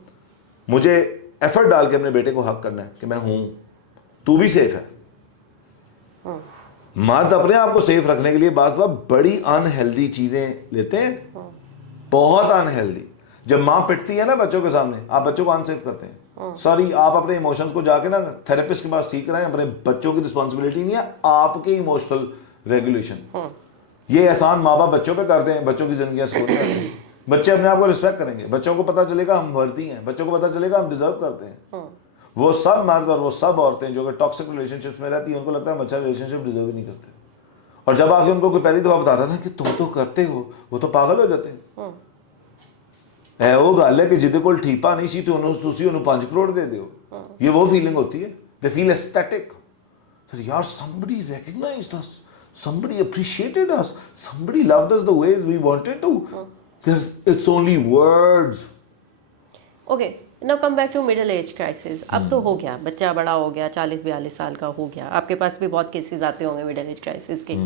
مجھے ایفرٹ ڈال کے اپنے بیٹے کو حق کرنا ہے کہ میں ہوں, تو بھی سیف ہے. مرد اپنے آپ کو سیف رکھنے کے لیے بعض دفعہ بڑی انہیلدی چیزیں لیتے ہیں, بہت انہیلدی. جب ماں پٹتی ہے نا بچوں کے سامنے, آپ بچوں کو انسیف کرتے ہیں. سوری, آپ اپنے ایموشنز کو جا کے نا تھراپسٹ کے پاس ٹھیک کرائیں, اپنے بچوں کی رسپانسبلٹی نہیں ہے, آپ کے ایموشنل ریگولیشن. یہ احسان ماں باپ بچوں پہ کرتے ہیں, بچوں کی زندگیاں سکون میں. بچے اپنے آپ کو رسپیکٹ کریں گے, بچوں کو پتہ چلے گا ہم ورتھی ہیں, بچوں کو پتہ چلے گا ہم ڈیزرو کرتے ہیں. وہ سب مرد اور وہ سب عورتیں جو کہ ٹاکسک ریلیشن شپس میں رہتی ہیں ان کو لگتا ہے ہم اچھا ریلیشن شپ ڈیزرو ہی نہیں کرتے, اور جب آ کے ان کو کوئی پہلی دفعہ بتاتا نا کہ تم تو کرتے ہو, وہ تو پاگل ہو جاتے ہیں. ہے وہ گل ہے کہ جہدے کول ٹھیپا نہیں سی تو تسی انہوں 5 کروڑ دے دیو, یہ وہ فیلنگ ہوتی ہے. دے فیل ایسٹیٹک, یار somebody recognized us, somebody appreciated us, somebody loved us the way we wanted to. It's only words. Okay, now come back to middle age crisis. اب تو ہو گیا, بچہ بڑا ہو گیا, 40-42 سال کا ہو گیا, آپ کے پاس بھی بہت کیسز آتے ہوں گے مڈل ایج کرائسس کے.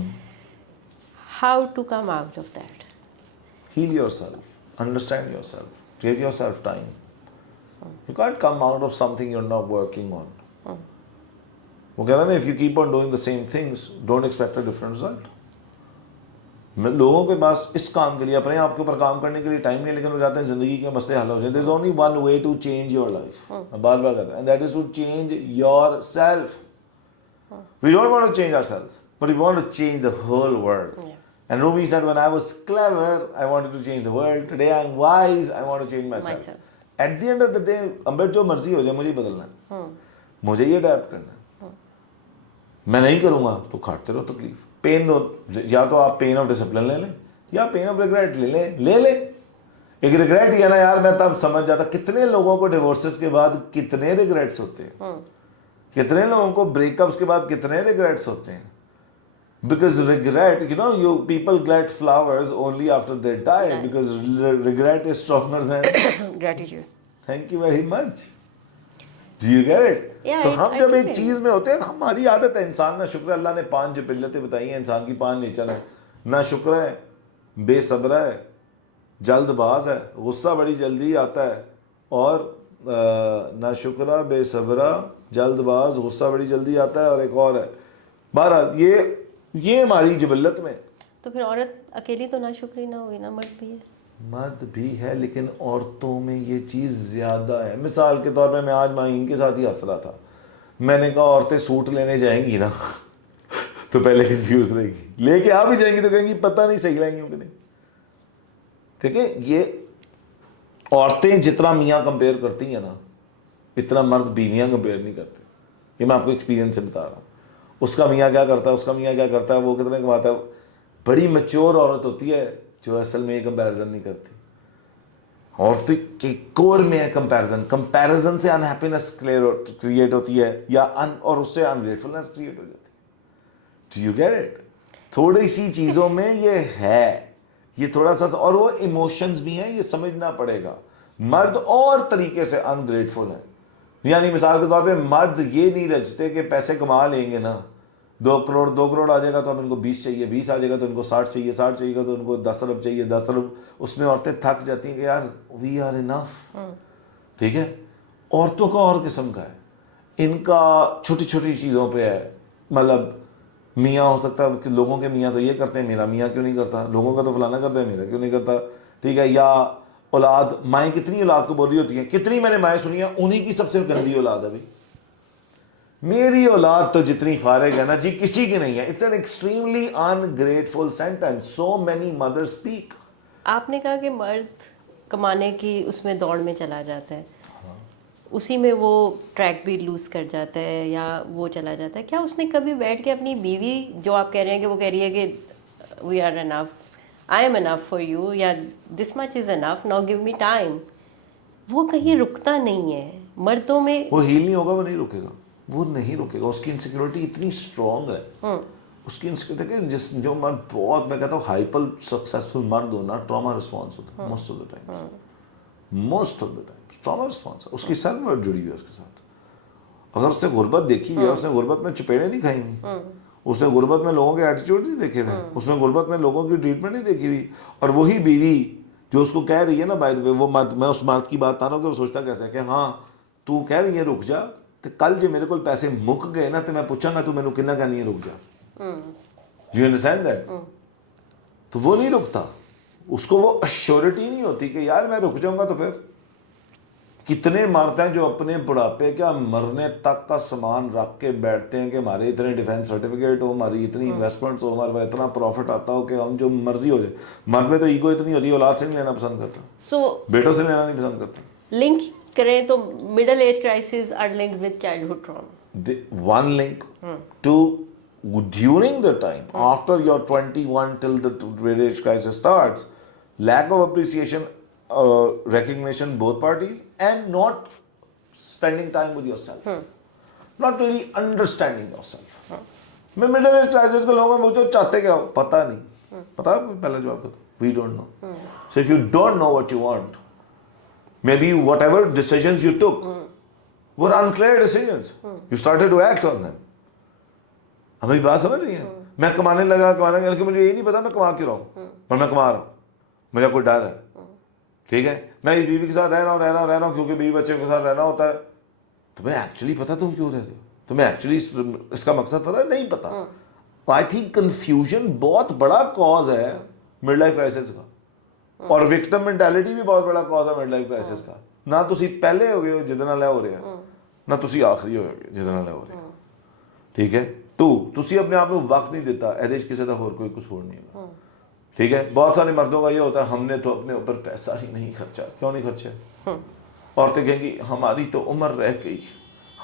How to come out of that? Heal yourself, understand yourself, give yourself time. You can't come out of something you're not working on. وہ کہتا ہے نا, if you keep on doing the same things, don't expect a different result. لوگوں کے پاس اس کام کے لیے اپنے آپ کے اوپر کام کرنے کے لیے ٹائم نہیں, لیکن وہ چاہتے ہیں زندگی کے مسئلے حل ہو جائیں. There's only one way to change your life. میں بار بار کہتا ہوں, and that is to change yourself. We don't want to change ourselves, but we want to change the whole world. And Rumi said, when I was clever, I wanted to change the world. Today I'm wise, I want to change myself. At the end of the day, امبر جو مرضی ہو جائے مجھے بدلنا ہے, مجھے یہ adapt کرنا ہے. میں نہیں کروں گا تو کھاٹتے رہو تکلیف. پین یا تو آپ پین آف ڈسپلن لے لیں یا پین آف ریگریٹ لے لیں. ایک ریگریٹ یہ نا یار, میں تب سمجھ جاتا کتنے لوگوں کو ڈیورسز کے بعد کتنے ریگریٹس ہوتے ہیں, کتنے لوگوں کو بریک اپس کے بعد کتنے ریگریٹس ہوتے ہیں. Because regret, people get flowers only after they die, because regret is stronger than gratitude. Thank you very much. Do you get it? تو ہم جب ایک چیز میں ہوتے ہیں, ہماری عادت ہے انسان نہ شکر. اللہ نے 5 جبلتیں بتائی ہیں انسان کی, 5 نیچر ہیں. نہ شکر ہے, بے صبر ہے, جلد باز ہے, غصہ بڑی جلدی آتا ہے, اور نہ شکرہ, بے صبرہ, جلد باز, غصہ بڑی جلدی آتا ہے, اور ایک اور ہے. بہرحال یہ ہماری جبلت میں. تو پھر عورت اکیلی تو ناشکری نہ ہوئی نا, مرد بھی ہے. مرد بھی ہے, لیکن عورتوں میں یہ چیز زیادہ ہے. مثال کے طور پہ میں آج ماہین کے ساتھ ہی ہنس رہا تھا, میں نے کہا عورتیں سوٹ لینے جائیں گی نا تو پہلے کنفیوز رہے گی, لے کے آپ ہی جائیں گی تو کہیں گی پتہ نہیں صحیح لائیں گی کہ نہیں. ٹھیک ہے, یہ عورتیں جتنا میاں کمپیئر کرتی ہیں نا اتنا مرد بیویاں کمپیئر نہیں کرتے. یہ میں آپ کو ایکسپیرینس سے بتا رہا ہوں. اس کا میاں کیا کرتا ہے, اس کا میاں کیا کرتا ہے, وہ کتنے کماتا ہے. بڑی میچور عورت ہوتی ہے جو اصل میں یہ کمپیریزن نہیں کرتی. عورت کے کور میں ہے کمپیریزن سے انہیپینس کریٹ ہوتی ہے, اور اس سے انگریٹفلنس کریٹ ہو جاتی ہے. Do you get it? تھوڑی سی چیزوں میں یہ ہے, یہ تھوڑا سا, اور وہ ایموشنز بھی ہیں, یہ سمجھنا پڑے گا. مرد اور طریقے سے انگریٹفل ہیں. یعنی مثال کے طور پہ مرد یہ نہیں رجتے کہ پیسے کما لیں گے نا, 2 کروڑ آ جائے گا تو اب ان کو 20 چاہیے, 20 آ جائے گا تو ان کو 60 چاہیے, 60 چاہیے گا تو ان کو 10 ارب چاہیے, 10 ارب. اس میں عورتیں تھک جاتی ہیں کہ یار وی آر انف. ٹھیک ہے, عورتوں کا اور قسم کا ہے, ان کا چھوٹی چھوٹی چیزوں پہ ہے. مطلب میاں ہو سکتا ہے کہ لوگوں کے میاں تو یہ کرتے ہیں, میرا میاں کیوں نہیں کرتا, لوگوں کا تو فلانا کرتا ہے, میرا کیوں نہیں کرتا. ٹھیک ہے, یا اولاد, مائیں کتنی اولاد کو بول رہی ہوتی ہیں, کتنی میں نے مائیں سنی ہیں, انہی کی سب سے گندی اولاد ہے بھائی. میری اولاد تو جتنی فارغ ہے نا جی کسی کی نہیں ہے. It's an extremely ungrateful sentence. So many mothers speak. آپ نے کہا کہ مرد کمانے کی اس میں دوڑ میں چلا جاتا ہے, اسی میں وہ ٹریک بھی لوز کر جاتا ہے یا وہ چلا جاتا ہے. کیا اس نے کبھی بیٹھ کے اپنی بیوی, جو آپ کہہ رہے ہیں کہ وہ کہہ رہی ہے کہ we are enough, I am enough for you, یا this much is enough, now give me time, وہ کہیں رکتا نہیں ہے مردوں میں؟ وہ ہیل نہیں ہوگا, وہ نہیں رکے گا, وہ نہیں رکے گا. اس کی انسیکیورٹی اتنی اسٹرانگ ہے. اس کی انسیکیورٹی, جو مرد بہت, میں کہتا ہوں ہائپر سکسیسفل مرد ہونا, ٹراما رسپانس ہوتا ہے most of the time. Trauma response ہے. اس کی سیلف ورتھ جڑی ہوئی ہے اس کے ساتھ. اگر اس نے غربت دیکھی ہوئی ہے, اس نے غربت میں چپیڑیں نہیں کھائی ہوئی, اس نے غربت میں لوگوں کے ایٹیٹیوڈ نہیں دیکھے ہوئے, اس نے غربت میں لوگوں کی ٹریٹمنٹ نہیں دیکھی ہوئی. اور وہی بیوی جو اس کو کہہ رہی ہے نا, بائی دا وے, وہ مرد, میں اس مرد کی بات رہا ہوں کہ وہ سوچتا کیسے کہ ہاں تو کہہ رہی ہے رک جا, تو کل جو میرے کو پیسے مک گئے نا تو میں پوچھاں گا تو میرے کو کنا کہنی ہے رک جا. You understand that? تو وہ نہیں رکتا, اس کو وہ ایشورٹی نہیں ہوتی کہ یار میں رک جاؤں گا تو پھر کتنے مرد ہیں جو اپنے بڑھاپے کیا مرنے تک کا سامان رکھ کے بیٹھتے ہیں کہ ہمارے اتنے ڈیفینس سرٹیفکیٹ ہو, ہماری اتنی انویسٹمنٹس ہو, ہمارے پاس اتنا پروفٹ آتا ہو کہ ہم جو مرضی ہو جائے. مرد میں تو ایگو اتنی ہوتی ہے, اولاد سے نہیں لینا پسند کرتا, سو بیٹوں سے لینا نہیں پسند کرتا. لنک کریں تو middle age crisis are linked with childhood trauma. One link to during the time after your 21 till the middle age crisis starts, lack of appreciation, recognition both parties, and not spending time with yourself, not really understanding yourself. میں middle age crisis کے لوگوں میں مجھے چاہتے کیا ہو پتہ نہیں. پتا پہلا جواب کو we don't know. So if you don't know what you want, maybe whatever decisions you took were unclear decisions. You started to act on them. ہماری بات سمجھ رہی ہیں؟ میں کمانے لگا کہ مجھے یہ نہیں پتا میں کما کیوں رہا ہوں, پر میں کما رہا ہوں, مجھے کوئی ڈر ہے. ٹھیک ہے, میں اس بیوی کے ساتھ رہ رہا ہوں کیونکہ بیوی بچے کے ساتھ رہنا ہوتا ہے. تمہیں ایکچولی پتا تم کیوں رہ رہے ہو؟ تمہیں ایکچولی اس کا مقصد پتا ہے؟ نہیں پتا. آئی تھنک کنفیوژن بہت بڑا کاز ہے مڈ لائف کرائسس کا, اور وکٹم مینٹیلٹی بھی بہت بڑا کاز ہے مڈ لائف کرائسس کا. نہ تسی پہلے ہو گئے ہو جدنا لے ہو رہے ہیں, نہ تسی آخری ہو گئے جدنا لے ہو رہے ہیں. ٹھیک ہے, تسی اپنے آپ کو وقت نہیں دیتا, ایدیش کسی کا کوئی قصور نہیں ہوگا. ٹھیک ہے, بہت سارے مردوں کا یہ ہوتا ہے ہم نے تو اپنے اوپر پیسہ ہی نہیں خرچا. کیوں نہیں خرچا؟ عورتیں کہیں گی ہماری تو عمر رہ گئی,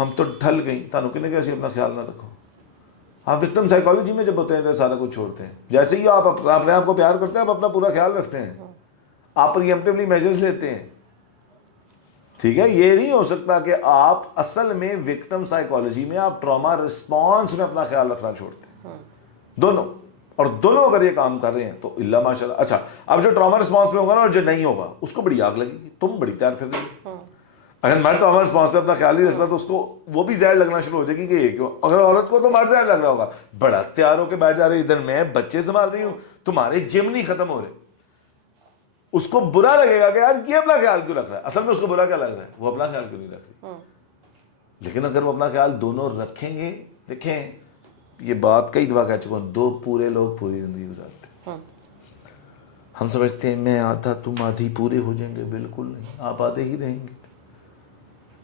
ہم تو ڈھل گئی. تانوں کہنے کہ ایسی اپنا خیال نہ رکھو. آپ وکٹم سائیکالوجی میں جب ہوتے ہیں تو سارا کچھ چھوڑتے ہیں. جیسے ہی آپ اپنے آپ کو پیار کرتے ہیں آپ اپنا پورا خیال رکھتے ہیں, آپ پریمپٹیولی میجرز لیتے ہیں. ٹھیک ہے, یہ نہیں ہو سکتا کہ آپ اصل میں وکٹم سائیکالوجی میں آپ ٹراما رسپانس میں اپنا خیال رکھنا چھوڑتے ہیں. دونوں, اور دونوں اگر یہ کام کر رہے ہیں تو اللہ ماشاء اللہ. اچھا, اب جو ٹراما رسپانس پہ ہوگا نا اور جو نہیں ہوگا اس کو بڑی آگ لگے گی, تم بڑی تیار کر رہی ہو. اگر مرد ٹراما رسپانس پہ اپنا خیال نہیں رکھتا تو اس کو وہ بھی زہر لگنا شروع ہو جائے گی کہ یہ کیوں. اگر عورت کو تو مرد زہر لگ رہا ہوگا, بڑا تیار ہو کے بیٹھ جا رہے, ادھر میں بچے سنبھال رہی ہوں, تمہارے جم نہیں ختم ہو رہے. اس کو برا لگے گا کہ یار یہ اپنا خیال کیوں رکھ رہا ہے. اصل میں اس کو برا کیا لگ رہا ہے, وہ اپنا خیال کیوں نہیں رکھ رہی. لیکن اگر وہ اپنا خیال دونوں رکھیں گے, دیکھیں یہ بات کئی دفعہ کہہ چکا ہوں, دو پورے لوگ پوری زندگی گزارتے ہیں. ہم سمجھتے ہیں میں آدھا تم آدھی پورے ہو جائیں گے, بالکل نہیں, آپ آدھے ہی رہیں گے.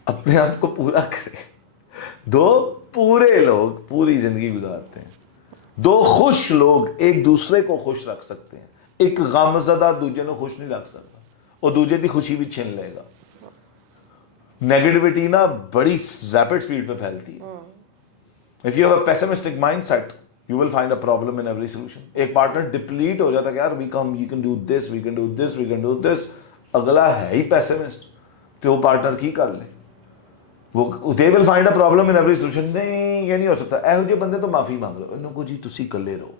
اپنے آپ کو پورا کریں. دو پورے لوگ پوری زندگی گزارتے ہیں. دو خوش لوگ ایک دوسرے کو خوش رکھ سکتے ہیں. ایک غم زدہ دوجے کو خوش نہیں رکھ سکتا, اور دوجے کی خوشی بھی چھین لے گا. نیگیٹیوٹی نا بڑی ریپڈ سپیڈ پہ پھیلتی ہے. If you have a pessimistic mindset, you will find a problem in every solution. ایک پارٹنر ڈپلیٹ ہو جاتا ہے کہ یار you can do this, we can do this, we can do this. اگلا ہے ہی پیسمسٹ, تو وہ پارٹنر کی کر لے, وہ they will find a problem in every solution. نہیں, یہ نہیں ہو سکتا. ایہو جے بندے تو معافی مانگ لو, انہوں کو جی تسی کلے رہو,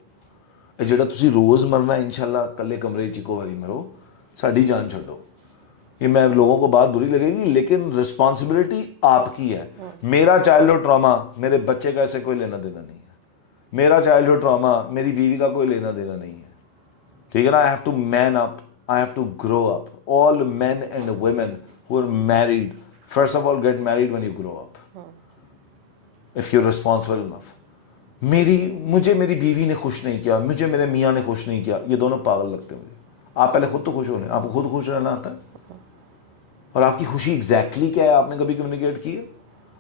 جڑا تسی روز مرنا انشاءاللہ کلے کمرے چ کو واری مرو, ساڈی جان چھڈو. یہ میں لوگوں کو بات بری لگے گی لیکن رسپانسبلٹی آپ کی ہے. میرا چائلڈہڈ ٹراما میرے بچے کا ایسے کوئی لینا دینا نہیں ہے. میرا چائلڈہڈ ٹراما میری بیوی کا کوئی لینا دینا نہیں ہے. ٹھیک ہے نا. I have to man up, I have to grow up. All men and women who are married, first of all get married when you grow up, if you're responsible enough. مجھے میری بیوی نے خوش نہیں کیا, مجھے میرے میاں نے خوش نہیں کیا, یہ دونوں پاگل لگتے ہیں مجھے. آپ پہلے خود تو خوش ہو لیں, آپ کو خود خوش رہنا آتا ہے, اور آپ کی خوشی ایگزیکٹلی کیا ہے آپ نے کبھی کمیونیکیٹ کی ہے.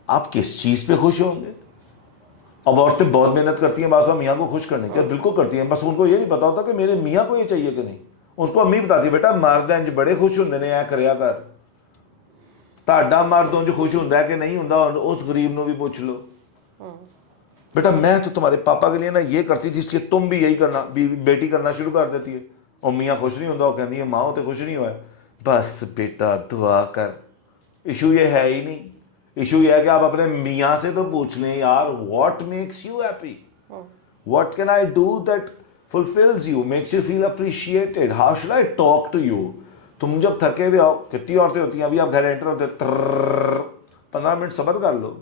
آپ کس چیز پہ خوش ہوں گے. اب عورتیں بہت محنت کرتی ہیں بعض میاں کو خوش کرنے کی, اور بالکل کرتی ہیں, بس ان کو یہ نہیں پتا ہوتا کہ میرے میاں کو یہ چاہیے کہ نہیں. اس کو امی بتاتی ہے بیٹا مرد انج بڑے خوش ہوندے نے, اے کریا کر. تہاڈا مرد انج خوش ہوندا ہے کہ نہیں ہوندا, اس غریب نو بھی پوچھ لو. بیٹا میں تو تمہارے پاپا کے لیے نا یہ کرتی تھی, اس لیے تم بھی یہی کرنا. بیٹی کرنا شروع کر دیتی ہے, اور میاں خوش نہیں ہوندا, وہ کہندی ہے ماں تے خوش نہیں ہوا ہے. بس بیٹا دعا کر. ایشو یہ ہے ہی نہیں. ایشو یہ ہے کہ آپ اپنے میاں سے تو پوچھ لیں یار, what makes you happy, what can I do that fulfills you, makes you feel appreciated, how should I talk to you. تم جب تھکے ہوئے آؤ, کتنی عورتیں ہوتی ہیں, ابھی آپ گھر انٹر ہوتے 15 منٹ صبر کر لو.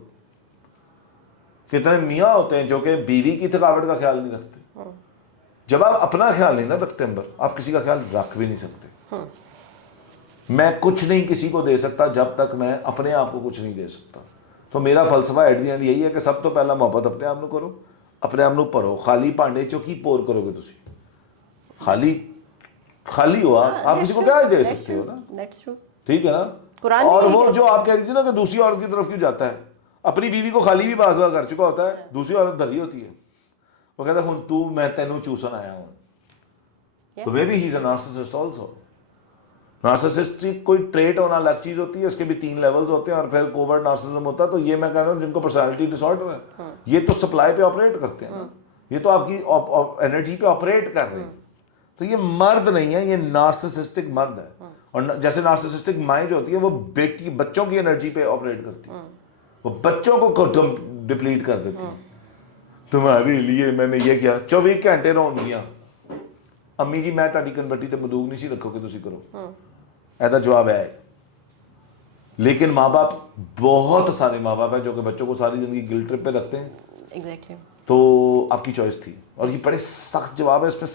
کتنے میاں ہوتے ہیں جو کہ بیوی کی تھکاوٹ کا خیال نہیں رکھتے. جب آپ اپنا خیال نہیں نہ رکھتے اندر, آپ کسی کا خیال رکھ بھی نہیں سکتے. میں کچھ نہیں کسی کو دے سکتا جب تک میں اپنے آپ کو کچھ نہیں دے سکتا. تو میرا فلسفہ ایٹ دی اینڈ یہی ہے کہ سب تو پہلا محبت اپنے آپ نو کرو, اپنے آپ نو پرو. خالی پانڈے چو کی پور کرو گے تسی, خالی ہو آپ کسی کو کیا دے سکتے ہو نا. ٹھیک ہے نا. قرآن اور وہ جو آپ کہہ رہی تھی نا کہ دوسری عورت کی طرف کیوں جاتا ہے, اپنی بیوی کو خالی بھی بعض کر چکا ہوتا ہے, دوسری عورت دھری ہوتی ہے, وہ کہتا ہے ہن تو میں تینوں چوسن آیا ہوں. تو maybe he is a narcissist also. Narcissist کی کوئی ٹریٹ ہونا الگ چیز ہوتی ہے, اس کے بھی 3 لیولز ہوتے ہیں, اور پھر کوورٹ نارسسزم ہوتا ہے. تو یہ میں کہہ رہا ہوں جن کو پرسنالٹی ڈس آرڈر ہے, یہ تو سپلائی پہ آپریٹ کرتے ہیں نا, یہ تو آپ کی انرجی پہ آپریٹ کر رہے ہیں. تو یہ مرد نہیں ہے, یہ نارسسسٹک مرد ہے. اور جیسے نارسسسٹک مائیں جو ہوتی ہے وہ بیٹی بچوں کی انرجی پہ آپریٹ کرتی ہے, وہ بچوں کو ڈپلیٹ کر دیتی ہے. تمہارے لیے میں نے یہ کیا 24 گھنٹے رون گیا, امی جی میں تاری کنبٹی تے بندوق نہیں سی رکھو کہ تسی کرو, ایسا جواب ہے. لیکن ماں باپ, بہت سارے ماں باپ ہیں جو کہ بچوں کو ساری زندگی گلٹ ٹرپ پہ رکھتے ہیں. ایگزیکٹلی. تو آپ کی چوائس تھی, اور یہ بڑے سخت جواب ہے, اس پہ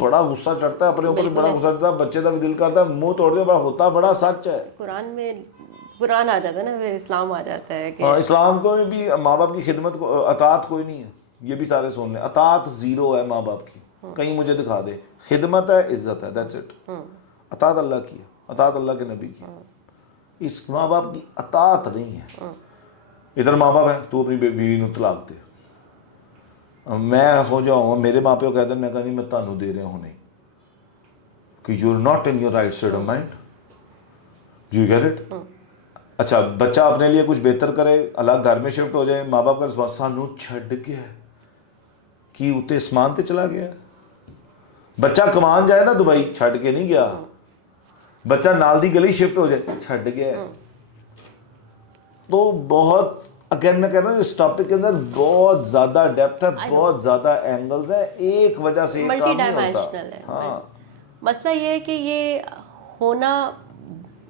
بڑا غصہ چڑھتا ہے, اپنے اوپر بڑا غصہ چڑھتا ہے, بچے کا بھی دل کرتا ہے منہ توڑ دے, بڑا ہوتا بڑا سچ ہے. قرآن میں قرآن آ جاتا ہے نا, پھر اسلام آ جاتا ہے کہ اسلام کو بھی ماں باپ کی خدمت کو اطاعت کوئی نہیں ہے. یہ بھی سارے سن لیں, اطاعت زیرو ہے ماں باپ کی. کہیں مجھے دکھا دے. خدمت ہے, عزت ہے, دیٹس اٹ. اطاعت اللہ کی ہے, اطاعت اللہ کے نبی کی ہے. اس ماں باپ کی اطاعت نہیں ہے. ادھر ماں باپ ہے, تو اپنی بیوی نو طلاق دے. میں ہو جاؤں, میرے ماں پیو کہتے ہیں, میں کہا نہیں میں تانوں دے رہا ہوں نہیں, کہ you are not in your right state of mind. Do you get it. اچھا بچہ اپنے لیے کچھ بہتر کرے, الگ گھر میں شفٹ ہو جائے, ماں باپ کا رسپانس سانوں چھڈ گیا ہے کہ اتنے اسمان تے چلا گیا. بچہ کمان جائے نا دبئی, چھڈ کے نہیں گیا. بچہ نال دی گلی شفٹ ہو جائے, چھڈ گیا ہے. تو بہت اگین میں کہہ رہا ہوں اس ٹاپک کے اندر بہت زیادہ ڈیپتھ ہے, بہت زیادہ اینگلز ہیں, ایک وجہ سے ایک کام نہیں ہوتا. ہاں مسئلہ یہ ہے کہ یہ ہونا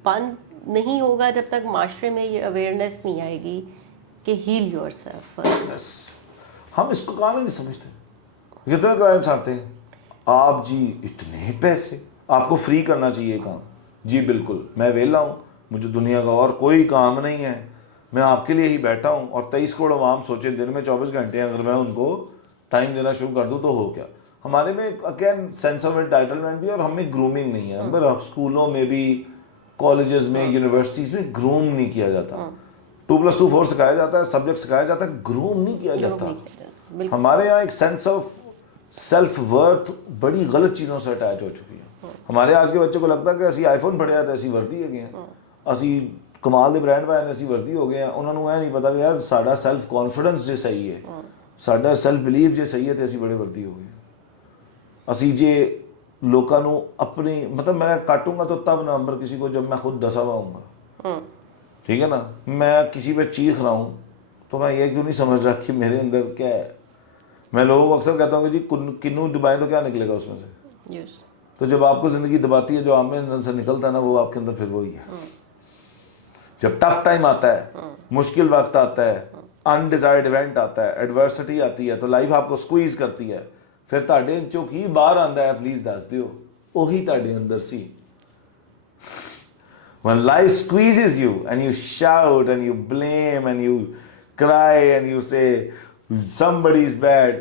بند نہیں ہوگا جب تک معاشرے میں یہ اویئرنیس نہیں آئے گی کہ ہیل یور سیلف. ہم اس کو کام ہی نہیں سمجھتے. کتنے کرائمس آتے ہیں, آپ جی اتنے پیسے, آپ کو فری کرنا چاہیے کام. جی بالکل, میں ویلا ہوں, مجھے دنیا کا اور کوئی کام نہیں ہے, میں آپ کے لیے ہی بیٹھا ہوں. اور 23 کروڑ عوام سوچیں دن میں 24 گھنٹے ہیں, اگر میں ان کو ٹائم دینا شروع کر دوں تو ہو کیا. ہمارے میں اگین سینس آف انٹائٹلمنٹ بھی, اور ہمیں گرومنگ نہیں ہے. اسکولوں میں بھی, کالجز میں, یونیورسٹیز میں گروم نہیں کیا جاتا. 2+2 4 سکھایا جاتا ہے, سبجیکٹ سکھایا جاتا ہے, گروم نہیں کیا جاتا. ہمارے یہاں ایک سینس آف سیلف ورتھ بڑی غلط چیزوں سے اٹیچ ہو چکی ہے. ہمارے آج کے بچوں کو لگتا ہے کہ اسی آئی فون پڑھیا تو اسی وردی ہو گئے ہیں, اسی کمال دے برانڈ پائے اسی وردی ہو گئے ہیں. انہوں نے یہ نہیں پتا کہ یار ساڈا سیلف کانفیڈنس جو صحیح ہے, ساڈا سیلف بلیف جو صحیح ہے, تو اسی بڑے وردی ہو گئے. اسی جے لوکاں نو اپنی مطلب میں کاٹوں گا تو تب نومبر کسی کو جب میں خود دسا ہوا ہوں گا. ٹھیک ہے نا, میں کسی پہ چیخ رہا ہوں تو میں یہ کیوں نہیں سمجھ رہا کہ میرے اندر کیا ہے. میں لوگوں کو اکثر کہتا ہوں کہ جی کنوں دبائیں تو کیا نکلے گا اس میں سے. تو جب آپ کو زندگی دباتی ہے, جو آپ میں اندر سے نکلتا ہے نا, وہ آپ کے اندر پھر وہی ہے. جب ٹف ٹائم آتا ہے, مشکل وقت آتا ہے, انڈیزائرڈ ایونٹ آتا ہے, ایڈورسٹی آتی ہے, تو لائف آپ کو سکویز کرتی ہے, پھر تہاڈے چوں کی باہر آندا ہے پلیز دس دیو, وہی تہاڈے اندر سی. When life squeezes you and you shout and you blame and you cry and you say somebody's bad,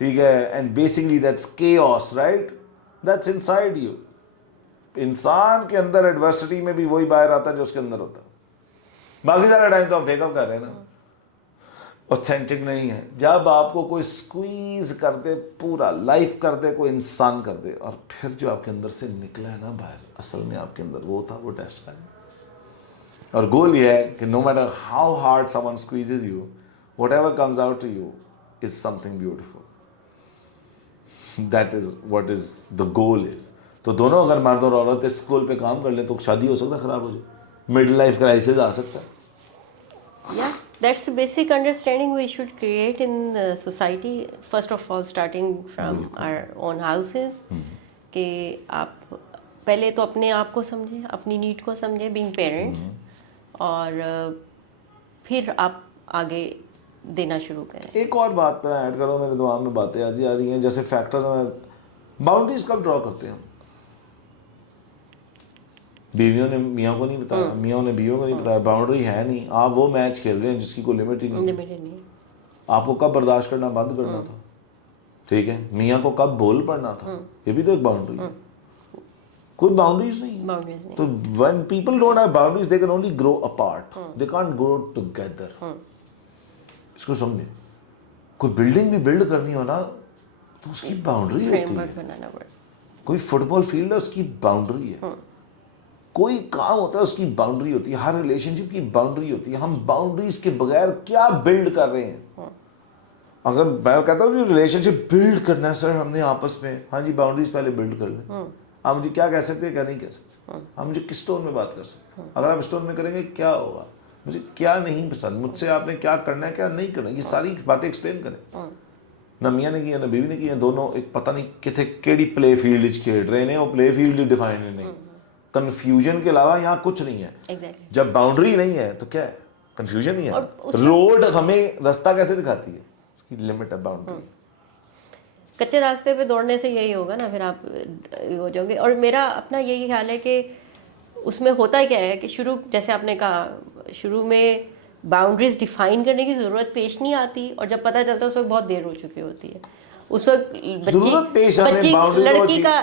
ٹھیک ہے, and basically that's chaos, right? That's inside you. انسان کے اندر ایڈورسٹی میں بھی وہی باہر آتا ہے جو اس کے اندر ہوتا ہے. باقی سارا ٹائم تو ہم فیک اپ کر رہے ہیں نا, اوتھینٹک نہیں ہے. جب آپ کو کوئی سکویز کر دے, پورا لائف کر دے, کوئی انسان کر دے, اور پھر جو آپ کے اندر سے نکلا ہے نا باہر, اصل میں آپ کے اندر وہ تھا, وہ ٹیسٹ کا ہے. اور گول یہ ہے کہ no matter how hard someone squeezes you, whatever comes out to you is something beautiful. That is what is the goal is. تو دونوں اگر مرد اور عورت اس گول پہ کام کر لیں تو شادی ہو سکتا ہے خراب ہو جائے, مڈل لائف کرائسس آ سکتا ہے. Yeah, that's the basic understanding we should create in the society. First of all, starting from our own houses. کہ آپ پہلے تو اپنے آپ کو سمجھیں, اپنی نیڈ کو سمجھیں بینگ پیرنٹس, اور پھر آپ آگے دینا شروع کریں. ایک اور بات میں ایڈ کروں, میرے دماغ میں باتیں آ رہی ہیں, جیسے فیکٹرز میں باؤنڈریز کب ڈرا کرتے ہیں ہم. بیویوں نے میاں کو نہیں بتایا, میاں نے بیویوں کو نہیں بتایا, باؤنڈری ہے نہیں, آپ وہ میچ کھیل رہے ہیں جس کی کوئی لمٹ ہی نہیں. آپ کو کب برداشت کرنا بند کرنا تھا, ٹھیک ہے, میاں کو کب بول پڑنا تھا, یہ بھی تو ایک باؤنڈری ہے. کوئی باؤنڈریز نہیں ہے. باؤنڈریز نہیں. تو when people don't have boundaries they can only grow apart. They can't grow together. اس کو سمجھیں. کوئی بلڈنگ بھی بلڈ کرنی ہو نا تو اس کی باؤنڈری ہوتی ہے. بنانا پڑے. کوئی فٹ بال فیلڈ ہے اس کی باؤنڈری ہے. کوئی کام ہوتا ہے اس کی باؤنڈری ہوتی ہے. ہر ریلیشن شپ کی باؤنڈری ہوتی ہے. ہم باؤنڈریز کے بغیر کیا بلڈ کر رہے ہیں؟ اگر میں کہتا ہوں ریلیشن شپ بلڈ کرنا ہے سر ہم نے آپس میں, ہاں جی باؤنڈریز پہلے بلڈ کر لیں. آپ مجھے کیا کہہ سکتے ہیں کیا نہیں کہہ سکتے, آپ مجھے کس ٹون میں بات کر سکتے ہیں. اگر آپ اس ٹون میں کریں گے کیا ہوگا, مجھے کیا نہیں پسند, مجھ سے آپ نے کیا کرنا ہے کیا نہیں کرنا, یہ ساری باتیں ایکسپلین کریں. نہ میاں نے کیا نہ بیوی نے کیا, دونوں ایک پتہ نہیں کتنے کیڑی پلے فیلڈ کھیل رہے ہیں, وہ پلے فیلڈ ڈیفائن نہیں. کنفیوژن کے علاوہ یہاں کچھ نہیں ہے. جب باؤنڈری نہیں ہے تو کیا ہے, کنفیوژن ہی ہے. روڈ ہمیں راستہ کیسے دکھاتی ہے, اس کی لمٹ ہے باؤنڈری. کچے راستے پہ دوڑنے سے یہی ہوگا نا, پھر آپ ہو جاؤ گے. اور میرا اپنا یہی خیال ہے کہ اس میں ہوتا کیا ہے کہ شروع جیسے آپ نے کہا شروع میں باؤنڈریز ڈیفائن کرنے کی ضرورت پیش نہیں آتی, اور جب پتہ چلتا ہے اس وقت بہت دیر ہو چکی ہوتی ہے. اس وقت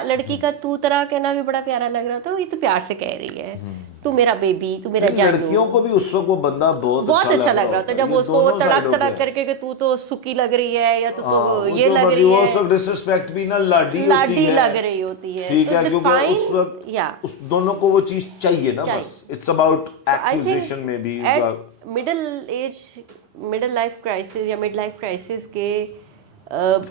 لڑکی کا تو طرح کہنا بھی بڑا پیارا لگ رہا تھا, یہ تو پیار سے کہہ رہی ہے, تو میرا بیبی, تو میرا جانو. لڑکیوں کو بھی اس وقت وہ بندہ بہت اچھا لگ رہا تھا جب اس کو تڑک تڑک کر کے کہ تو سکی لگ رہی ہے یا تو یہ لگ رہی ہے, اس وقت ڈسرسپیکٹ بھی نا لاڈی لگ رہی ہوتی ہے. ٹھیک ہے, کیونکہ اس وقت اس دونوں کو وہ چیز چاہیے نا, بس اٹس اباؤٹ ایکوزیشن میں بھی. مڈل لائف کرائسس یا مڈ لائف کرائسس کے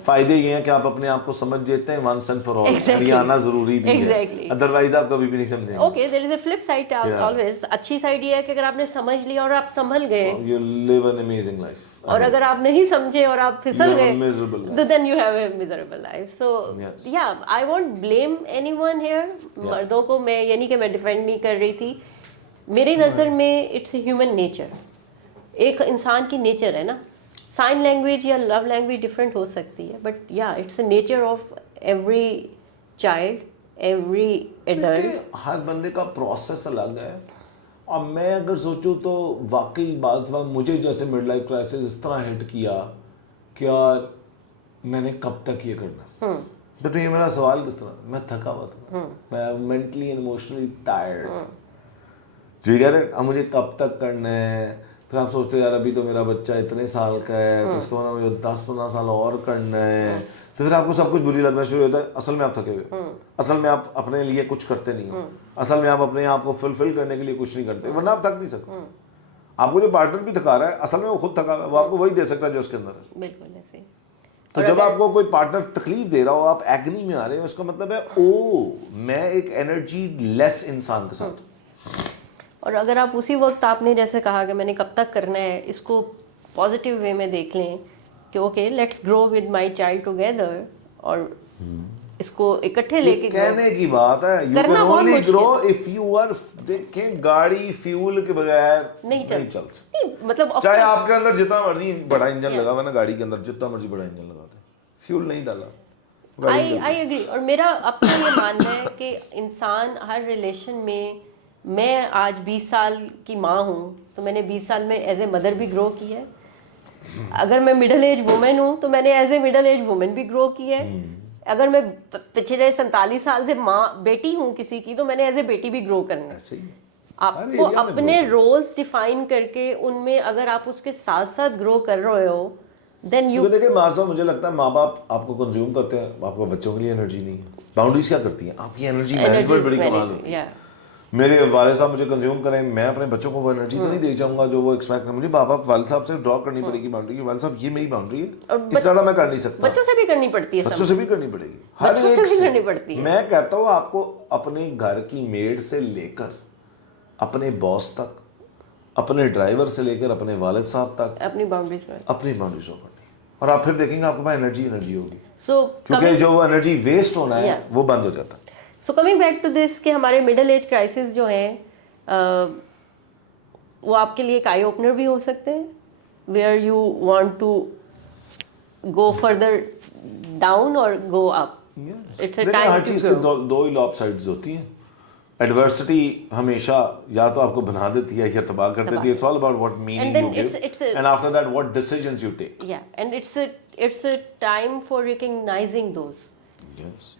فائدے یہ ہیں کہ آپ اپنے آپ کو سمجھ جاتے ہیں ونس اینڈ فار آل. یہ آنا ضروری بھی ہے, ادروائز آپ کبھی بھی نہیں سمجھیں گے. Okay there is a flip side always. اچھی سائڈ یہ ہے کہ اگر آپ نے سمجھ لیا اور آپ سنبھل گئے, you live an amazing life. اور اگر آپ نہیں سمجھے اور آپ پھسل گئے تو then you have a miserable life. So yeah I won't blame anyone here. مردوں کو میں یہ نہیں کہ میں ڈیفینڈ نہیں کر رہی تھی, میری نظر میں اٹس اے ہیومن نیچر, ایک انسان کی نیچر ہے نا. سائن لینگویج یا لو لینگویج ڈفرینٹ ہو سکتی ہے, but yeah it's a nature of every child, every adult. ہر بندے کا پروسیس الگ ہے. اب میں اگر سوچوں تو واقعی بعض دفعہ مجھے جیسے مڈ لائف کرائسس اس طرح ہٹ کیا کہ یار میں نے کب تک یہ کرنا. بٹ یہ میرا سوال کس طرح, میں تھکا ہوا تھا, میں مینٹلی اینڈ ایموشنلی ٹائرڈ. ٹھیک ہے, اب مجھے کب تک کرنا ہے. پھر آپ سوچتے یار ابھی تو میرا بچہ اتنے سال کا ہے, تو اس کے بعد مجھے 10-15 سال اور کرنا ہے. تو پھر آپ کو سب کچھ بری لگنا شروع ہوتا ہے. اصل میں آپ تھکے ہوئے, اصل میں آپ اپنے لیے کچھ کرتے نہیں ہو, اصل میں آپ اپنے آپ کو فلفل کرنے کے لیے کچھ نہیں کرتے, ورنہ آپ تھک نہیں سکتے. آپ کو جو پارٹنر بھی تھکا رہا ہے اصل میں وہ خود تھکا ہوا ہے, وہ آپ کو وہی دے سکتا ہے جو اس کے اندر ہے. بالکل ایسے. تو جب آپ کو کوئی پارٹنر تکلیف دے رہا ہو, آپ ایگنی میں آ رہے ہیں, اس کا مطلب ہے او میں ایک انرجی لیس انسان کے ساتھ. اور اگر آپ اسی وقت آپ نے جیسے کہا کہ میں نے کب تک کرنا ہے, اس کو پازیٹیو وے میں دیکھ لیں کہ okay let's grow with my child together, اور اس کو اکٹھے لے کے کہنے کی بات ہے. You can only grow if you are. دیکھیں گاڑی فیول کے بغیر نہیں چل سکتی. مطلب چاہے آپ کے اندر جتنا مرضی بڑا انجن لگا ہوا نا, گاڑی کے اندر جتنا مرضی بڑا انجن لگا دیں, فیول نہیں ڈالا. I agree. اور میرا اپنا یہ ماننا ہے کہ انسان ہر ریلیشن میں آج 20 سال کی ماں ہوں تو میں نے 20 سال میں ایز اے مدر بھی گرو کی ہے. اگر میں مڈل ایج وومن ہوں تو میں نے as a middle age woman بھی گرو کی ہے. اگر میں پچھلے 47 سال سے ماں بیٹی ہوں کسی کی تو میں نے ایز اے بیٹی بھی گرو کرنا ہے. آپ کو اپنے رولز ڈیفائن کر کے ان میں اگر آپ اس کے ساتھ ساتھ گرو کر رہے ہو دین یو. دیکھیں معذرت, مجھے لگتا ہے ماں باپ آپ کو کنزیوم کرتے ہیں, آپ کو بچوں کے لیے انرجی نہیں ہے. باؤنڈریز کیا کرتی ہیں, آپ کی انرجی مینجمنٹ بڑی کمال ہوتی ہے. میرے والد صاحب مجھے کنزیوم کریں, میں اپنے بچوں کو وہ انرجی تو نہیں دے جاؤں گا جو وہ ایکسپیکٹ کریں. مجھے باپ والد صاحب سے ڈرا کرنی پڑے گی باؤنڈری, والد صاحب یہ میری باؤنڈری ہے, اس سے زیادہ میں کر نہیں سکتا. بچوں سے بھی کرنی پڑتی ہے, بچوں سے بھی کرنی پڑے گی, ہر ایک سے کرنی پڑتی ہے. میں کہتا ہوں آپ کو اپنے گھر کی میڈ سے لے کر اپنے باس تک, اپنے ڈرائیور سے لے کر اپنے والد صاحب تک اپنی باؤنڈریز کو کرنی, اور آپ پھر دیکھیں گے آپ کے پاس انرجی ہوگی, کیونکہ جو وہ انرجی ویسٹ ہونا ہے وہ بند ہو جاتا ہے. So coming back to this کہ ہمارے مڈل ایج کرائسس جو ہیں وہ آپ کے لیے ایک آئی اوپنر بھی ہو سکتے ہیں, where you want to go further down اور گو اپ. ہر چیز کے دو ہی لاپ سائڈز ہوتی ہیں. ایڈورسٹی ہمیشہ یا تو آپ کو بنا دیتی ہے یا تباہ کر دیتی ہے. It's all about what meaning you give and after that what decisions you take. Yeah, and it's a time for recognizing those. Yes.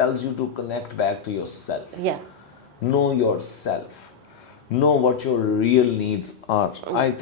tells you to connect back to yourself. Yeah. Know yourself. Know what your real needs are. I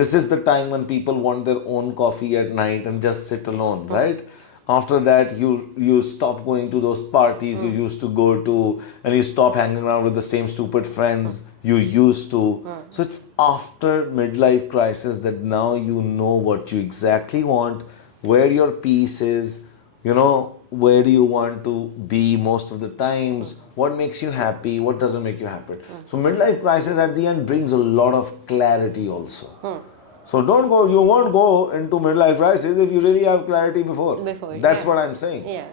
This is the time when people want their own coffee at night and just sit alone, right? After that, you stop going to those parties you used to go to, and you stop hanging around with the same stupid friends you used to. So it's after midlife crisis that now you know what you exactly want, where your peace is, you know, where do you want to be most of the times, what makes you happy, what doesn't make you happy. So midlife crisis at the end brings a lot of clarity also. So you won't go into midlife crisis if you really have clarity before. That's yeah. what I'm saying. Yeah.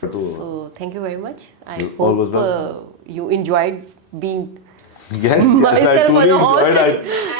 So thank you very much. I You're hope always welcome. you enjoyed being Yes, I myself truly on a horse. enjoyed.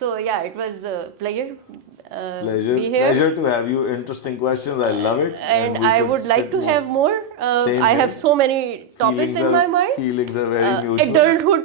So yeah, it was a pleasure. Be here. Pleasure to have you. Interesting questions. I love it. And we I should would like sit to more. have more. Same I here. have so many topics in my mind. Feelings are very mutual. Adulthood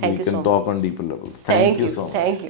Thank we you can so talk on deeper levels. Thank you so much. Thank you.